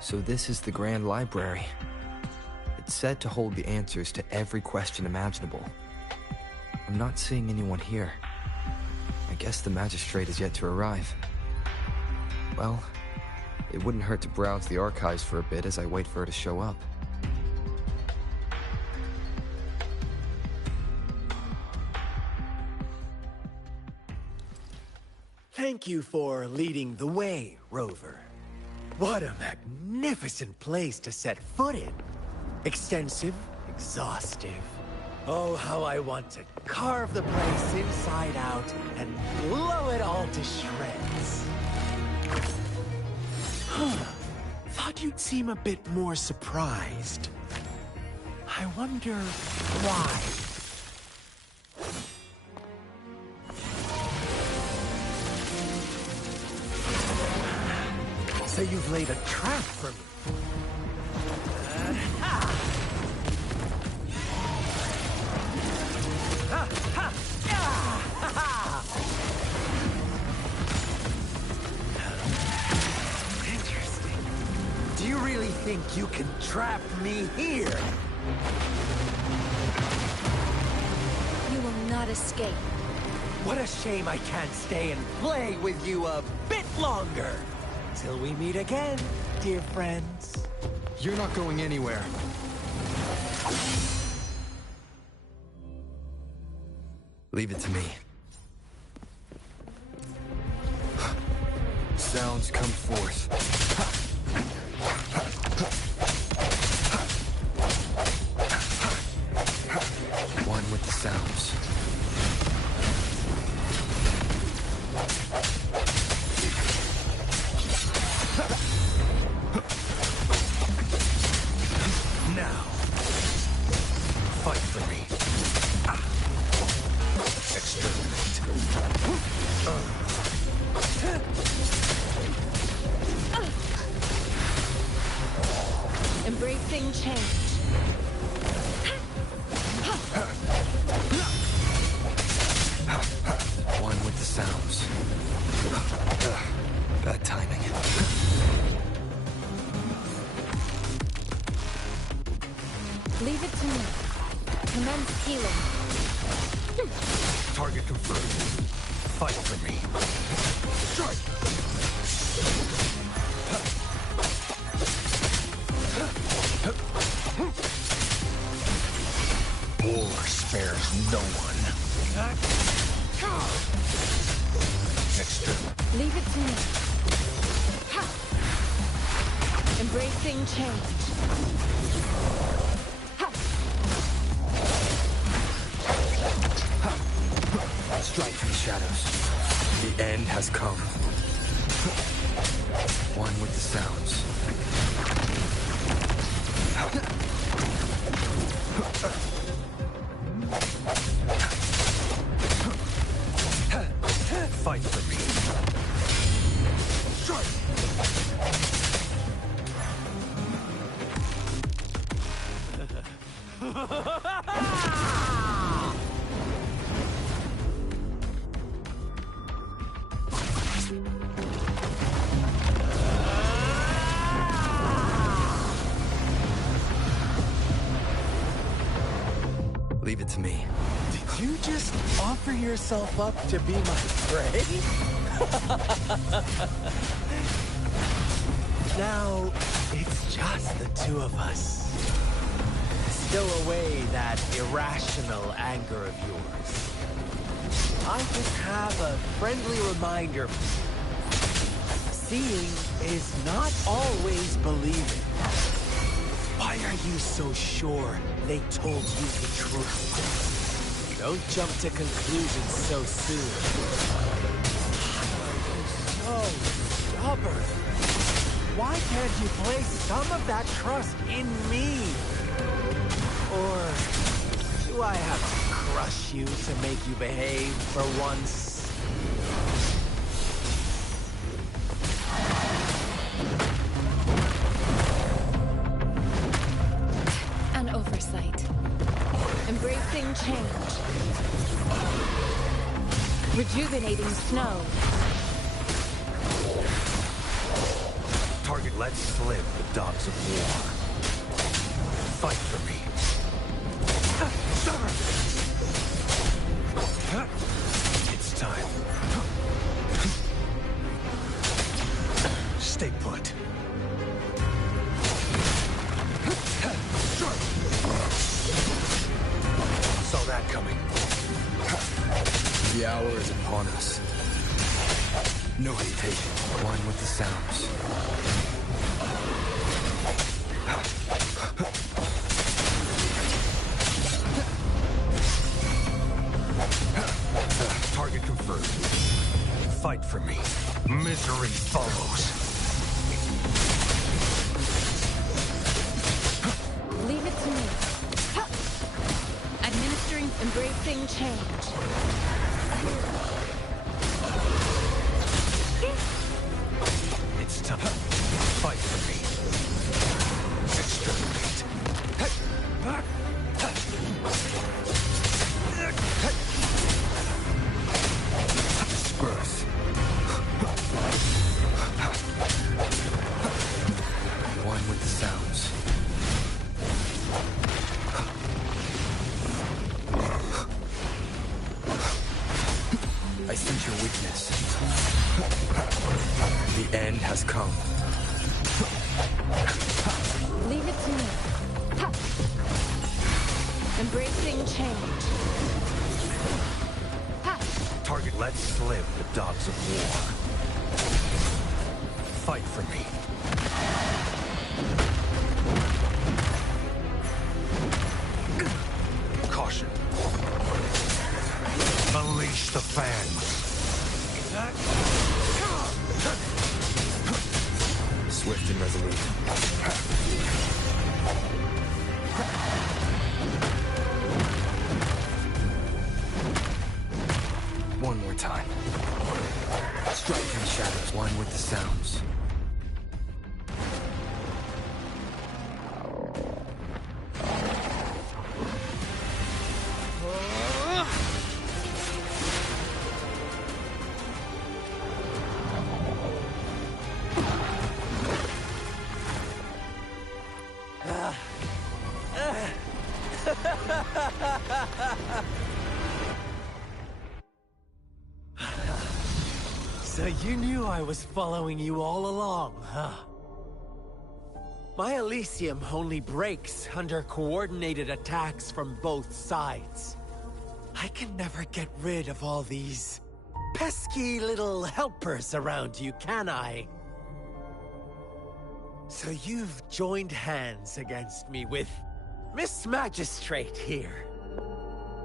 So this is the Grand Library. It's said to hold the answers to every question imaginable. I'm not seeing anyone here. I guess the magistrate is yet to arrive. Well, it wouldn't hurt to browse the archives for a bit as I wait for her to show up. Thank you for leading the way, Rover. What a magnificent place to set foot in. Extensive, exhaustive. Oh, how I want to carve the place inside out and blow it all to shreds. Thought you'd seem a bit more surprised. I wonder why. So you've laid a trap for me. Interesting. Do you really think you can trap me here? You will not escape. What a shame I can't stay and play with you a bit longer. Till we meet again, dear friends. You're not going anywhere. Leave it to me. Sounds come forth. One with the sounds. Now, fight for me. Exterminate. Embracing change. One with the sounds. Bad timing. Leave it to me. Commence healing. Target confirmed. Fight for me. Strike! War spares no one. Exterminate. Leave it to me. Embracing change. Strike from the shadows. The end has come. One with the sounds. Fight for me. Strike! Leave it to me. Did you just offer yourself up to be my prey? Now, it's just the two of us. Stow away that irrational anger of yours. I just have a friendly reminder. seeing is not always believing. Why are you so sure they told you the truth? Don't jump to conclusions so soon. Why are you so stubborn? Why can't you place some of that trust in me? Or do I have to crush you to make you behave for once? An oversight. Embracing change. Rejuvenating snow. Target let slip the dogs of war. Fight for me. It's time. Stay put. Saw that coming. The hour is upon us. No hesitation. One with the sounds. Target confirmed. Fight for me. Misery follows. Leave it to me. Administering, embracing change. It's time. Fight for me. Exterminate. Disperse. One with the sounds. I sense your weakness. The end has come. Leave it to me. Embracing change. Target let slip the dogs of war. Fight for me. Caution. Unleash the fans. Swift and resolute. One more time. Strike in the shadows. One with the sounds. So you knew I was following you all along, huh? My Elysium only breaks under coordinated attacks from both sides. I can never get rid of all these pesky little helpers around you, can I? So you've joined hands against me with Miss Magistrate here.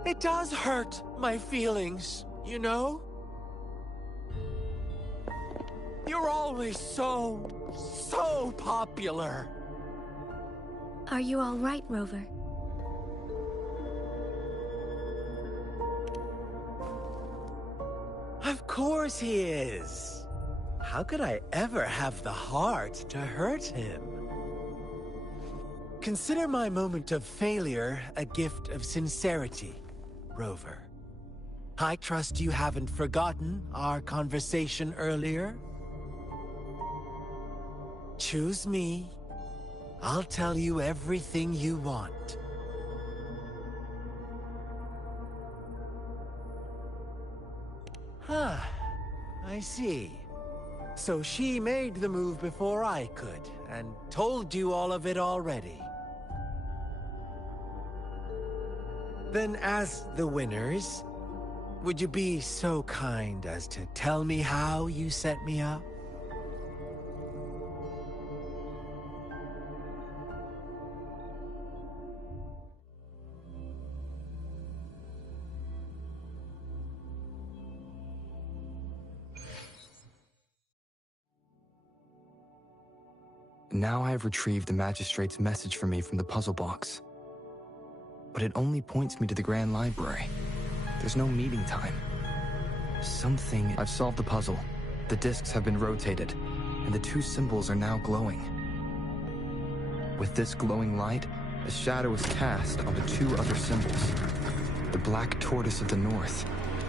It does hurt my feelings, you know? You're always so popular. Are you all right, Rover? Of course he is. How could I ever have the heart to hurt him? Consider my moment of failure a gift of sincerity, Rover. I trust you haven't forgotten our conversation earlier? Choose me. I'll tell you everything you want. Huh. I see. So she made the move before I could, and told you all of it already. Then as the winners, would you be so kind as to tell me how you set me up? Now I have retrieved the Magistrate's message for me from the puzzle box. But it only points me to the Grand Library. There's no meeting time. I've solved the puzzle. The discs have been rotated, and the two symbols are now glowing. With this glowing light, a shadow is cast onto two other symbols. The black tortoise of the north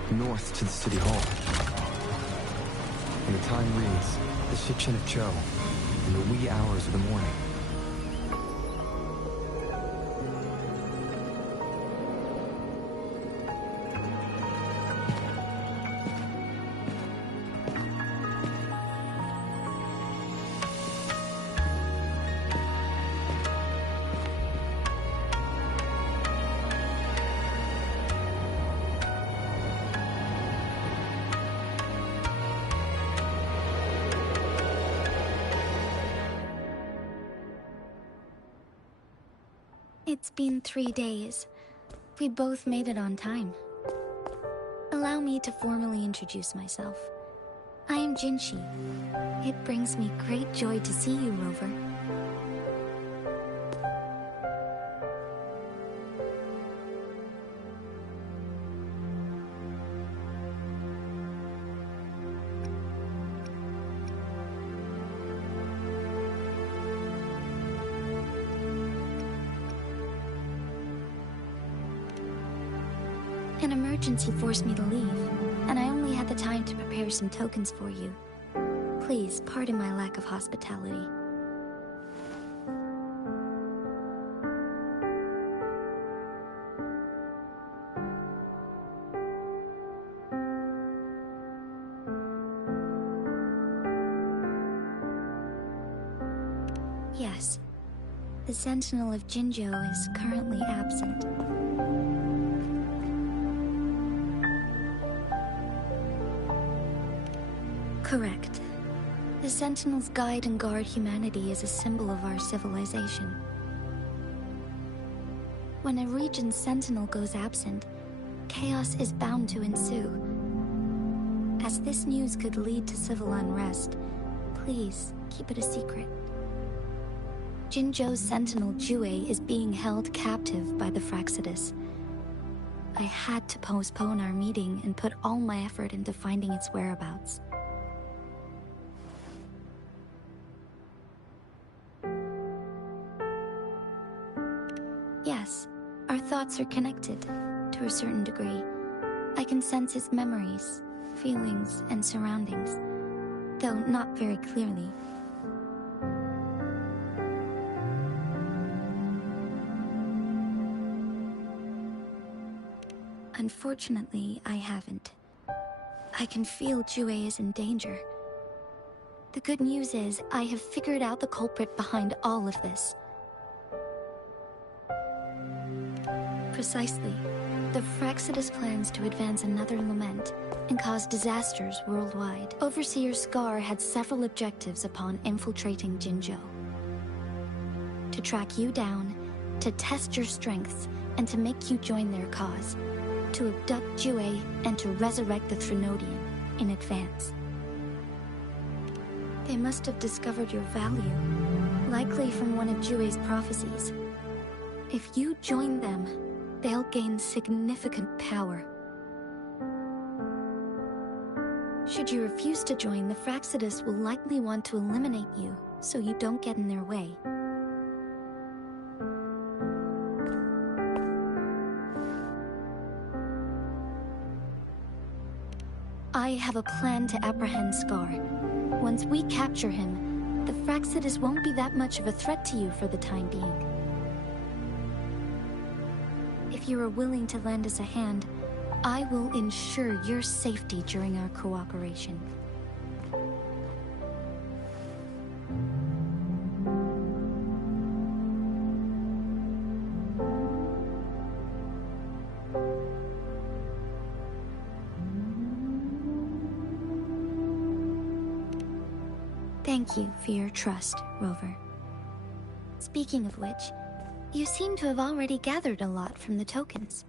to the city hall. And the time reads, the Shikshin of Cho, in the wee hours of the morning. It's been 3 days. We both made it on time. Allow me to formally introduce myself. I am Jinshi. It brings me great joy to see you, Rover. An emergency forced me to leave, and I only had the time to prepare some tokens for you. Please pardon my lack of hospitality. Yes, the Sentinel of Jinzhou is currently absent. Correct. The Sentinels guide and guard humanity as a symbol of our civilization. When a region's Sentinel goes absent, chaos is bound to ensue. As this news could lead to civil unrest, please keep it a secret. Jinzhou's Sentinel Jue is being held captive by the Fraxidus. I had to postpone our meeting and put all my effort into finding its whereabouts. Yes, our thoughts are connected, to a certain degree. I can sense his memories, feelings, and surroundings, though not very clearly. Unfortunately, I haven't. I can feel Jue is in danger. The good news is, I have figured out the culprit behind all of this. Precisely. The Fraxidus plans to advance another lament and cause disasters worldwide. Overseer Scar had several objectives upon infiltrating Jinzhou. To track you down, to test your strengths, and to make you join their cause. To abduct Jue and to resurrect the Threnodian in advance. They must have discovered your value, likely from one of Jue's prophecies. If you join them, they'll gain significant power. Should you refuse to join, the Fraxidus will likely want to eliminate you, so you don't get in their way. I have a plan to apprehend Scar. Once we capture him, the Fraxidus won't be that much of a threat to you for the time being. If you are willing to lend us a hand, I will ensure your safety during our cooperation. Thank you for your trust, Rover. Speaking of which, you seem to have already gathered a lot from the tokens.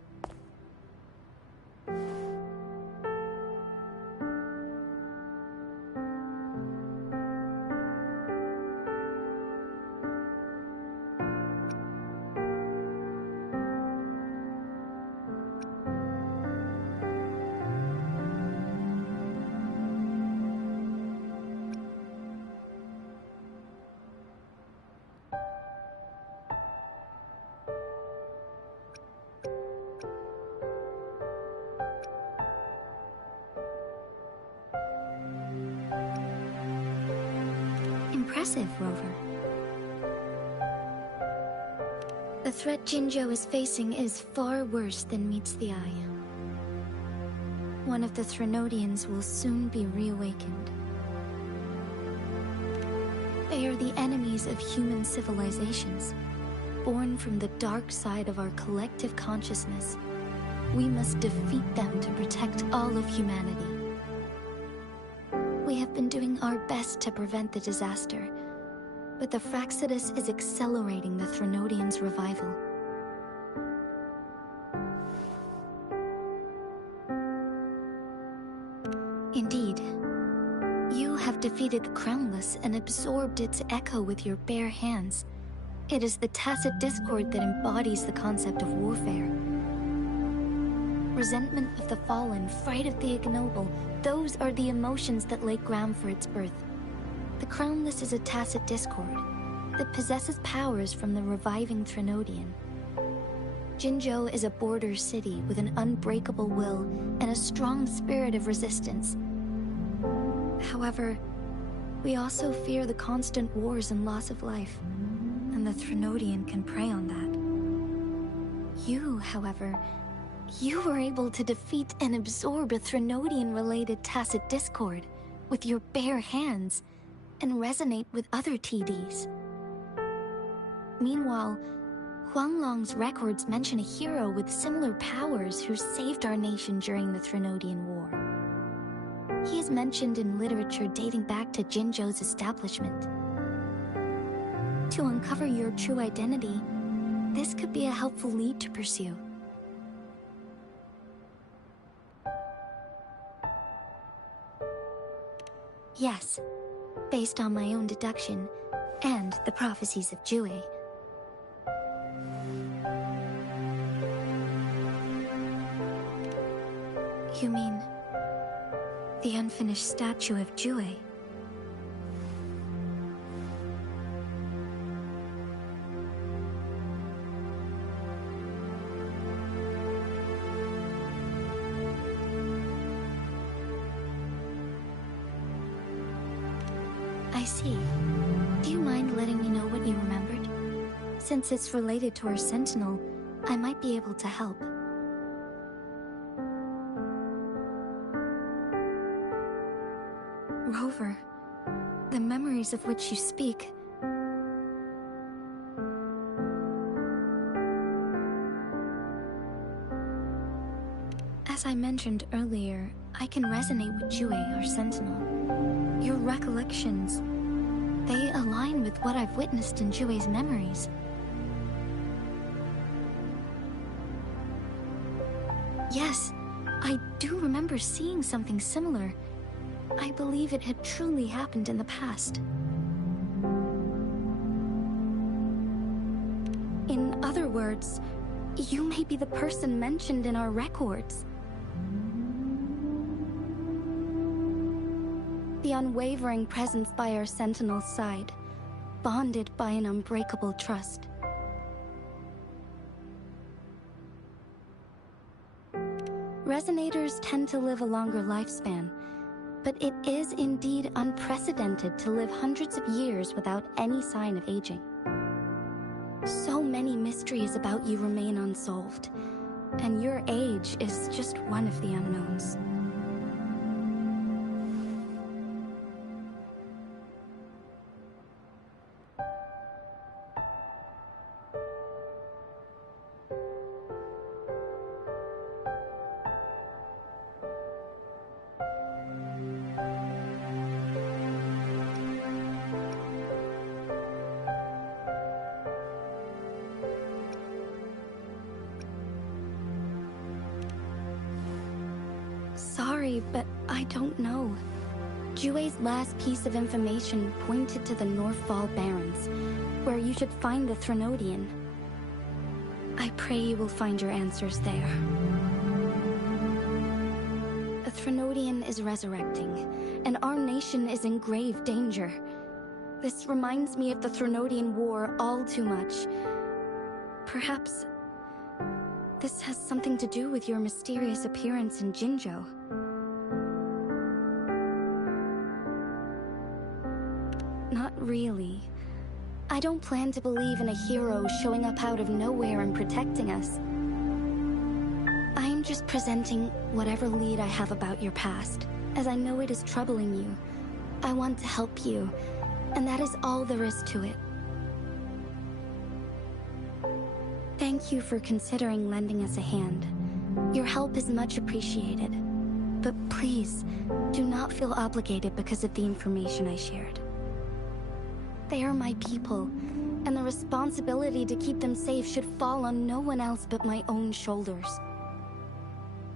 impressive, Rover. The threat Jinzhou is facing is far worse than meets the eye. One of the Threnodians will soon be reawakened. They are the enemies of human civilizations, born from the dark side of our collective consciousness. We must defeat them to protect all of humanity. We have been doing our best to prevent the disaster, but the Fraccidus is accelerating the Threnodians' revival. Indeed, you have defeated the Crownless and absorbed its echo with your bare hands. It is the tacit discord that embodies the concept of warfare. Resentment of the fallen, fright of the ignoble, those are the emotions that lay ground for its birth. The Crownless is a tacit discord that possesses powers from the reviving Threnodian. Jinzhou is a border city with an unbreakable will and a strong spirit of resistance. However, we also fear the constant wars and loss of life, and the Threnodian can prey on that. You, however, you were able to defeat and absorb a Threnodian-related tacit discord with your bare hands and resonate with other TDs. Meanwhile, Huanglong's records mention a hero with similar powers who saved our nation during the Threnodian War. He is mentioned in literature dating back to Jinzhou's establishment. To uncover your true identity, this could be a helpful lead to pursue. Yes, based on my own deduction, and the prophecies of Jue. You mean the unfinished statue of Jue? I see. Do you mind letting me know what you remembered? Since it's related to our Sentinel, I might be able to help. Rover, the memories of which you speak... As I mentioned earlier, I can resonate with Jue, our Sentinel. Your recollections, they align with what I've witnessed in Jue's memories. Yes, I do remember seeing something similar. I believe it had truly happened in the past. In other words, you may be the person mentioned in our records. The unwavering presence by our Sentinel's side, bonded by an unbreakable trust. Resonators tend to live a longer lifespan, but it is indeed unprecedented to live hundreds of years without any sign of aging. So many mysteries about you remain unsolved, and your age is just one of the unknowns. Sorry, but I don't know. Jue's last piece of information pointed to the Northfall Barrens, where you should find the Threnodian. I pray you will find your answers there. A Threnodian is resurrecting, and our nation is in grave danger. This reminds me of the Threnodian War all too much. Perhaps this has something to do with your mysterious appearance in Jinzhou. not really. I don't plan to believe in a hero showing up out of nowhere and protecting us. I'm just presenting whatever lead I have about your past, as I know it is troubling you. I want to help you, and that is all there is to it. Thank you for considering lending us a hand. Your help is much appreciated. But please, do not feel obligated because of the information I shared. They are my people, and the responsibility to keep them safe should fall on no one else but my own shoulders.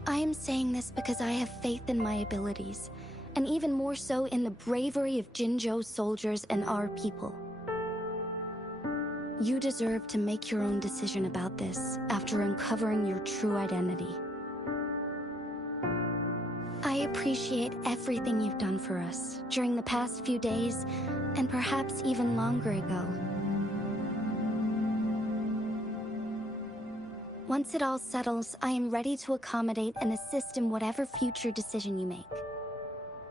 I am saying this because I have faith in my abilities, and even more so in the bravery of Jinzhou's soldiers and our people. You deserve to make your own decision about this after uncovering your true identity. I appreciate everything you've done for us during the past few days, and perhaps even longer ago. Once it all settles, I am ready to accommodate and assist in whatever future decision you make.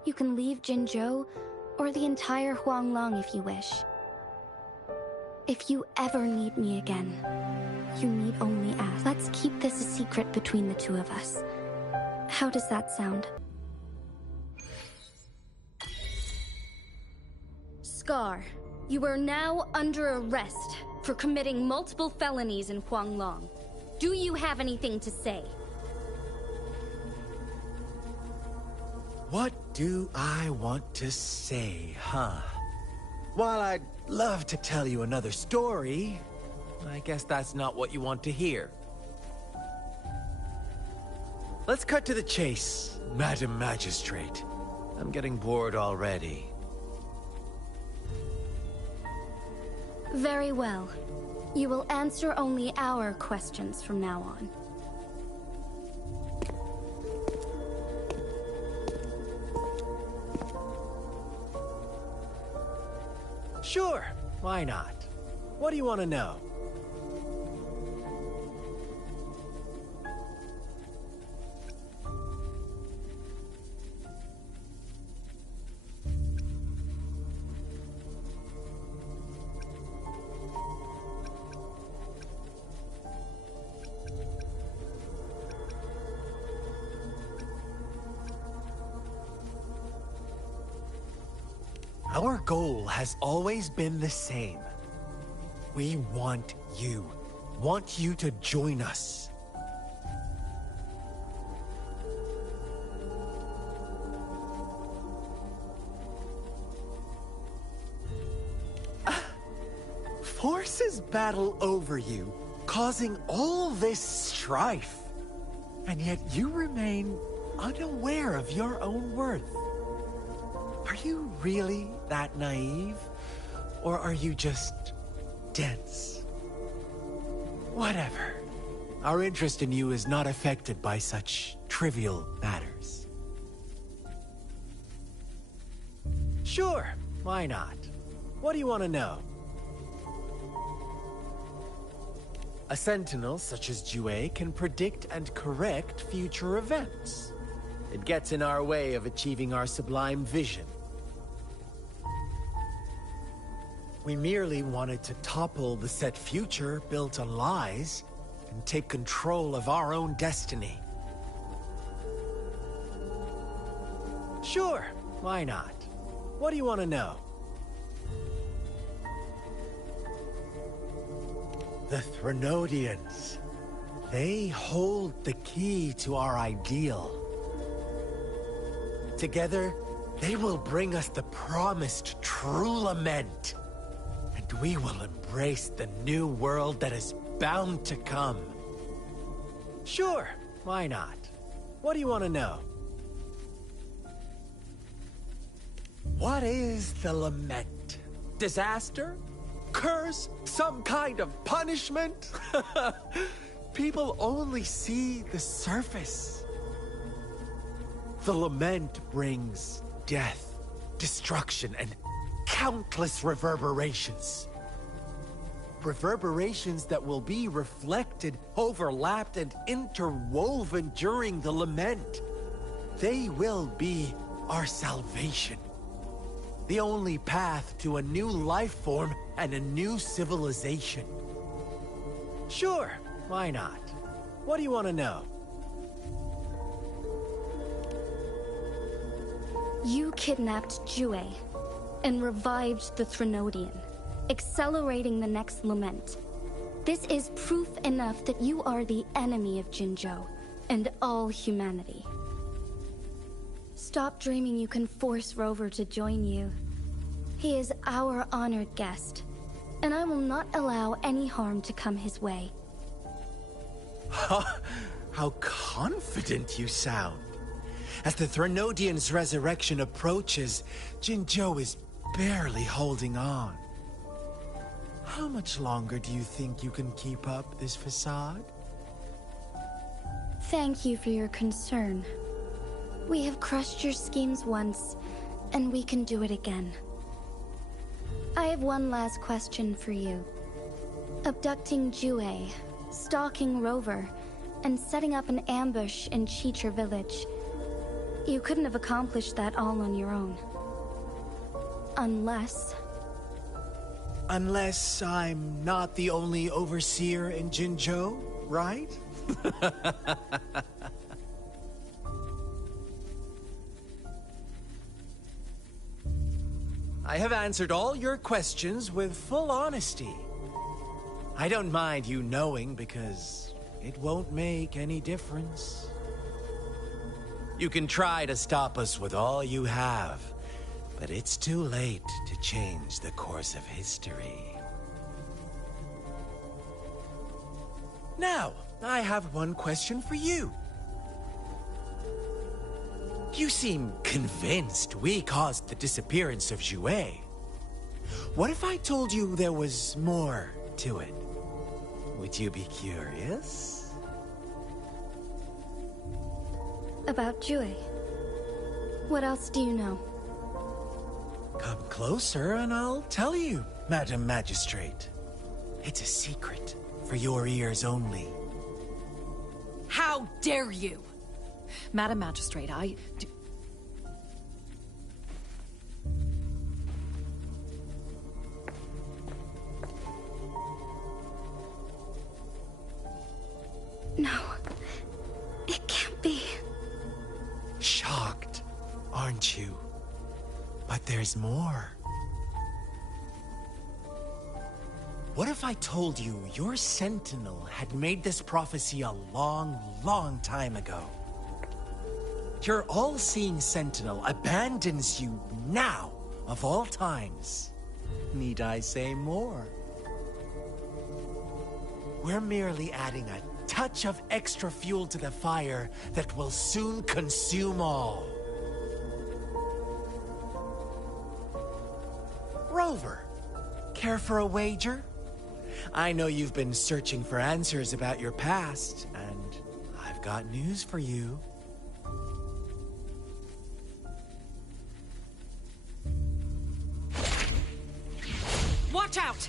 You can leave Jinzhou, or the entire Huanglong if you wish. If you ever need me again, you need only ask. Let's keep this a secret between the two of us. How does that sound? Scar, you are now under arrest for committing multiple felonies in Huanglong. Do you have anything to say? What do I want to say, huh? While I'd love to tell you another story, I guess that's not what you want to hear. Let's cut to the chase, Madam Magistrate. I'm getting bored already. Very well. You will answer only our questions from now on. Sure, why not? What do you want to know? Our goal has always been the same. We want you to join us. Forces battle over you, causing all this strife. And yet you remain unaware of your own worth. Are you really that naive? Or are you just dense? Whatever. Our interest in you is not affected by such trivial matters. Sure, why not? What do you want to know? A sentinel such as Jue can predict and correct future events. It gets in our way of achieving our sublime vision. We merely wanted to topple the set future built on lies and take control of our own destiny. Sure, why not? What do you want to know? The Threnodians. They hold the key to our ideal. Together, they will bring us the promised true lament. And we will embrace the new world that is bound to come. Sure, why not? What do you want to know? What is the lament? Disaster? Curse? Some kind of punishment? People only see the surface. The lament brings death, destruction, and countless reverberations. Reverberations that will be reflected, overlapped, and interwoven during the lament. They will be our salvation. The only path to a new life form and a new civilization. Sure, why not? What do you want to know? You kidnapped Jue and revived the Threnodian, accelerating the next lament. This is proof enough that you are the enemy of Jinzhou and all humanity. Stop dreaming you can force Rover to join you. He is our honored guest, and I will not allow any harm to come his way. How confident you sound. As the Threnodian's resurrection approaches, Jinzhou is barely holding on. How much longer do you think you can keep up this facade? Thank you for your concern. We have crushed your schemes once, and we can do it again. I have one last question for you. Abducting Jue, stalking Rover, and setting up an ambush in Cheecher Village. You couldn't have accomplished that all on your own. Unless I'm not the only overseer in Jinzhou, right? I have answered all your questions with full honesty. I don't mind you knowing because it won't make any difference. You can try to stop us with all you have, but it's too late to change the course of history. Now, I have one question for you. You seem convinced we caused the disappearance of Jue. What if I told you there was more to it? Would you be curious? about Jue. What else do you know? Come closer and I'll tell you, Madam Magistrate. It's a secret for your ears only. How dare you! Madam Magistrate, No. It can't be. Shocked, aren't you? But there's more. What if I told you your Sentinel had made this prophecy a long, long time ago? Your all-seeing Sentinel abandons you now, of all times. Need I say more? We're merely adding a touch of extra fuel to the fire that will soon consume all. Rover, care for a wager? I know you've been searching for answers about your past, and I've got news for you. watch out!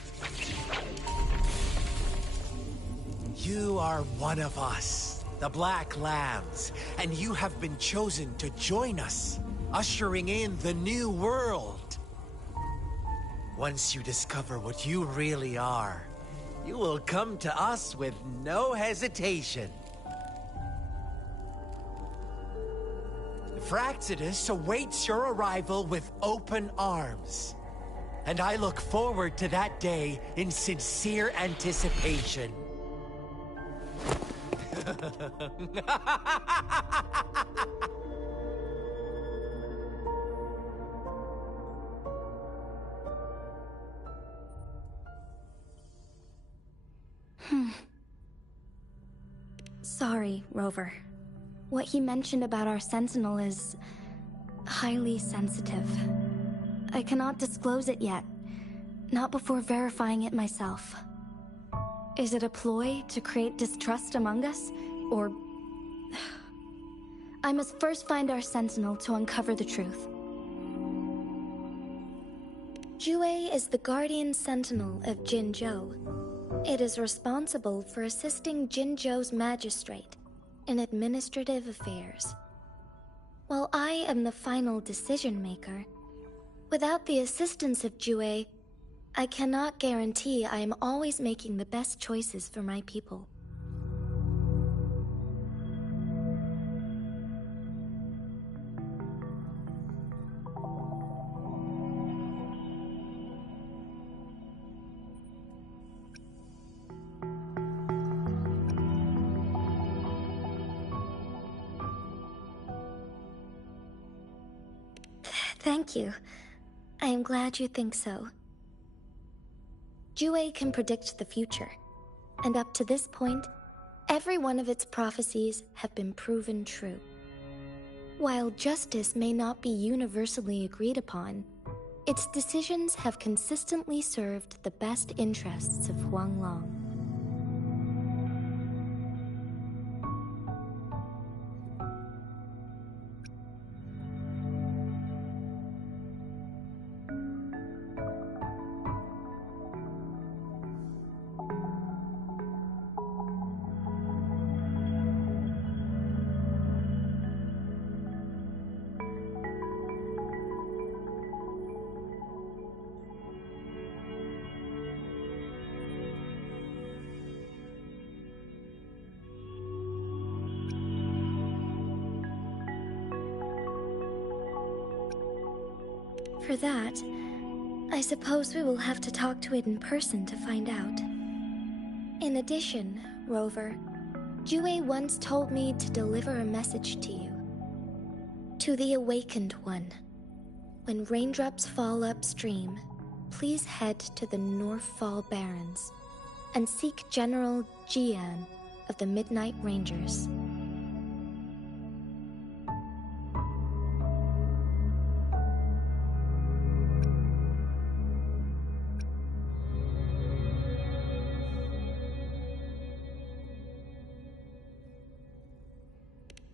You are one of us, the Black Lambs, and you have been chosen to join us, ushering in the new world. Once you discover what you really are, you will come to us with no hesitation. Fraxidus awaits your arrival with open arms. And I look forward to that day in sincere anticipation. Sorry, Rover. What he mentioned about our Sentinel is highly sensitive. I cannot disclose it yet, not before verifying it myself. Is it a ploy to create distrust among us, or... I must first find our Sentinel to uncover the truth. Jue is the Guardian Sentinel of Jinzhou. It is responsible for assisting Jinzhou's magistrate in administrative affairs. While I am the final decision maker, Without the assistance of Jue, I cannot guarantee I am always making the best choices for my people. Thank you. I am glad you think so. Jue can predict the future, and up to this point, every one of its prophecies have been proven true. While justice may not be universally agreed upon, its decisions have consistently served the best interests of Huanglong. For that, I suppose we will have to talk to it in person to find out. In addition, Rover, Jue once told me to deliver a message to you. To the Awakened One. When raindrops fall upstream, please head to the Northfall Barrens and seek General Jian of the Midnight Rangers.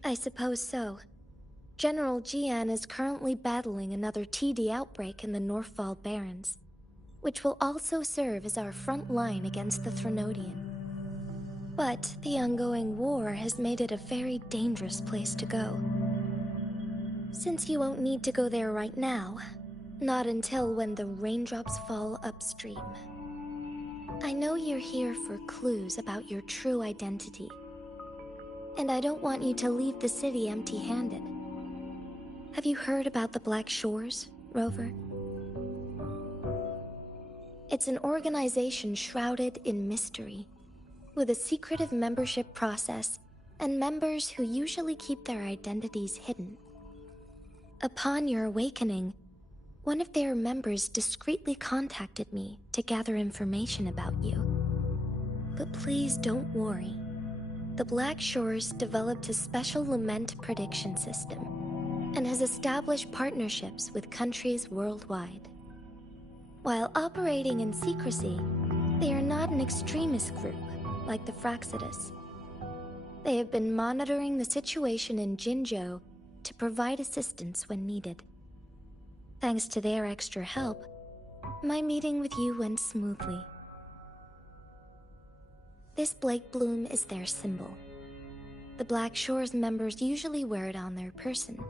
I suppose so. General Jian is currently battling another TD outbreak in the Northfall Barrens, which will also serve as our front line against the Threnodian. But the ongoing war has made it a very dangerous place to go. Since you won't need to go there right now, not until when the raindrops fall upstream. I know you're here for clues about your true identity. And I don't want you to leave the city empty-handed. Have you heard about the Black Shores, Rover? It's an organization shrouded in mystery, with a secretive membership process and members who usually keep their identities hidden. Upon your awakening, one of their members discreetly contacted me to gather information about you. But please don't worry. The Black Shores developed a special lament prediction system and has established partnerships with countries worldwide. While operating in secrecy, they are not an extremist group like the Fraxidus. They have been monitoring the situation in Jinzhou to provide assistance when needed. Thanks to their extra help, my meeting with you went smoothly. This Blake Bloom is their symbol. The Black Shores members usually wear it on their person.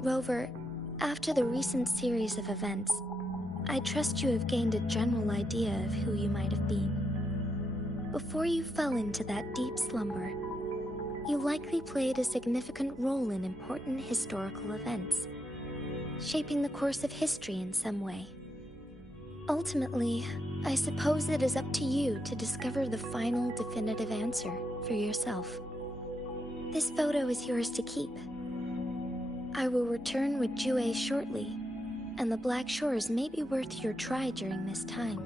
Rover, after the recent series of events, I trust you have gained a general idea of who you might have been. Before you fell into that deep slumber, you likely played a significant role in important historical events, shaping the course of history in some way. Ultimately, I suppose it is up to you to discover the final definitive answer for yourself. This photo is yours to keep. I will return with Jue shortly, and the Black Shores may be worth your try during this time.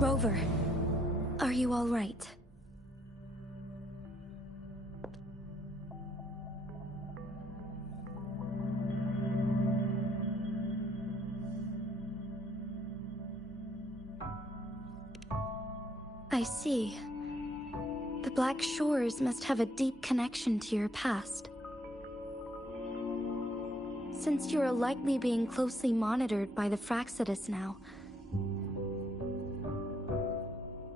Rover, are you all right? I see. The Black Shores must have a deep connection to your past. Since you are likely being closely monitored by the Fractsidus now,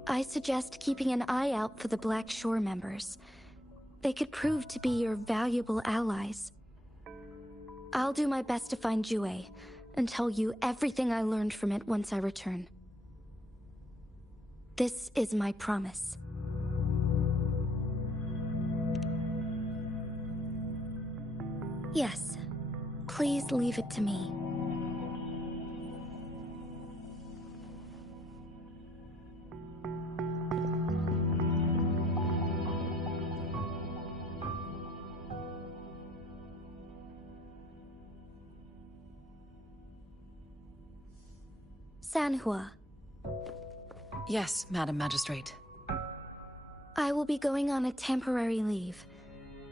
I suggest keeping an eye out for the Black Shore members. They could prove to be your valuable allies. I'll do my best to find Jue and tell you everything I learned from it once I return. This is my promise. Yes, please leave it to me. Sanhua. Yes, Madam Magistrate. I will be going on a temporary leave.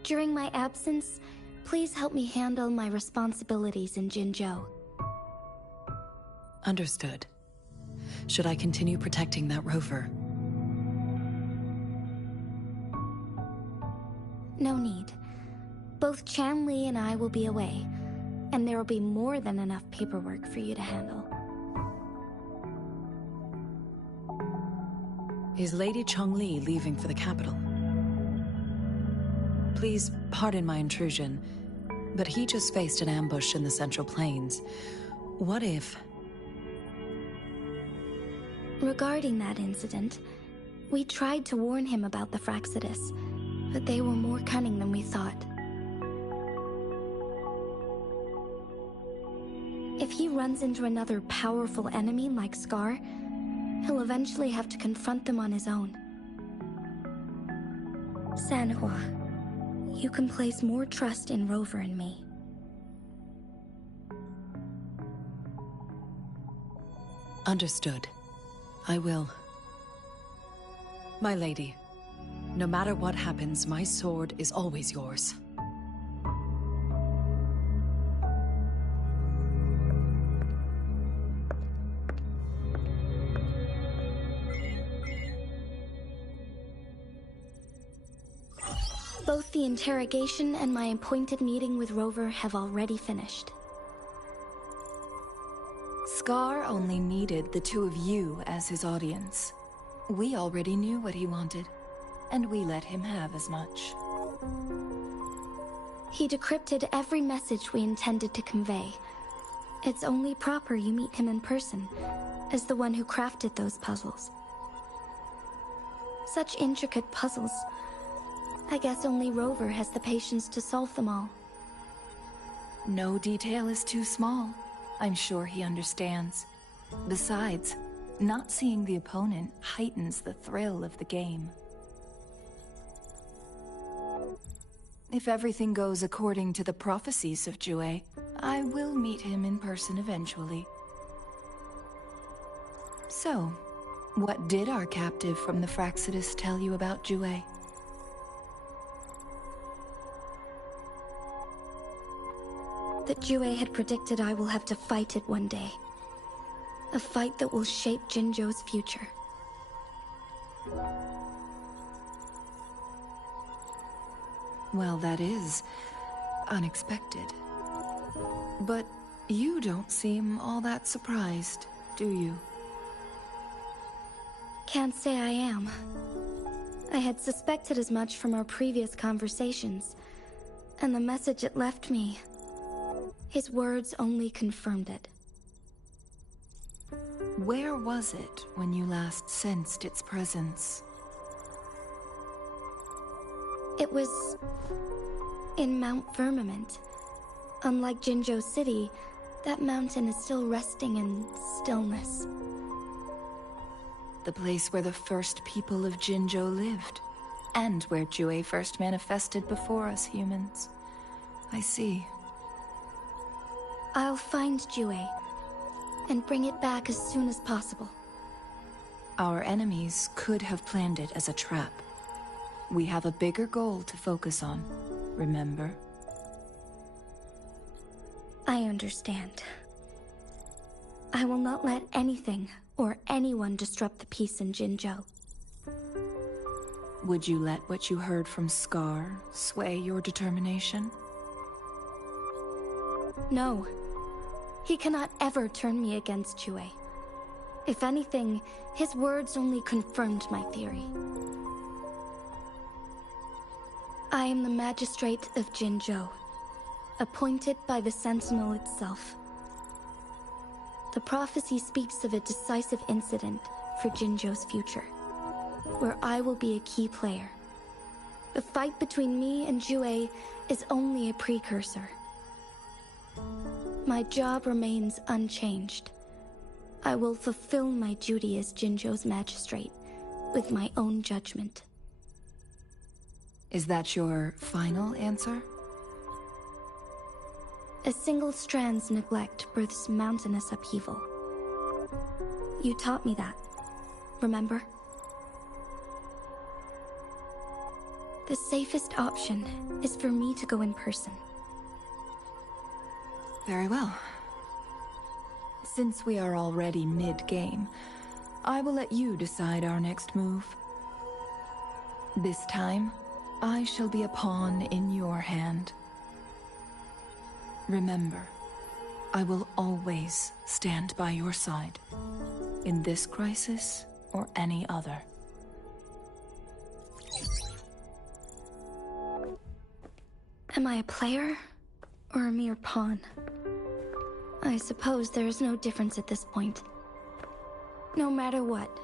During my absence, please help me handle my responsibilities in Jinzhou. Understood. Should I continue protecting that rover? No need. Both Chanli and I will be away, and there will be more than enough paperwork for you to handle. Is Lady Chongli leaving for the capital? Please pardon my intrusion, but he just faced an ambush in the Central Plains. What if... Regarding that incident, we tried to warn him about the Fractsidus, but they were more cunning than we thought. If he runs into another powerful enemy like Scar, he'll eventually have to confront them on his own. Sanhua, you can place more trust in Rover and me. Understood. I will. My lady, no matter what happens, my sword is always yours. Both the interrogation and my appointed meeting with Rover have already finished. Scar only needed the two of you as his audience. We already knew what he wanted, and we let him have as much. He decrypted every message we intended to convey. It's only proper you meet him in person, as the one who crafted those puzzles. Such intricate puzzles. I guess only Rover has the patience to solve them all. No detail is too small. I'm sure he understands. Besides, not seeing the opponent heightens the thrill of the game. If everything goes according to the prophecies of Jue, I will meet him in person eventually. So, what did our captive from the Fractsidus tell you about Jue? That Jue had predicted I will have to fight it one day. A fight that will shape Jinzhou's future. Well, that is unexpected. But you don't seem all that surprised, do you? Can't say I am. I had suspected as much from our previous conversations, and the message it left me. His words only confirmed it. Where was it when you last sensed its presence? It was in Mount Firmament. Unlike Jinzhou City, that mountain is still resting in stillness. The place where the first people of Jinzhou lived, and where Jue first manifested before us humans. I see. I'll find Jue and bring it back as soon as possible. Our enemies could have planned it as a trap. We have a bigger goal to focus on, remember? I understand. I will not let anything or anyone disrupt the peace in Jinzhou. Would you let what you heard from Scar sway your determination? No. He cannot ever turn me against Jue. If anything, his words only confirmed my theory. I am the magistrate of Jinzhou, appointed by the Sentinel itself. The prophecy speaks of a decisive incident for Jinzhou's future, where I will be a key player. The fight between me and Jue is only a precursor. My job remains unchanged. I will fulfill my duty as Jinzhou's magistrate with my own judgment. Is that your final answer? A single strand's neglect births mountainous upheaval. You taught me that, remember? The safest option is for me to go in person. Very well. Since we are already mid-game, I will let you decide our next move. This time, I shall be a pawn in your hand. Remember, I will always stand by your side, in this crisis or any other. Am I a player or a mere pawn? I suppose there is no difference at this point. No matter what,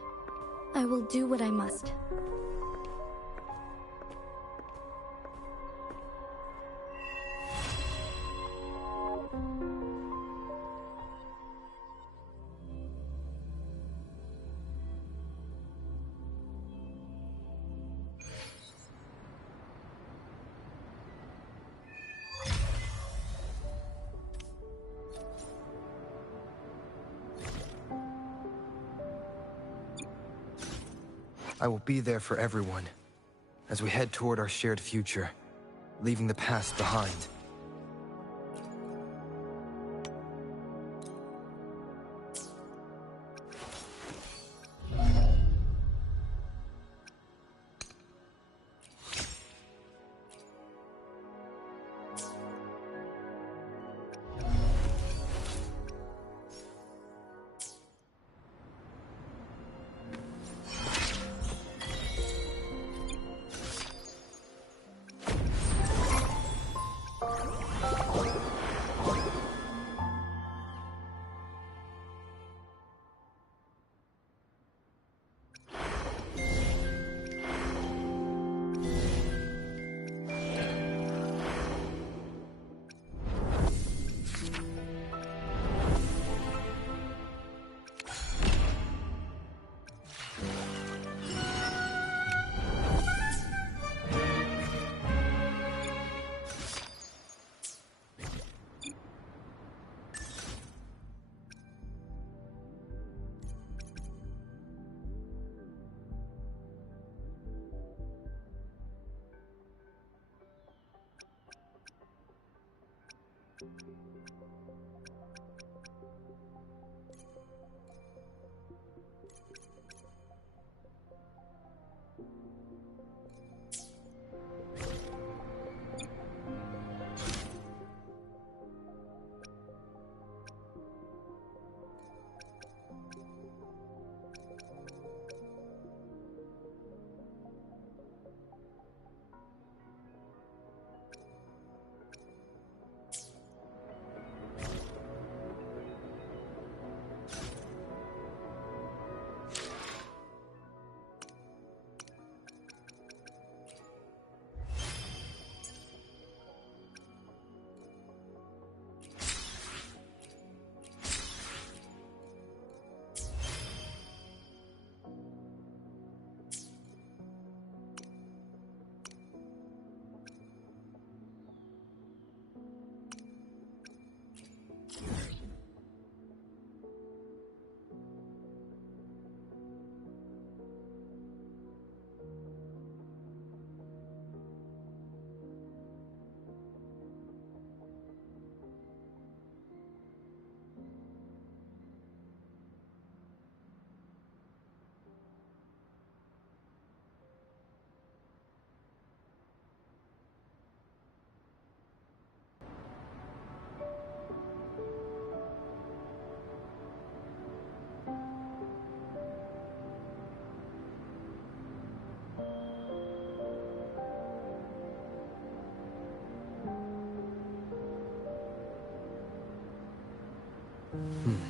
I will do what I must. I will be there for everyone, as we head toward our shared future, leaving the past behind. Hmm.